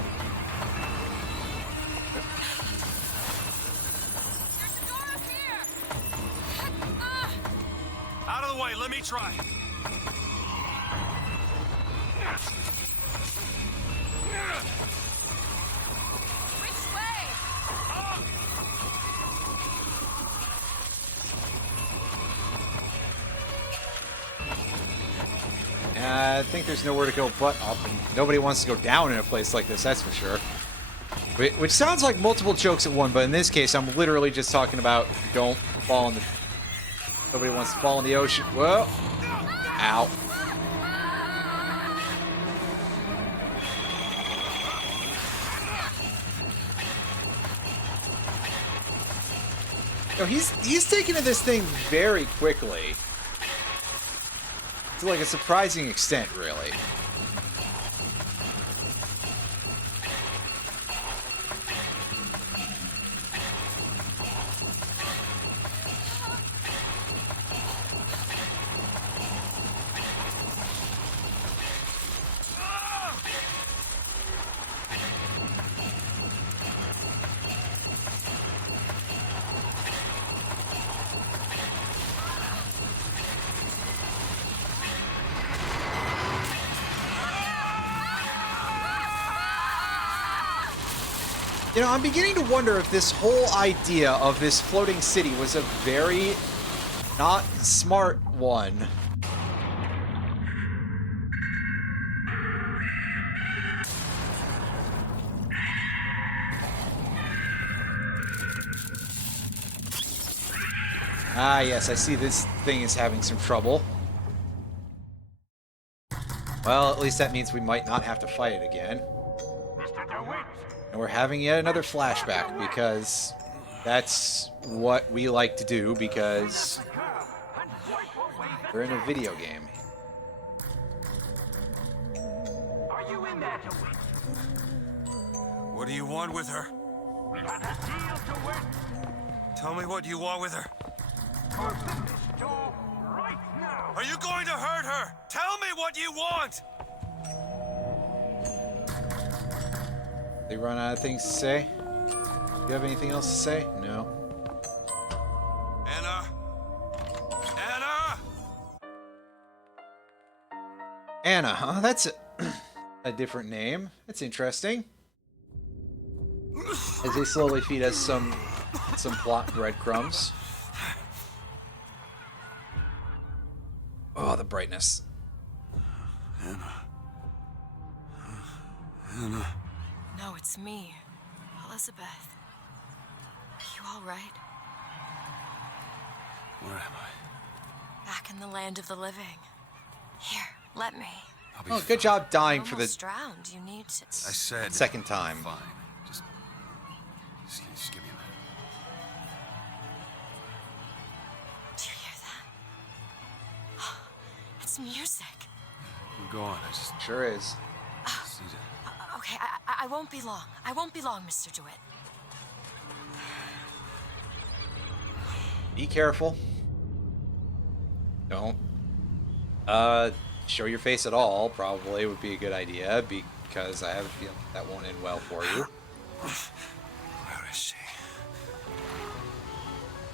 There's a door up here! Out of the way, let me try. Which way? I think there's nowhere to go but up, and nobody wants to go down in a place like this, that's for sure. Which sounds like multiple jokes at one, but in this case, I'm literally just talking about don't fall in the... Nobody wants to fall in the ocean. Whoa! Ow. No, he's taken to this thing very quickly. To like a surprising extent, really. You know, I'm beginning to wonder if this whole idea of this floating city was a very not smart one. Ah, yes, I see this thing is having some trouble. Well, at least that means we might not have to fight it again. And we're having yet another flashback, because that's what we like to do, because we're in a video game. What do you want with her? Tell me what you want with her. Are you going to hurt her? Tell me what you want! They run out of things to say? Do you have anything else to say? No. Anna? Anna? Anna, huh? That's a different name. That's interesting. As they slowly feed us some plot breadcrumbs. Oh, the brightness. Anna. Anna. No, it's me, Elizabeth. Are you all right? Where am I? Back in the land of the living. Here, let me. Oh, good job dying for the Almost drowned. You need to. I said second time. Fine. Just give me a minute. Do you hear that? It's music. Go on, I just... Sure is. See that. Okay, I won't be long. I won't be long, Mr. DeWitt. Be careful. Don't show your face at all, probably would be a good idea, because I have a feeling that won't end well for you. Where is she?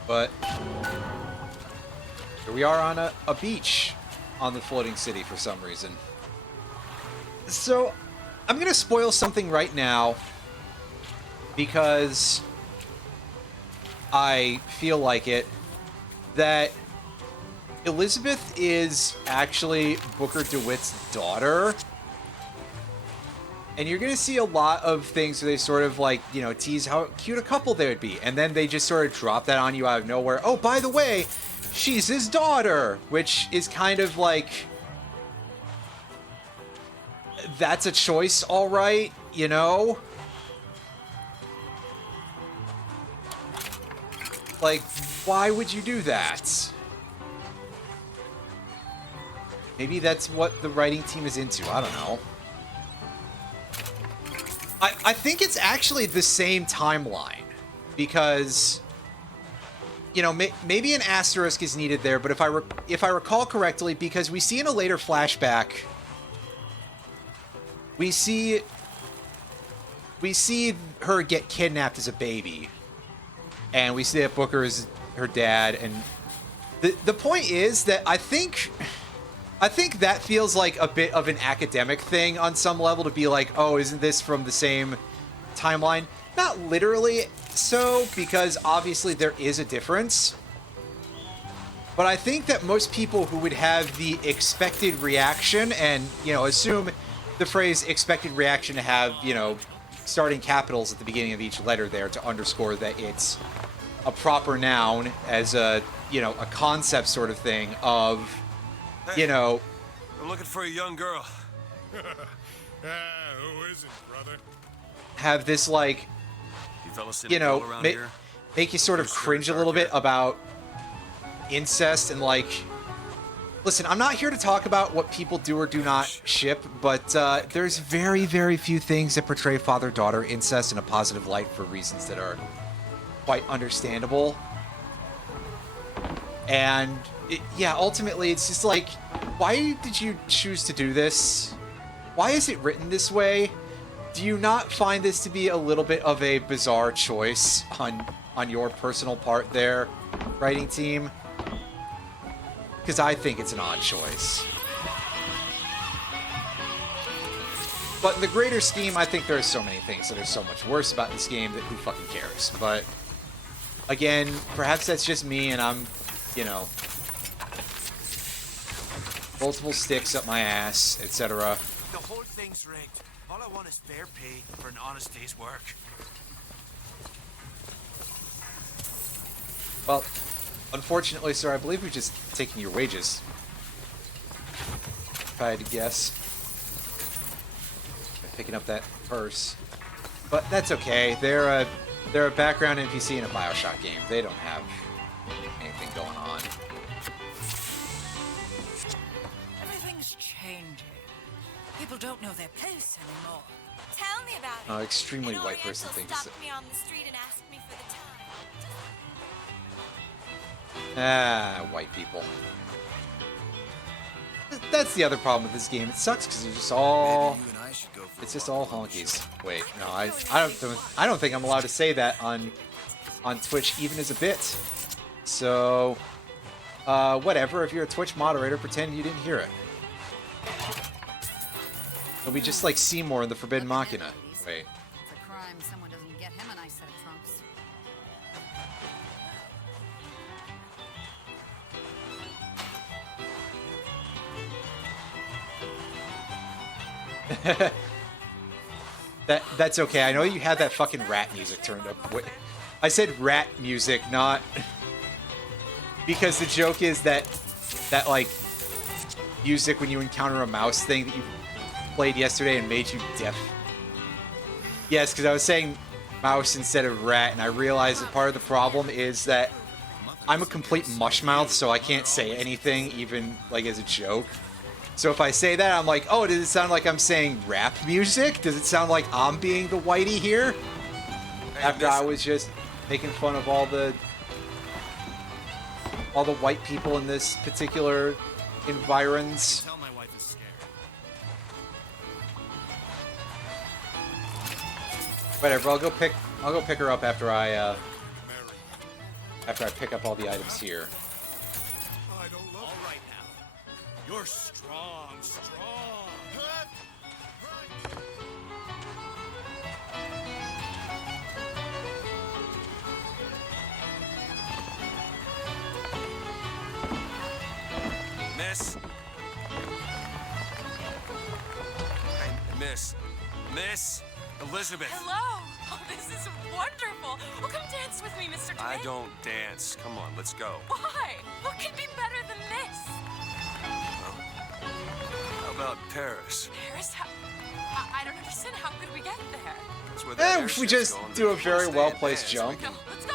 But here we are on a beach on the floating city for some reason. So I'm gonna spoil something right now because I feel like it, that Elizabeth is actually Booker DeWitt's daughter. And you're going to see a lot of things where they sort of like, you know, tease how cute a couple they would be. And then they just sort of drop that on you out of nowhere. Oh, by the way, she's his daughter, which is kind of like, that's a choice, all right, you know? Like, why would you do that? Maybe that's what the writing team is into. I don't know. I think it's actually the same timeline. Because, you know, maybe an asterisk is needed there. But if I recall correctly, because we see in a later flashback, we see her get kidnapped as a baby. And we see that Booker is her dad. And the point is that I think that feels like a bit of an academic thing on some level, to be like, oh, isn't this from the same timeline? Not literally so, because obviously there is a difference. But I think that most people who would have the expected reaction, and, you know, assume the phrase expected reaction to have, you know, starting capitals at the beginning of each letter there to underscore that it's a proper noun as a, you know, a concept sort of thing of, Hey, you know, I'm looking for a young girl. Who isn't, brother? have this, like, You fellas seen you a girl know, around here? make you sort of cringe a little bit about incest and, like, listen, I'm not here to talk about what people do or do not ship, but there's very, very few things that portray father-daughter incest in a positive light for reasons that are quite understandable. And, yeah, ultimately, it's just like, why did you choose to do this? Why is it written this way? Do you not find this to be a little bit of a bizarre choice on your personal part there, writing team? Because I think it's an odd choice. But in the greater scheme, I think there are so many things that are so much worse about this game that who fucking cares. But, again, perhaps that's just me and I'm, you know, multiple sticks up my ass, etc. The whole thing's rigged. All I want is fair pay for an honest day's work. Well, unfortunately, sir, I believe we've just taken your wages. If I had to guess. By picking up that purse. But that's okay. They're a background NPC in a BioShock game. They don't have anything going on. Everything's changing. People don't know their place anymore. Tell me about it. Extremely An white person Oriental thing to say. stopped me on the street and asked me for the time. Ah, white people. That's the other problem with this game. It sucks because it's just all. It's just all honkies. Wait, no, I don't think I'm allowed to say that on Twitch, even as a bit. So, whatever. If you're a Twitch moderator, pretend you didn't hear it. It'll be just like Seymour in the Forbidden Machina. Wait. It's a crime someone doesn't get him a nice set of trunks. That's okay. I know you had that fucking rat music turned up. Wait, I said rat music, not because the joke is that like music when you encounter a mouse thing that you played yesterday and made you deaf. Yes, because I was saying mouse instead of rat, and I realized that part of the problem is that I'm a complete mushmouth, so I can't say anything, even like as a joke. So if I say that, I'm like, oh, does it sound like I'm saying rap music? Does it sound like I'm being the whitey here? After I was just making fun of all the white people in this particular environs. Tell my wife is scared. Whatever, I'll go pick her up after I pick up all the items here. All right now. You're strong, strong. Miss. Hey, Miss Elizabeth. Hello. Oh, this is wonderful. Oh, come dance with me, Mr. I DeWitt. don't dance. Come on, let's go. Why? What could be better than this? How about Paris? Paris? I don't understand. How could we get there? That's where that If we airship's just going do a before very stay well in placed bed. jump. No, let's go.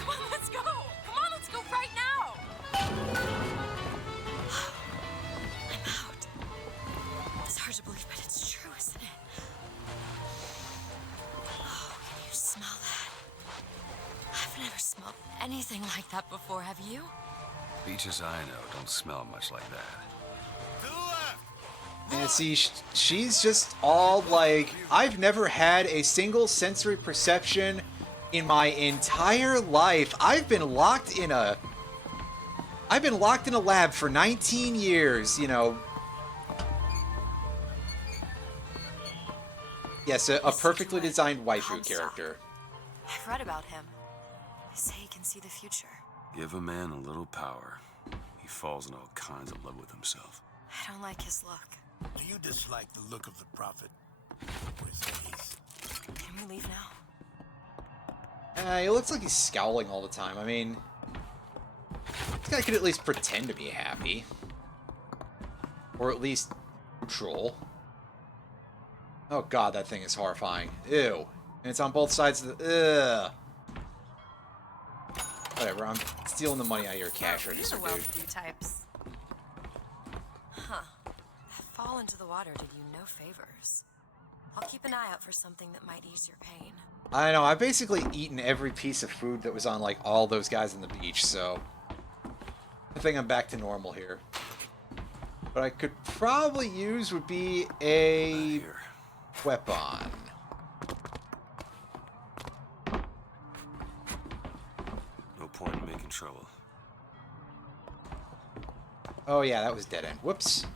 Come on, let's go. Come on, let's go right now. I'm out. It's hard to believe, but it's true, isn't it? Oh, can you smell that? I've never smelled anything like that before, have you? Beaches I know don't smell much like that. And see, she's just all like, I've never had a single sensory perception in my entire life. I've been locked in a lab for 19 years, you know. Yes, a perfectly designed waifu character. I've read about him. They say he can see the future. Give a man a little power, he falls in all kinds of love with himself. I don't like his look. Do you dislike the look of the prophet? Or his face? Can we leave now? He looks like he's scowling all the time. I mean, this guy could at least pretend to be happy. Or at least neutral. Oh god, that thing is horrifying. Ew. And it's on both sides of the... Ugh. Whatever, I'm stealing the money out of your cash register, You're the dude. wealthy types. Huh. That fall into the water did you no favors. I'll keep an eye out for something that might ease your pain. I know, I've basically eaten every piece of food that was on, like, all those guys on the beach, so... I think I'm back to normal here. What I could probably use would be a... weapon. No point in making trouble. Oh yeah, that was dead end. Whoops.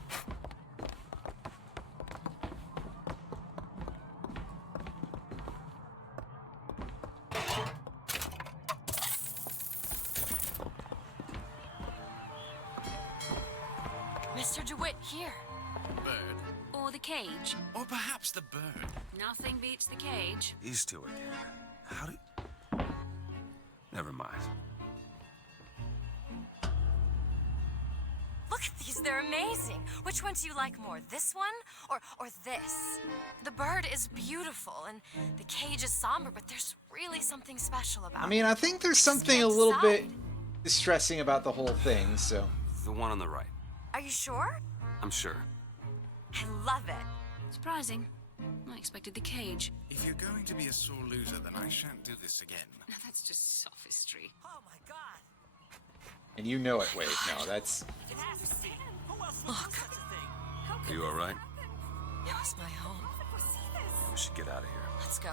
Mr. DeWitt, here. Bird. Or the cage. Or perhaps the bird. Nothing beats the cage. These two again. How do... Never mind. Look at these, they're amazing. Which one do you like more, this one or this? The bird is beautiful and the cage is somber, but there's really something special about it. I mean, I think there's something a little bit distressing about the whole thing, so... The one on the right. Are you sure? I'm sure. I love it. Surprising. I expected the cage. If you're going to be a sore loser, then I shan't do this again. Now that's just sophistry. Oh my god. And you know it, Wade. No, that's... Look. Are you alright? It was my home. We should get out of here. Let's go.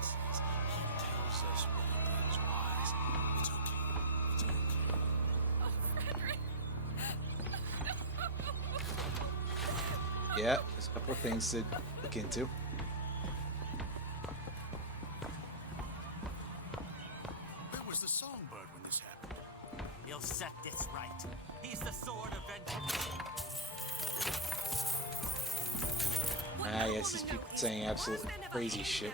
He tells us what he brings wise. It's okay. It's okay. Yeah, there's a couple of things to look into. Where was the songbird when this happened? He'll set this right. He's the sword of vengeance. Ah, yes, these people saying absolute crazy shit.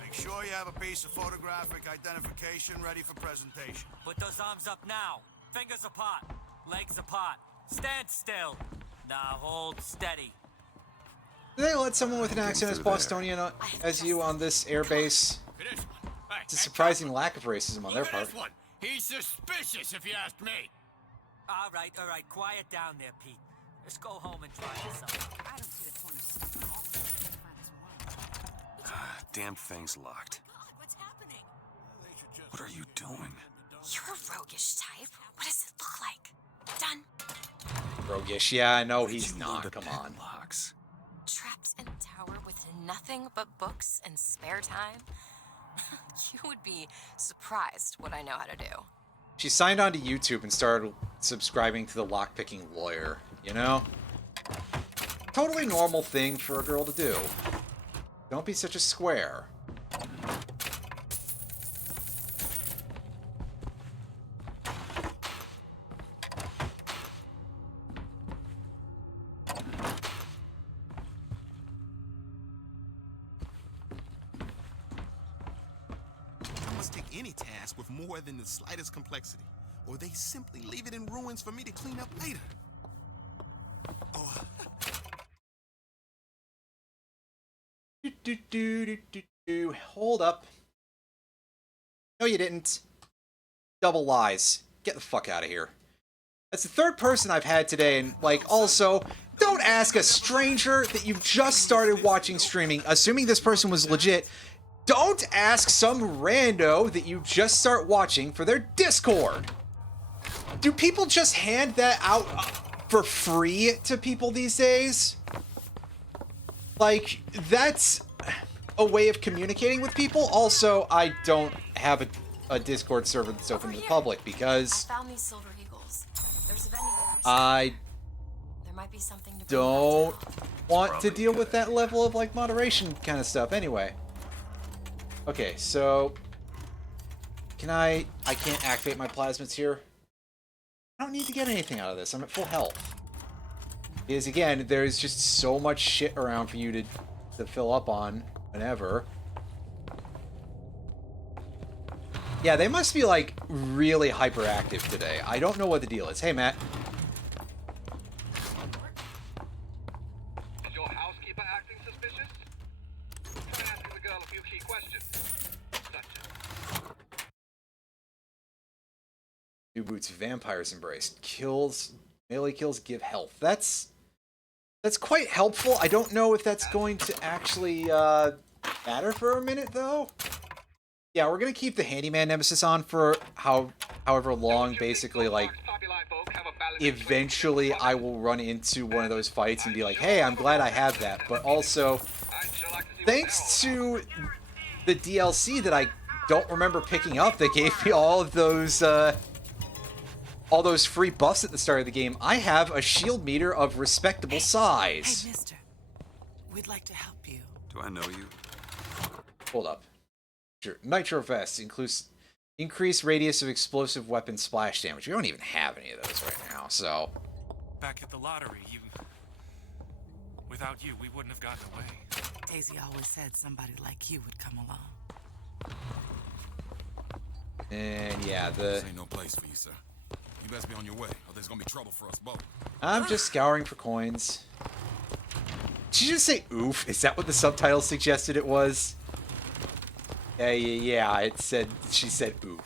Make sure you have a piece of photographic identification ready for presentation. Put those arms up now. Fingers apart. Legs apart. Stand still. Now hold steady. Do they let someone with an accent as Bostonian as you on this airbase? It's a surprising lack of racism on their part. He's suspicious, if you ask me. All right. Quiet down there, Pete. Let's go home and try this out. I don't see the point of sleeping off. Damn thing's locked. What's happening? What are you doing? You're a roguish type. What does it look like? Done. Roguish, yeah, I know he's not. Come on. Locks. Trapped in a tower with nothing but books and spare time? You would be surprised what I know how to do. She signed on to YouTube and started subscribing to the lockpicking lawyer, you know? Totally normal thing for a girl to do. Don't be such a square. Must take any task with more than the slightest complexity, or they simply leave it in ruins for me to clean up later. Oh. Hold up. No, you didn't. Double lies. Get the fuck out of here. That's the third person I've had today, and, like, also, don't ask a stranger that you've just started watching streaming, assuming this person was legit. Don't ask some rando that you just start watching for their Discord. Do people just hand that out for free to people these days? Like, that's a way of communicating with people. Also, I don't have a Discord server that's open to the public because I found these silver eagles. There's a vending machine. I There might be something to don't want to deal with that level of, like, moderation kind of stuff anyway. Okay, so can I can't activate my plasmids here. I don't need to get anything out of this. I'm at full health. Because again, there's just so much shit around for you to fill up on whenever. Yeah, they must be, like, really hyperactive today. I don't know what the deal is. Hey, Matt. Is your housekeeper acting suspicious? Try asking the girl a few key questions. New boots, vampires embraced. Kills, melee kills give health. That's quite helpful. I don't know if that's going to actually matter for a minute, though. Yeah, we're going to keep the handyman nemesis on for however long, basically, like, eventually I will run into one of those fights and be like, hey, I'm glad I have that. But also, thanks to the DLC that I don't remember picking up that gave me all those free buffs at the start of the game, I have a shield meter of respectable size. Hey, mister. We'd like to help you. Do I know you? Hold up. Sure. Nitro Vest increase radius of explosive weapon splash damage. We don't even have any of those right now, so. Back at the lottery, without you, we wouldn't have gotten away. Daisy always said somebody like you would come along. And yeah, This ain't no place for you, sir. You best be on your way, or there's gonna be trouble for us both. I'm just scouring for coins. Did she just say oof? Is that what the subtitle suggested it was? Yeah, it said, she said oof.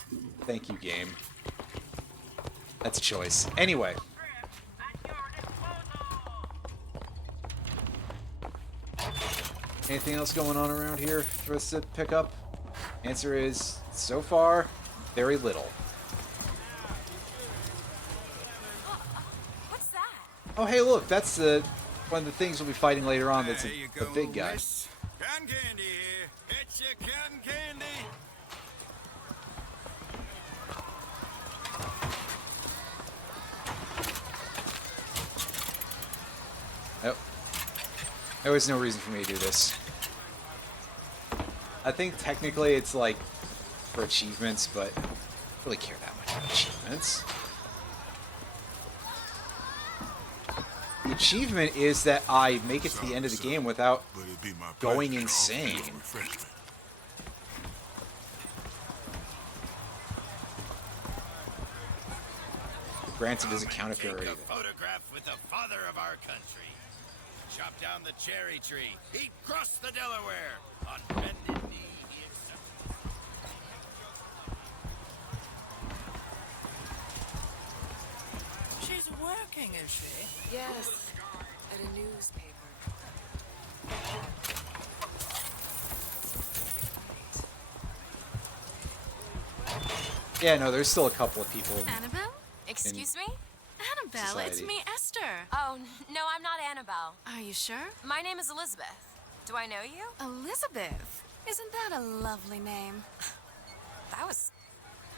Thank you, game. That's a choice. Anyway. Anything else going on around here for us to pick up? Answer is, so far, very little. What's that? Oh, hey, look, that's one of the things we'll be fighting later on. That's a big guy. Cotton candy here. It's your cotton candy. Oh. There was no reason for me to do this. I think technically it's like for achievements, but I don't really care that much about achievements. The achievement is that I make it to the end of the game without going insane. granted his account if you're already Take a photograph with the father of our country. Chop down the cherry tree. He'd cross the Delaware. On bended knee, he accepted. She's working, is she? Yes, at a newspaper. Yeah, no, there's still a couple of people. Annabelle? Excuse me? Annabelle, it's society. me, Esther. Oh, no, I'm not Annabelle. Are you sure? My name is Elizabeth. Do I know you? Elizabeth. Isn't that a lovely name? That was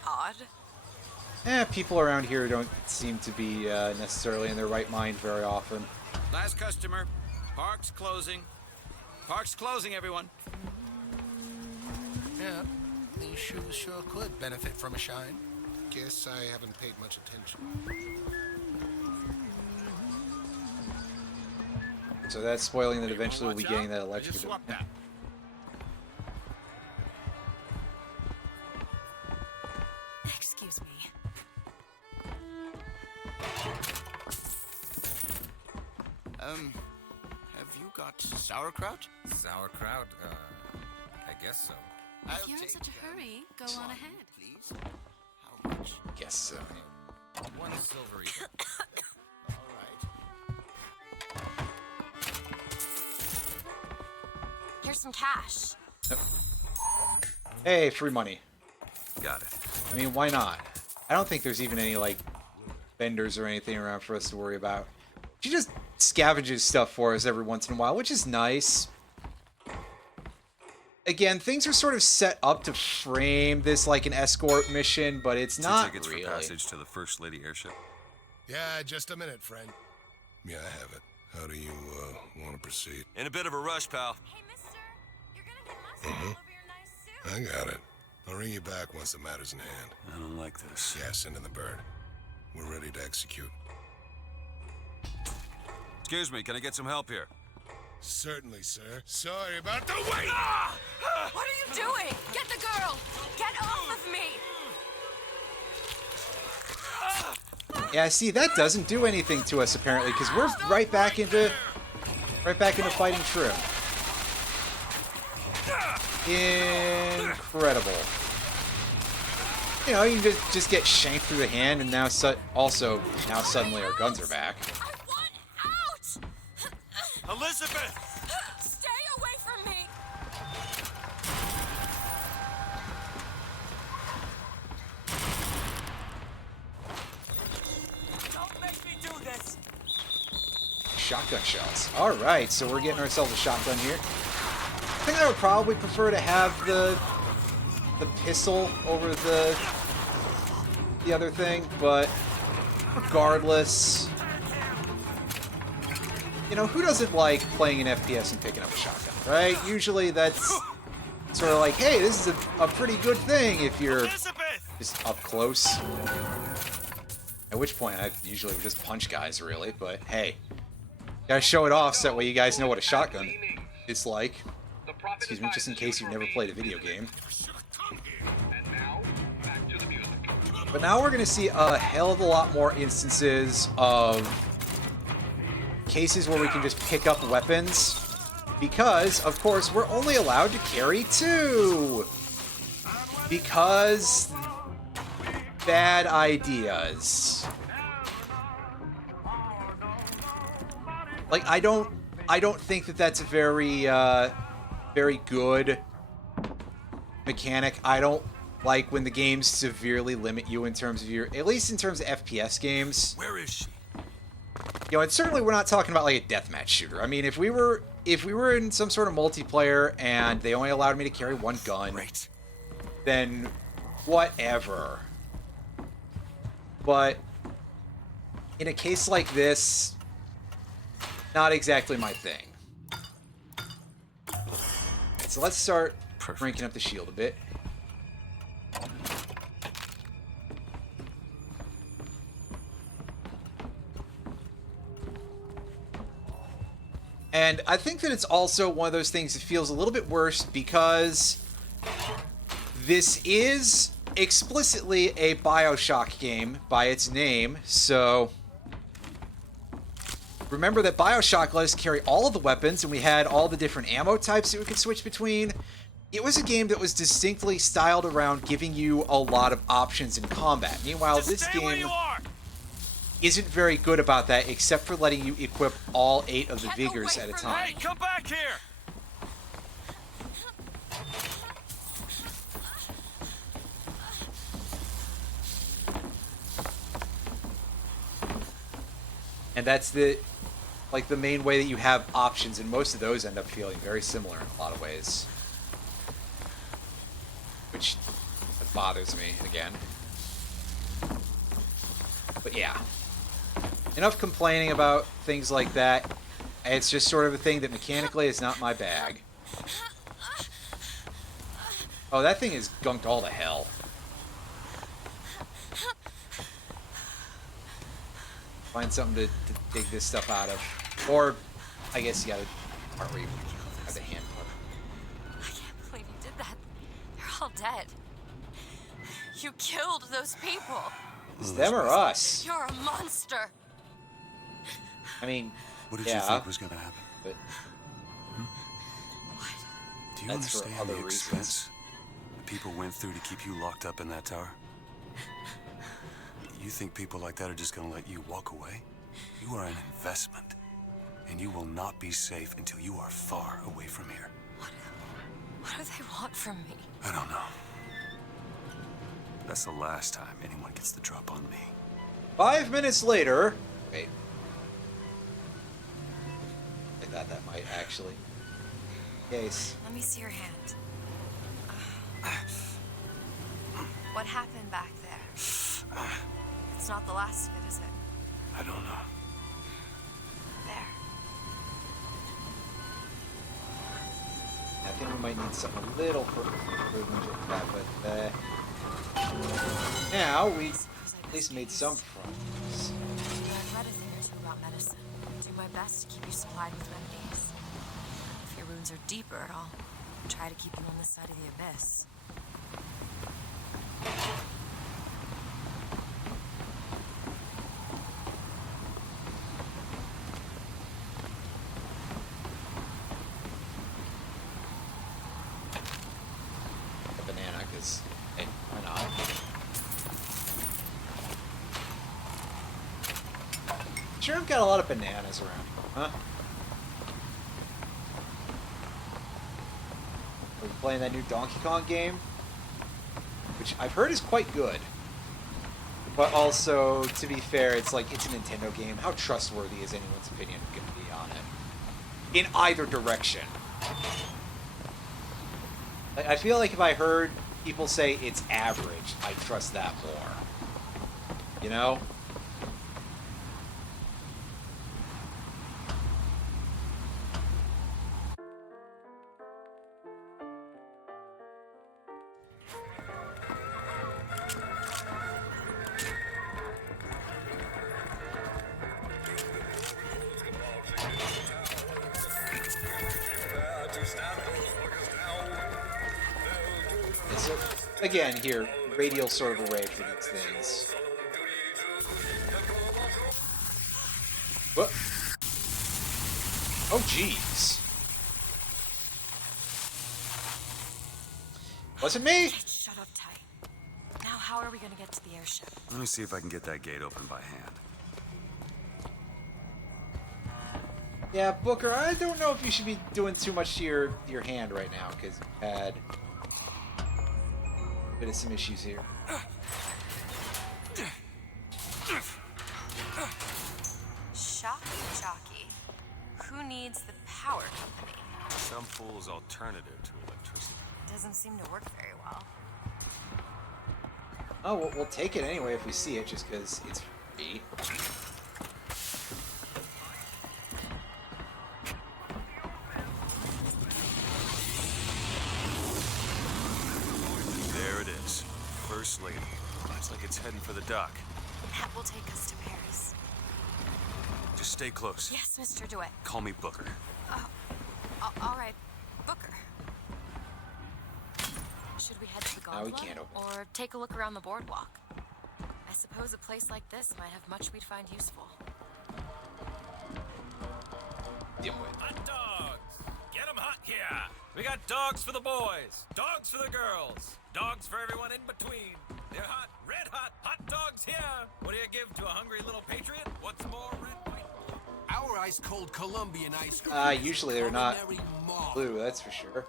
odd. People around here don't seem to be necessarily in their right mind very often. Last customer. Park's closing. Park's closing, everyone. Yeah, these shoes sure could benefit from a shine. Guess I haven't paid much attention. So that's spoiling that eventually we'll be getting that electric. Excuse me. Have you got sauerkraut? Sauerkraut? I guess so. If you're in such a hurry, go on ahead. Please. How much? Guess so. One silvery. All right. Here's some cash. Hey, free money. Got it. I mean, why not? I don't think there's even any, like, vendors or anything around for us to worry about. She just scavenges stuff for us every once in a while, which is nice. Again, things are sort of set up to frame this like an escort mission, but it's not Tickets really. for passage to the First Lady airship. Yeah, just a minute, friend. Yeah, I have it. How do you, want to proceed? In a bit of a rush, pal. Hey, mister. You're gonna get mustard all over your nice suit. I got it. I'll ring you back once the matter's in hand. I don't like this. Yeah, send in the bird. We're ready to execute. Excuse me, can I get some help here? Certainly, sir. Sorry about the wait! What are you doing? Get the girl! Get off of me! Yeah, see, that doesn't do anything to us apparently, because we're right back into fighting Trim. Incredible. You know, you can just get shanked through the hand, and now suddenly our guns are back. Elizabeth! Stay away from me! Don't make me do this! Shotgun shells. Alright, so we're getting ourselves a shotgun here. I think I would probably prefer to have the pistol over the other thing, but regardless, you know, who doesn't like playing an FPS and picking up a shotgun, right? Usually that's sort of like, hey, this is a pretty good thing if you're just up close. At which point, I usually would just punch guys, really, but hey. Gotta show it off so that way you guys know what a shotgun is like. Excuse me, just in case you've never played a video game. But now we're gonna see a hell of a lot more instances of cases where we can just pick up weapons, because, of course, we're only allowed to carry 2. Because bad ideas. Like, I don't think that that's a very good mechanic. I don't like when the games severely limit you in terms of at least in terms of FPS games. Where is she? You know, and certainly we're not talking about like a deathmatch shooter. I mean, if we were in some sort of multiplayer and they only allowed me to carry 1 gun, then whatever. But in a case like this, not exactly my thing. So let's start ranking up the shield a bit. And I think that it's also one of those things that feels a little bit worse because this is explicitly a BioShock game by its name, so remember that BioShock let us carry all of the weapons, and we had all the different ammo types that we could switch between. It was a game that was distinctly styled around giving you a lot of options in combat. Meanwhile, this game isn't very good about that, except for letting you equip all 8 of the vigors at a time. Hey, come back here! And that's the main way that you have options, and most of those end up feeling very similar in a lot of ways. Which bothers me, again. But yeah. Enough complaining about things like that. It's just sort of a thing that mechanically is not my bag. Oh, that thing is gunked all to hell. Find something to dig this stuff out of. Or, I guess you gotta part where you have the hand part. I can't believe you did that. They're all dead. You killed those people. It's them or us? You're a monster. I mean, what did you think was gonna happen? But do you that's understand for other the reasons. expense the people went through to keep you locked up in that tower? You think people like that are just gonna let you walk away? You are an investment, and you will not be safe until you are far away from here. What do they want from me? I don't know. That's the last time anyone gets the drop on me. 5 minutes later... Wait. I thought that might actually... Case. Let me see your hand. What happened back there? It's not the last of it, is it? I don't know. There. I think we might need something a little further than that, but now we at least made some progress. I've read a thing or two about medicine. I'll do my best to keep you supplied with remedies. If your wounds are deeper, I'll try to keep you on this side of the abyss. A banana, because, hey, why not? Sure, I've got a lot of bananas around, huh? Are we playing that new Donkey Kong game? Which I've heard is quite good. But also, to be fair, it's like, it's a Nintendo game. How trustworthy is anyone's opinion going to be on it? In either direction. Like, I feel like if I heard people say it's average, I trust that more. You know? So, again, here, radial sort of array for these things. What? Oh, jeez. Wasn't me? Shut up, Ty. Now, how are we going to get to the airship? Let me see if I can get that gate open by hand. Yeah, Booker, I don't know if you should be doing too much to your hand right now, because you've had a bit of some issues here. Jockey. Who needs the power company? Some fool's alternative to electricity. Doesn't seem to work very well. Oh, we'll take it anyway if we see it, just because it's free. There it is. First Lady. Looks like it's heading for the dock. That will take us to Paris. Just stay close. Yes, Mr. DeWitt. Call me Booker. All right, Booker. Should we head to the No, we gondola can't open or take a look around the boardwalk? I suppose a place like this might have much we'd find useful. Hot dogs! Get 'em hot here! We got dogs for the boys, dogs for the girls, dogs for everyone in between. They're hot, red hot dogs here! What do you give to a hungry little patriot? What's more red, white, blue? Our ice-cold Colombian ice cream. Usually they're not blue, that's for sure.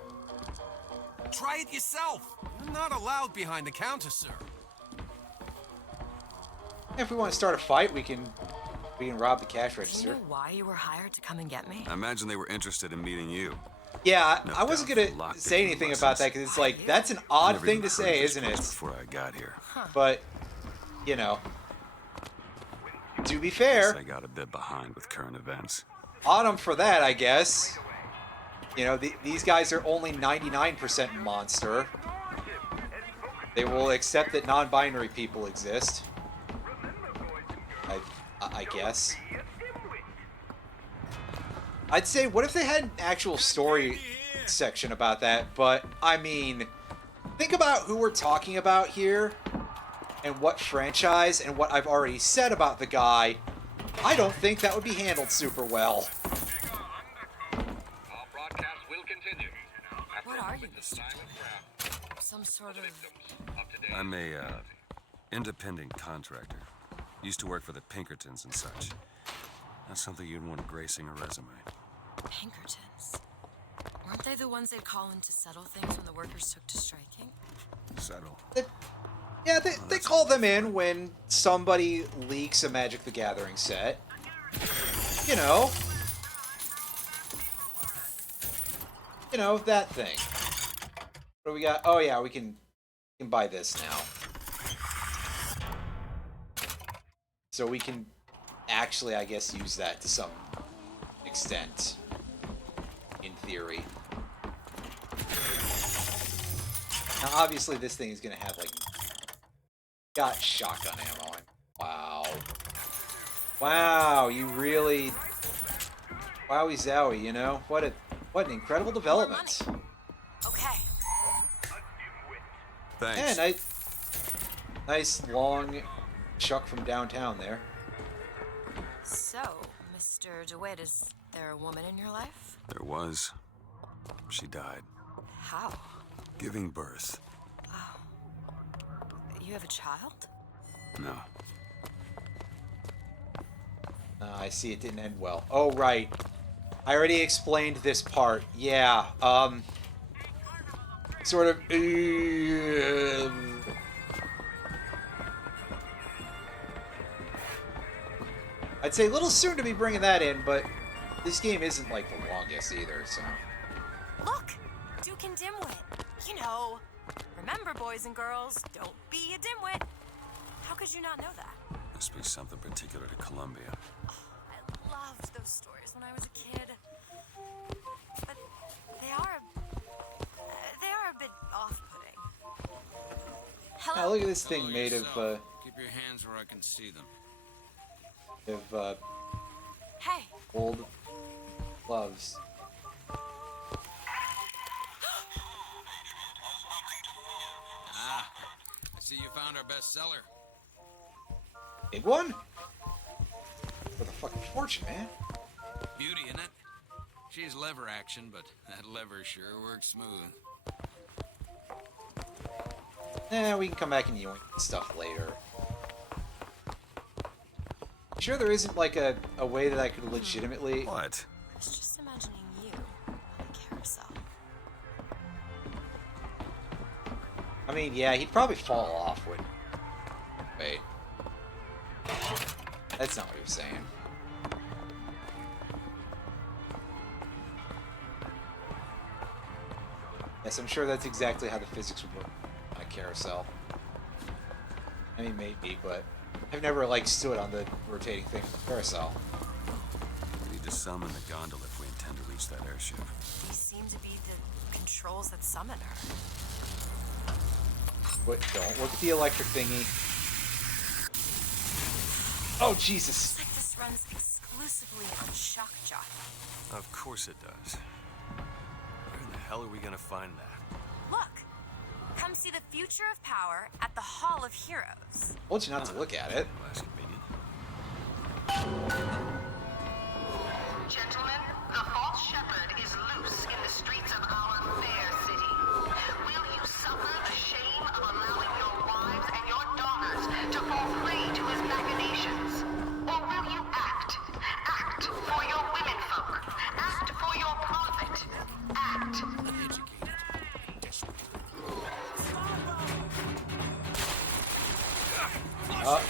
Try it yourself. You're not allowed behind the counter, sir. If we want to start a fight, we can rob the cash Do you register. know why you were hired to come and get me? I imagine they were interested in meeting you. Yeah, No I wasn't doubt gonna for say lockpicking anything about that because it's like that's an odd Never thing even to heard say, this isn't place it? Before I got here. But you know, to be Guess fair, I got a bit behind with current events. on them for that, I guess. You know, these guys are only 99% monster. They will accept that non-binary people exist. I guess. I'd say, what if they had an actual story section about that? But, I mean, think about who we're talking about here, and what franchise, and what I've already said about the guy. I don't think that would be handled super well. Our broadcast will continue. What are you, Mr. Joy? Some sort of... I'm a independent contractor. Used to work for the Pinkertons and such. Not something you'd want gracing a resume. Pinkertons? Weren't they the ones they'd call in to settle things when the workers took to striking? Settle. Yeah, they call them in when somebody leaks a Magic the Gathering set. You know, that thing. What do we got? Oh yeah, we can buy this now. So we can actually, I guess, use that to some extent. In theory. Now, obviously, this thing is going to have, like, got shotgun ammo. Wow. Wow, you really... Wowie zowie, you know? What an incredible development. Okay. Thanks. Yeah, nice long chuck from downtown there. So, Mr. DeWitt, is there a woman in your life? There was. She died. How? Giving birth. You have a child? No. I see it didn't end well. Oh, right. I already explained this part. Yeah, sort of... I'd say a little soon to be bringing that in, but this game isn't, like, the longest either, so... Look! Duke and Dimwit. You know. Remember, boys and girls, don't be a dimwit. How could you not know that? Must be something particular to Columbia. I loved those stories when I was a kid. But they are a bit off-putting. Hello? Now, look at this thing made of, Keep your hands where I can see them. Hey. Old gloves. I see you found our bestseller. Big one? For the fucking fortune, man. Beauty, isn't it? She's lever action, but that lever sure works smooth. We can come back and yoink stuff later. Sure there isn't, like, a way that I could legitimately... What? I was just imagining you on a carousel. I mean, yeah, he'd probably fall off, wouldn't he? Wait. That's not what he was saying. Yes, I'm sure that's exactly how the physics would work on a carousel. I mean, maybe, but I've never, like, stood on the rotating thing of a carousel. We need to summon the gondola if we intend to reach that airship. These seem to be the controls that summon her. But don't look at the electric thingy. Oh, Jesus! Looks like this runs exclusively on shock jock. Of course it does. Where in the hell are we gonna find that? Look! Come see the future of power at the Hall of Heroes. Told you not to look at it. Gentlemen, the false shepherd is loose in the streets of our fair city. Will you suffer the shame of allowing your wives and your daughters to fall prey to his machinations? Or will you act? Act for your womenfolk. Act for your profit. Act.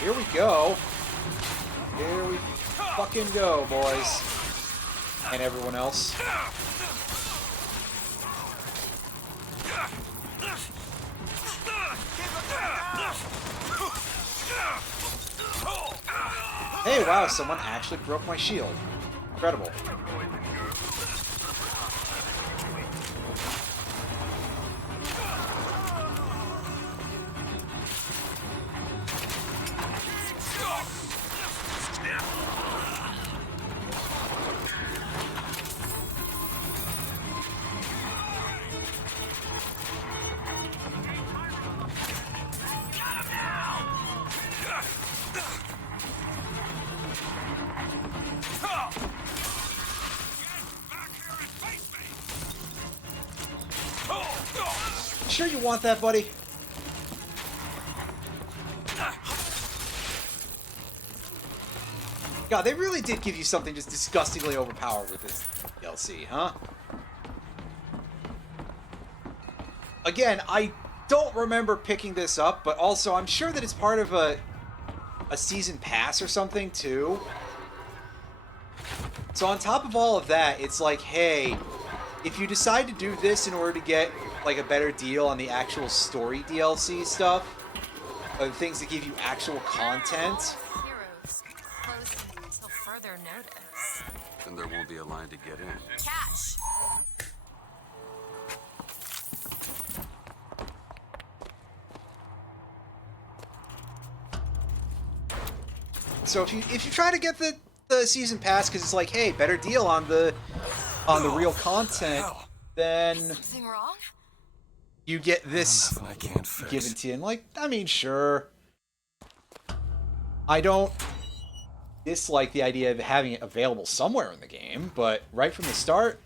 Here we go. Here we fucking go, boys. And everyone else. Hey, wow, someone actually broke my shield. Incredible. Sure you want that, buddy? God, they really did give you something just disgustingly overpowered with this DLC, huh? Again, I don't remember picking this up, but also I'm sure that it's part of a season pass or something, too. So on top of all of that, it's like, hey, if you decide to do this in order to get like a better deal on the actual story DLC stuff, or the things that give you actual content. Heroes closed until further notice. Then there won't be a line to get in. Cash. So if you try to get the season pass because it's like, hey, better deal on the real content, then Something wrong? you get this given to you. And like, I mean, sure. I don't dislike the idea of having it available somewhere in the game, but right from the start,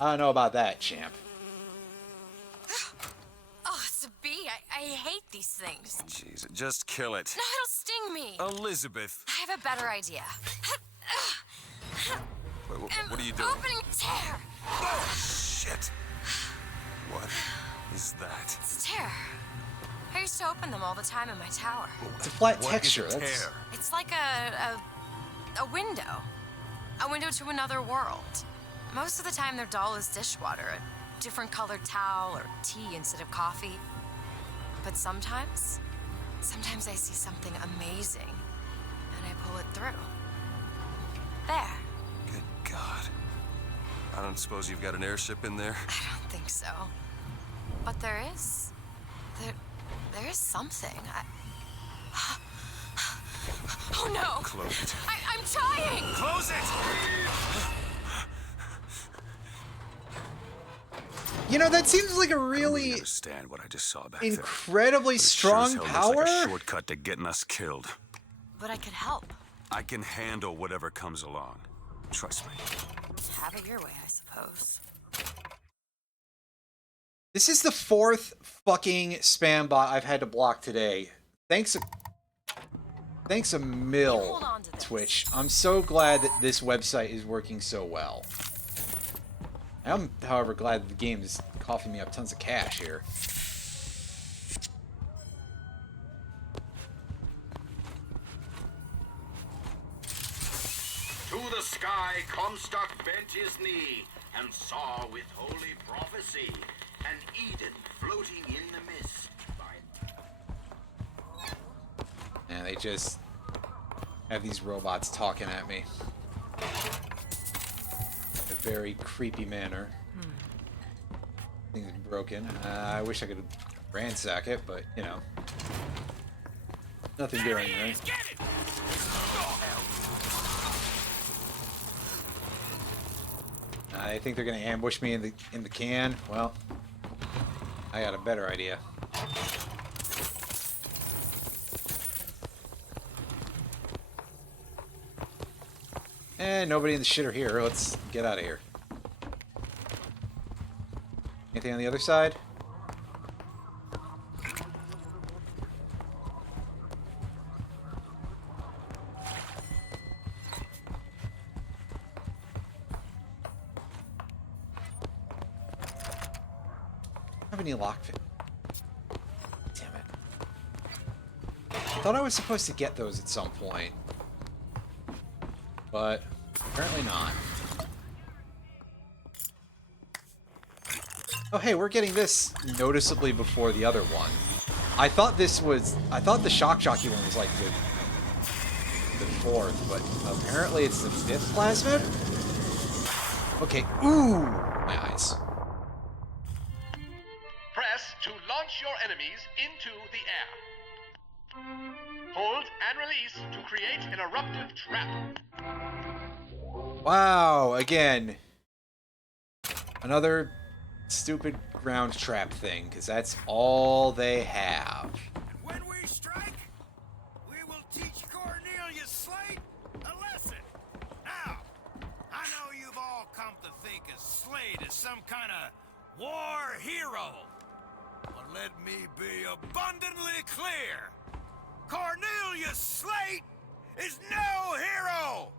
I don't know about that, champ. Oh, it's a bee. I hate these things. Jeez, just kill it. No, it'll sting me. Elizabeth. I have a better idea. Wait, what are you doing? Opening a tear. Oh, shit. What is that? It's a tear. I used to open them all the time in my tower. It's a flat What texture. is a That's tear? It's like a window. A window to another world. Most of the time they're dull as dishwater, a different colored towel or tea instead of coffee. But sometimes I see something amazing and I pull it through. There. Good God. I don't suppose you've got an airship in there? I don't think so. But there is. There is something. Oh no! Close it. I'm trying! Close it! You know, that seems like a really understand what I just saw back incredibly there. strong Sure as hell power. looks like a shortcut to getting us killed. But I could help. I can handle whatever comes along. Trust me. Have it your way, I suppose. This is the 4th fucking spam bot I've had to block today. Thanks a mill, Twitch. I'm so glad that this website is working so well. I'm, however, glad that the game is coughing me up tons of cash here. To the sky, Comstock bent his knee and saw with holy prophecy an Eden floating in the mist. And they just have these robots talking at me in a very creepy manner. Things broken. I wish I could ransack it, but you know, nothing doing, right? I think they're gonna ambush me in the can. Well, I got a better idea. Nobody in the shitter here. Let's get out of here. Anything on the other side? Have any lockpick? Damn it. I thought I was supposed to get those at some point. But apparently not. Oh hey, we're getting this noticeably before the other one. I thought the shock jockey one was like the fourth, but apparently it's the fifth plasmid? Okay, ooh! My eyes. Press to launch your enemies into the air. Hold and release to create an eruptive trap. Wow, again. Another stupid ground trap thing, because that's all they have. When we strike, we will teach Cornelius Slate a lesson. Now, I know you've all come to think of Slate as some kind of war hero. But let me be abundantly clear. Cornelius Slate is no hero.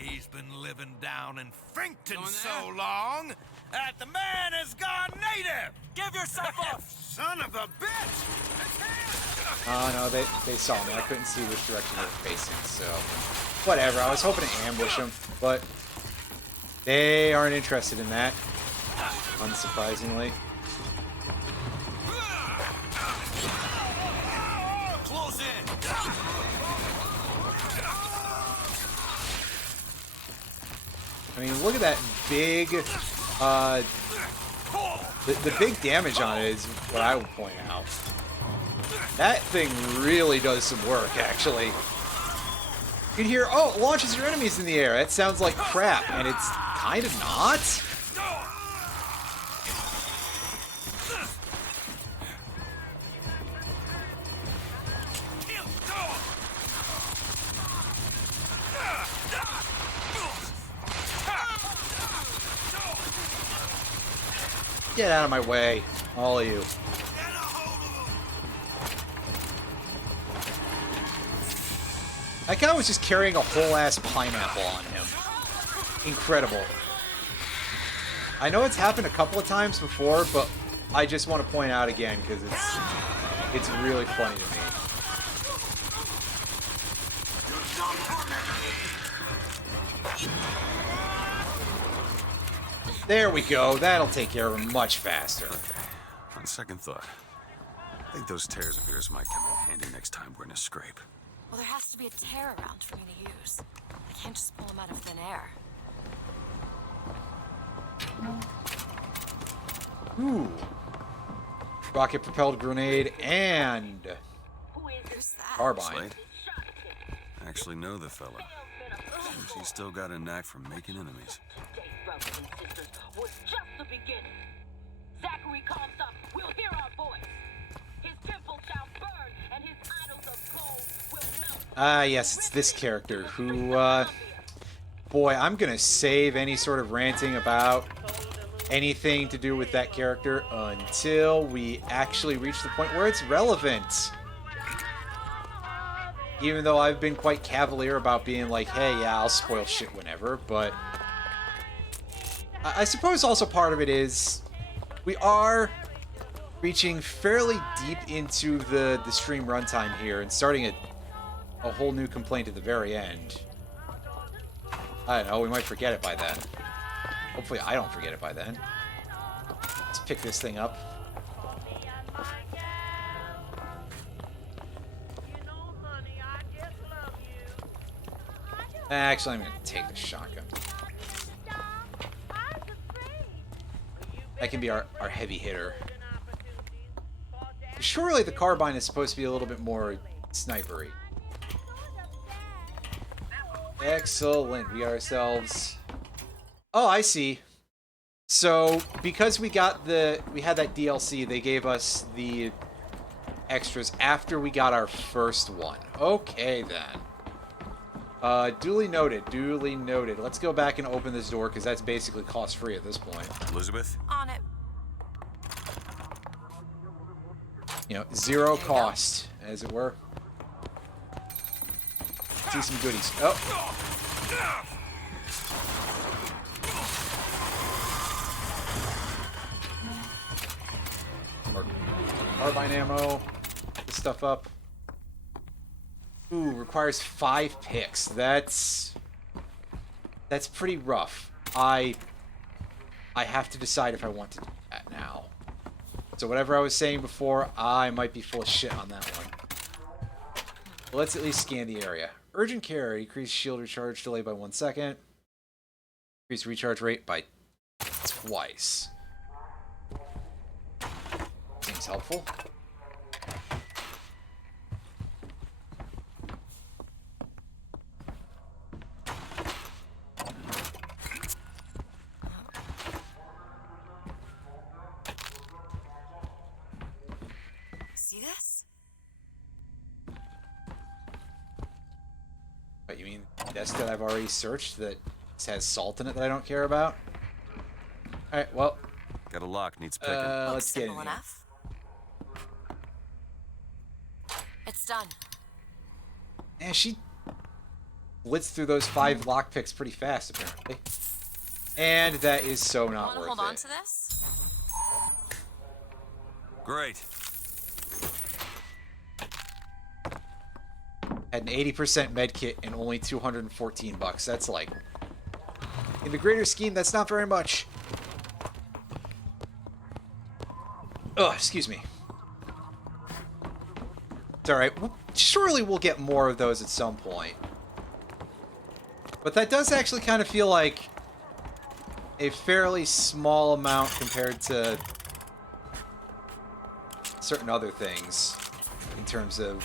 He's been living down in Frankton so long that the man has gone native. Give yourself up, son of a bitch! Oh no, they saw me. I couldn't see which direction they were facing, so whatever. I was hoping to ambush them, but they aren't interested in that, unsurprisingly. Close in. I mean, look at that big, the big damage on it is what I would point out. That thing really does some work, actually. You can hear, oh, it launches your enemies in the air. That sounds like crap, and it's kind of not. Get out of my way, all of you. That guy was just carrying a whole-ass pineapple on him. Incredible. I know it's happened a couple of times before, but I just want to point out again because it's really funny to me. There we go. That'll take care of him much faster. Okay. On second thought, I think those tears of yours might come in handy next time we're in a scrape. Well, there has to be a tear around for me to use. I can't just pull them out of thin air. Ooh. Rocket-propelled grenade and carbine. Slate? I actually know the fella. Seems he's still got a knack for making enemies. Brothers and sisters was just the beginning. Zachary Comstock will hear our voice. His temple shall burn, and his idols of gold will melt. Ah, yes, it's this character who, boy, I'm gonna save any sort of ranting about anything to do with that character until we actually reach the point where it's relevant. Even though I've been quite cavalier about being like, hey, yeah, I'll spoil shit whenever, but I suppose also part of it is we are reaching fairly deep into the stream runtime here and starting a whole new complaint at the very end. I don't know, we might forget it by then. Hopefully I don't forget it by then. Let's pick this thing up. Actually, I'm going to take the shotgun. That can be our heavy hitter. Surely the carbine is supposed to be a little bit more snipery. Excellent. We got ourselves... Oh, I see. So because we had that DLC, they gave us the extras after we got our first one. Okay then. Duly noted. Duly noted. Let's go back and open this door because that's basically cost free at this point. Elizabeth? On it. You know, zero cost, as it were. See some goodies. Oh. Carbine ammo. Pick this stuff up. Ooh, requires 5 picks. That's pretty rough. I have to decide if I want to do that now. So whatever I was saying before, I might be full of shit on that one. But let's at least scan the area. Urgent care. Increase shield recharge delay by 1 second. Increase recharge rate by twice. Seems helpful. See this? What, you mean desk that I've already searched that has salt in it that I don't care about? Alright, well. Got a lock, needs picking. Let's get in here. Enough. It's done. And she blitzed through those 5 lockpicks pretty fast, apparently. And that is so not worth it. Hold on to this? Great. Had an 80% med kit and only $214. That's like, in the greater scheme, that's not very much. Oh, excuse me. It's alright. Surely we'll get more of those at some point. But that does actually kind of feel like a fairly small amount compared to certain other things in terms of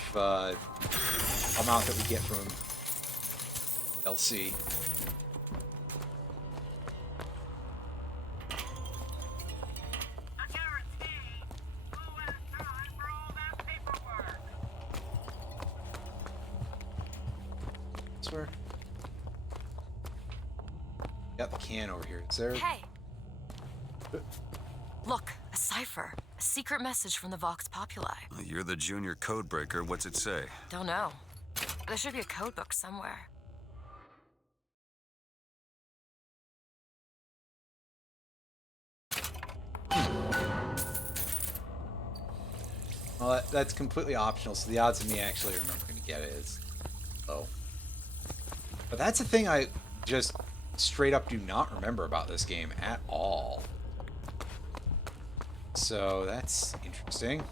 amount that we get from LC. Swear. Got the can over here. Is there? Hey. Look, a cipher. A secret message from the Vox Populi. You're the junior codebreaker. What's it say? Don't know. There should be a code book somewhere. Well, that's completely optional, so the odds of me actually remembering to get it is low. But that's the thing I just straight up do not remember about this game at all. So that's interesting.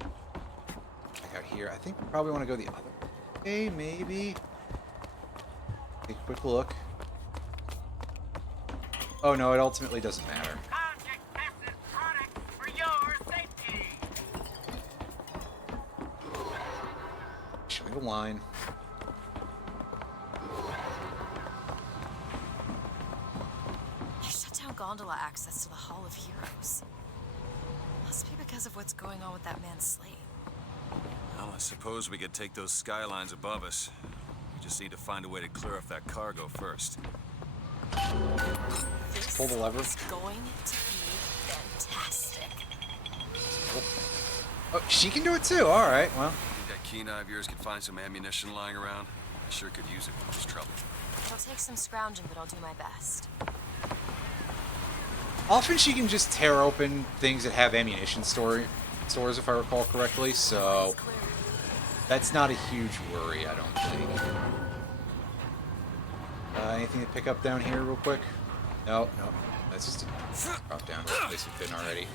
Back out here. I think we probably want to go the other way, maybe. Take a quick look. Oh no, it ultimately doesn't matter. Show me the line. They shut down gondola access to the Hall of Heroes. Must be because of what's going on with that man's slate. Well, I suppose we could take those skylines above us. We just need to find a way to clear off that cargo first. Just pull the lever. It's going to be fantastic. Oh, she can do it too. All right. Well. Think that keen eye of yours could find some ammunition lying around? I sure could use it when there's trouble. It'll take some scrounging, but I'll do my best. Often she can just tear open things that have ammunition stores, if I recall correctly, so that's not a huge worry, I don't think. Anything to pick up down here real quick? No, no. That's just a drop down place we've been already.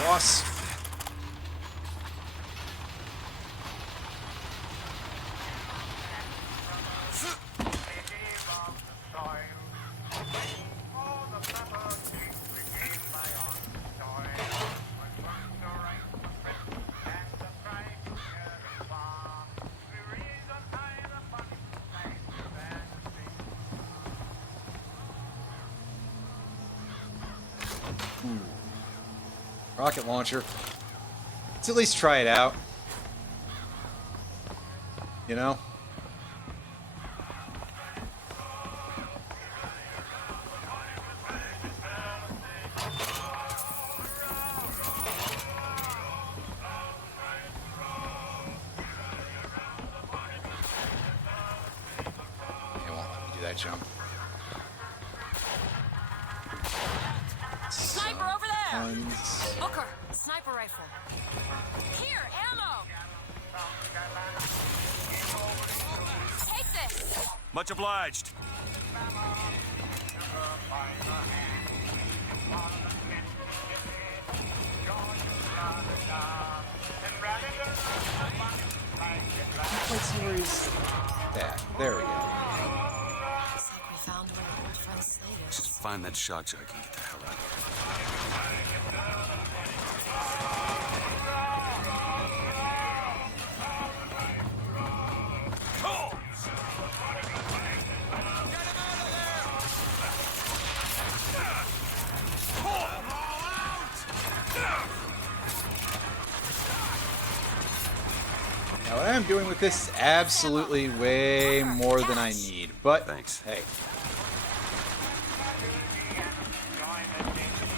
Boss. Rocket launcher. Let's at least try it out. You know? It won't let me do that jump. Sniper over there! Ones. Booker, sniper rifle. Here, ammo! Take this! Much obliged. Let's see where he's at. There we go. Looks like we found where the old friend Slade is. Just find that shot jockey and get the hell out of here. Now, what I'm doing with this is absolutely way more than I need, but thanks. Hey.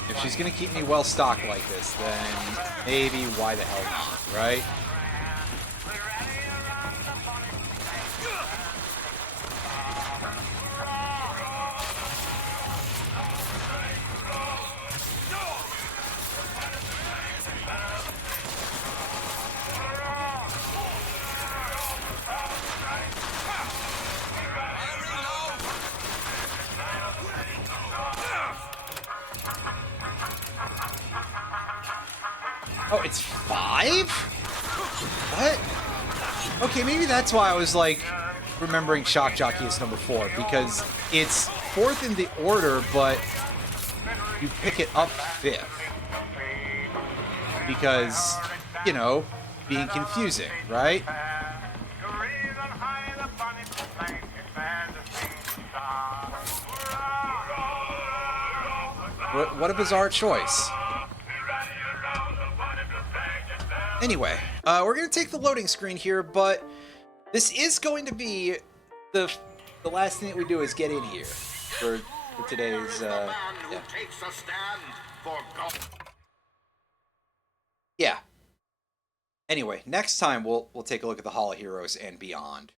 If she's gonna keep me well stocked like this, then maybe why the hell not, right? Oh, it's 5? What? Okay, maybe that's why I was like remembering Shock Jockey is number 4, because it's 4th in the order, but you pick it up 5th. Because, you know, being confusing, right? What a bizarre choice. Anyway, we're going to take the loading screen here, but this is going to be the last thing that we do is get in here for today's, yeah. Anyway, next time we'll take a look at the Hall of Heroes and beyond.